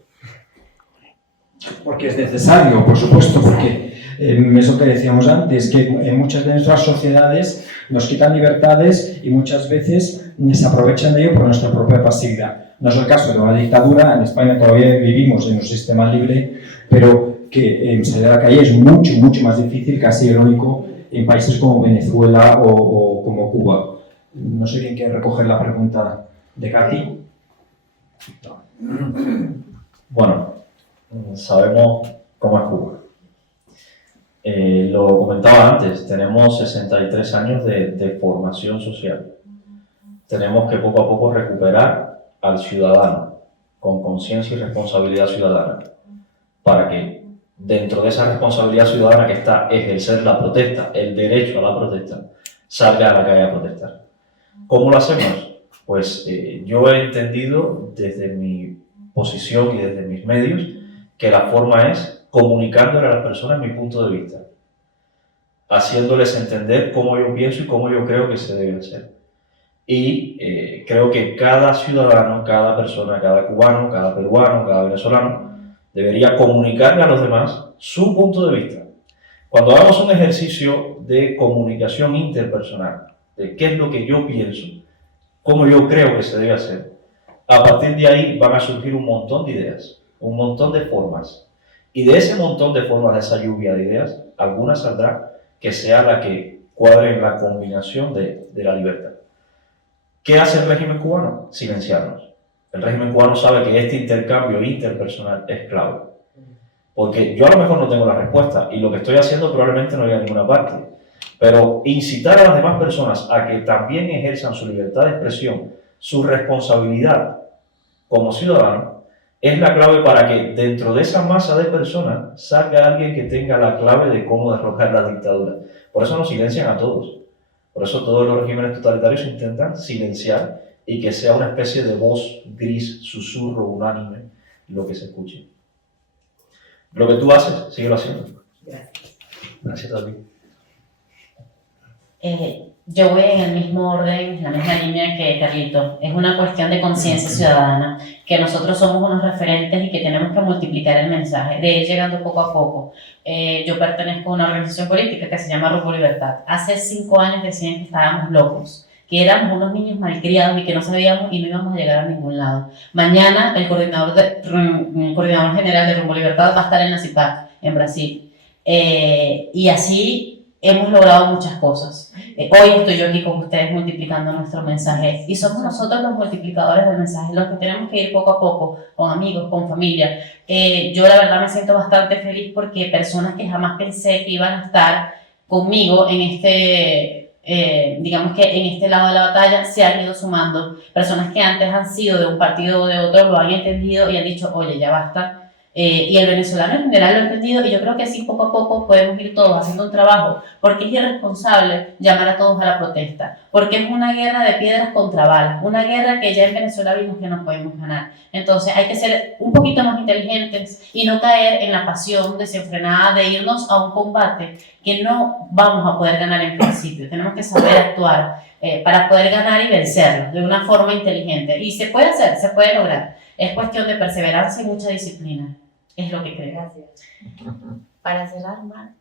Porque es necesario, por supuesto, porque es lo que decíamos antes, que en muchas de nuestras sociedades nos quitan libertades y muchas veces se aprovechan de ello por nuestra propia pasividad. No es el caso de una dictadura, en España todavía vivimos en un sistema libre, pero que salir a la calle es mucho, mucho más difícil, casi heroico, en países como Venezuela o como Cuba. No sé quién quiere recoger la pregunta de Katy. Bueno, sabemos cómo es Cuba. Lo comentaba antes, tenemos 63 años de formación social. Tenemos que poco a poco recuperar al ciudadano con conciencia y responsabilidad ciudadana para que dentro de esa responsabilidad ciudadana que está ejercer la protesta, el derecho a la protesta, salga a la calle a protestar. ¿Cómo lo hacemos? Pues yo he entendido desde mi posición y desde mis medios que la forma es comunicándole a las personas mi punto de vista, haciéndoles entender cómo yo pienso y cómo yo creo que se debe hacer. Y creo que cada ciudadano, cada persona, cada cubano, cada peruano, cada venezolano debería comunicarle a los demás su punto de vista. Cuando hagamos un ejercicio de comunicación interpersonal, de qué es lo que yo pienso, cómo yo creo que se debe hacer, a partir de ahí van a surgir un montón de ideas, un montón de formas. Y de ese montón de formas, de esa lluvia de ideas, alguna saldrá que sea la que cuadre en la combinación de la libertad. ¿Qué hace el régimen cubano? Silenciarnos. El régimen cubano sabe que este intercambio interpersonal es clave. Porque yo a lo mejor no tengo la respuesta y lo que estoy haciendo probablemente no llegue a ninguna parte. Pero incitar a las demás personas a que también ejerzan su libertad de expresión, su responsabilidad como ciudadano, es la clave para que dentro de esa masa de personas salga alguien que tenga la clave de cómo derrocar la dictadura. Por eso nos silencian a todos. Por eso todos los regímenes totalitarios intentan silenciar y que sea una especie de voz gris, susurro unánime, lo que se escuche. Lo que tú haces, síguelo haciendo. gracias. Gracias a ti. Yo voy en el mismo orden, en la misma línea que Carlito. Es una cuestión de conciencia ciudadana, que nosotros somos unos referentes y que tenemos que multiplicar el mensaje, de ir llegando poco a poco. Yo pertenezco a una organización política que se llama Rumbo Libertad. Hace 5 años decían que estábamos locos, que éramos unos niños malcriados y que no sabíamos y no íbamos a llegar a ningún lado. Mañana el coordinador general de Rumbo Libertad va a estar en la CIPAC, en Brasil. Y así hemos logrado muchas cosas. Hoy estoy yo aquí con ustedes multiplicando nuestro mensaje y somos nosotros los multiplicadores del mensaje, los que tenemos que ir poco a poco, con amigos, con familia. Yo la verdad me siento bastante feliz porque personas que jamás pensé que iban a estar conmigo en digamos que en este lado de la batalla se han ido sumando. Personas que antes han sido de un partido o de otro lo han entendido y han dicho, oye, ya basta. Y el venezolano en general lo ha entendido y yo creo que así poco a poco podemos ir todos haciendo un trabajo, porque es irresponsable llamar a todos a la protesta, porque es una guerra de piedras contra balas, una guerra que ya en Venezuela vimos que no podemos ganar. Entonces hay que ser un poquito más inteligentes y no caer en la pasión desenfrenada de irnos a un combate que no vamos a poder ganar en principio. Tenemos que saber actuar para poder ganar y vencerlo de una forma inteligente. Y se puede hacer, se puede lograr. Es cuestión de perseverancia y mucha disciplina. Es lo que creo. Gracias. Para cerrar, Marc.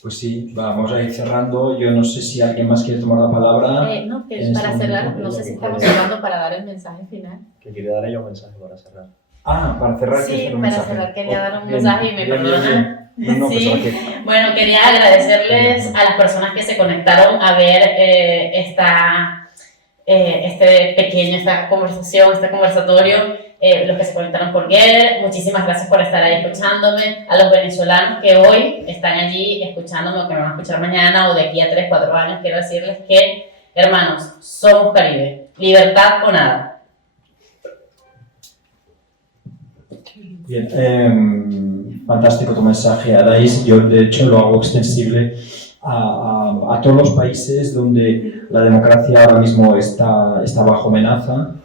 Pues sí, vamos a ir cerrando. Yo no sé si alguien más quiere tomar la palabra. No, que En para este cerrar, momento, no sé si estamos cerrando para dar el mensaje final. Que quería dar ella un mensaje para cerrar. Para cerrar. Sí, ¿quieres hacer un para mensaje? cerrar quería dar un Bien, mensaje y me bien, bien, perdonan. bien. No, Sí. pensaba que- Bueno, quería agradecerles a las personas que se conectaron a ver esta conversación, este conversatorio. Los que se conectaron por Gather, muchísimas gracias por estar ahí escuchándome. A los venezolanos que hoy están allí escuchándome o que me van a escuchar mañana o de aquí a 3, 4 años, quiero decirles que, hermanos, somos Caribe. Libertad o nada. Bien, fantástico tu mensaje, Adais. Yo, de hecho, lo hago extensible a todos los países donde la democracia ahora mismo está bajo amenaza.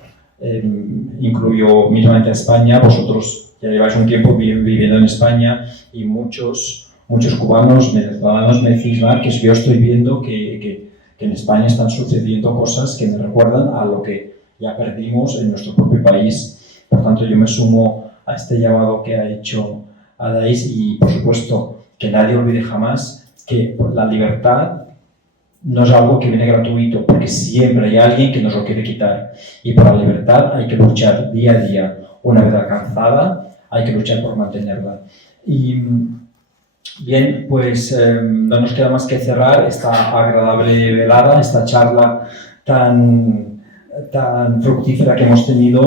Incluyo mismamente a España. Vosotros ya lleváis un tiempo viviendo en España y muchos cubanos, venezolanos me decís, que yo estoy viendo que en España están sucediendo cosas que me recuerdan a lo que ya perdimos en nuestro propio país. Por tanto, yo me sumo a este llamado que ha hecho Adais y, por supuesto, que nadie olvide jamás que la libertad no es algo que viene gratuito, porque siempre hay alguien que nos lo quiere quitar. Y por la libertad hay que luchar día a día. Una vez alcanzada, hay que luchar por mantenerla. Y bien, pues no nos queda más que cerrar esta agradable velada, esta charla tan fructífera que hemos tenido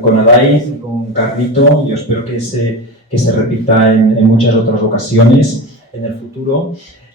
con Adais, con Carlito. Yo espero que se repita en muchas otras ocasiones en el futuro.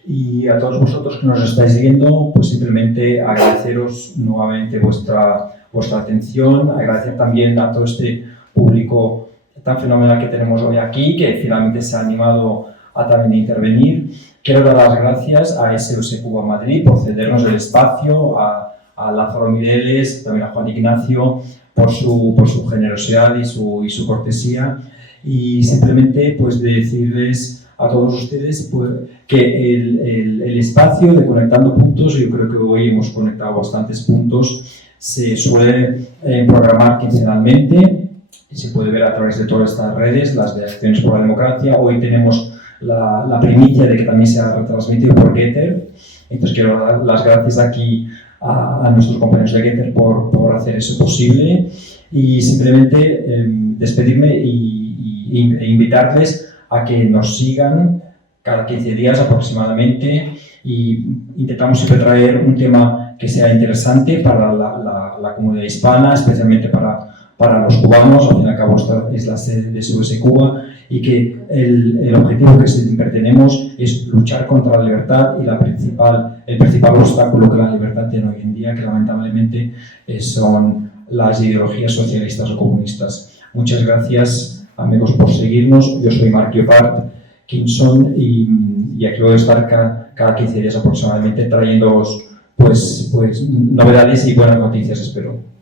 Y a todos vosotros que nos estáis viendo, pues simplemente agradeceros nuevamente vuestra atención, agradecer también a todo este público tan fenomenal que tenemos hoy aquí, que finalmente se ha animado a también intervenir. Quiero dar las gracias a SOS Cuba Madrid por cedernos el espacio, a Lázaro Mireles, también a Juan Ignacio, por su generosidad y su cortesía. Y simplemente pues decirles a todos ustedes pues, que el espacio de Conectando Puntos, yo creo que hoy hemos conectado bastantes puntos, se suele programar quincenalmente, se puede ver a través de todas estas redes, las de Acciones por la Democracia. Hoy tenemos la primicia de que también se ha retransmitido por Getter, entonces quiero dar las gracias aquí a nuestros compañeros de Getter por hacer eso posible, y simplemente despedirme e invitarles a que nos sigan cada 15 días aproximadamente, y intentamos siempre traer un tema que sea interesante para la comunidad hispana, especialmente para los cubanos. Al fin y al cabo esta es la sede de SOS Cuba, y que el objetivo que siempre tenemos es luchar contra la libertad, y el principal obstáculo que la libertad tiene hoy en día, que lamentablemente son las ideologías socialistas o comunistas. Muchas gracias, amigos, por seguirnos. Yo soy Mark Llopart Kinson y aquí voy a estar cada 15 días aproximadamente trayéndoos pues novedades y buenas noticias, espero.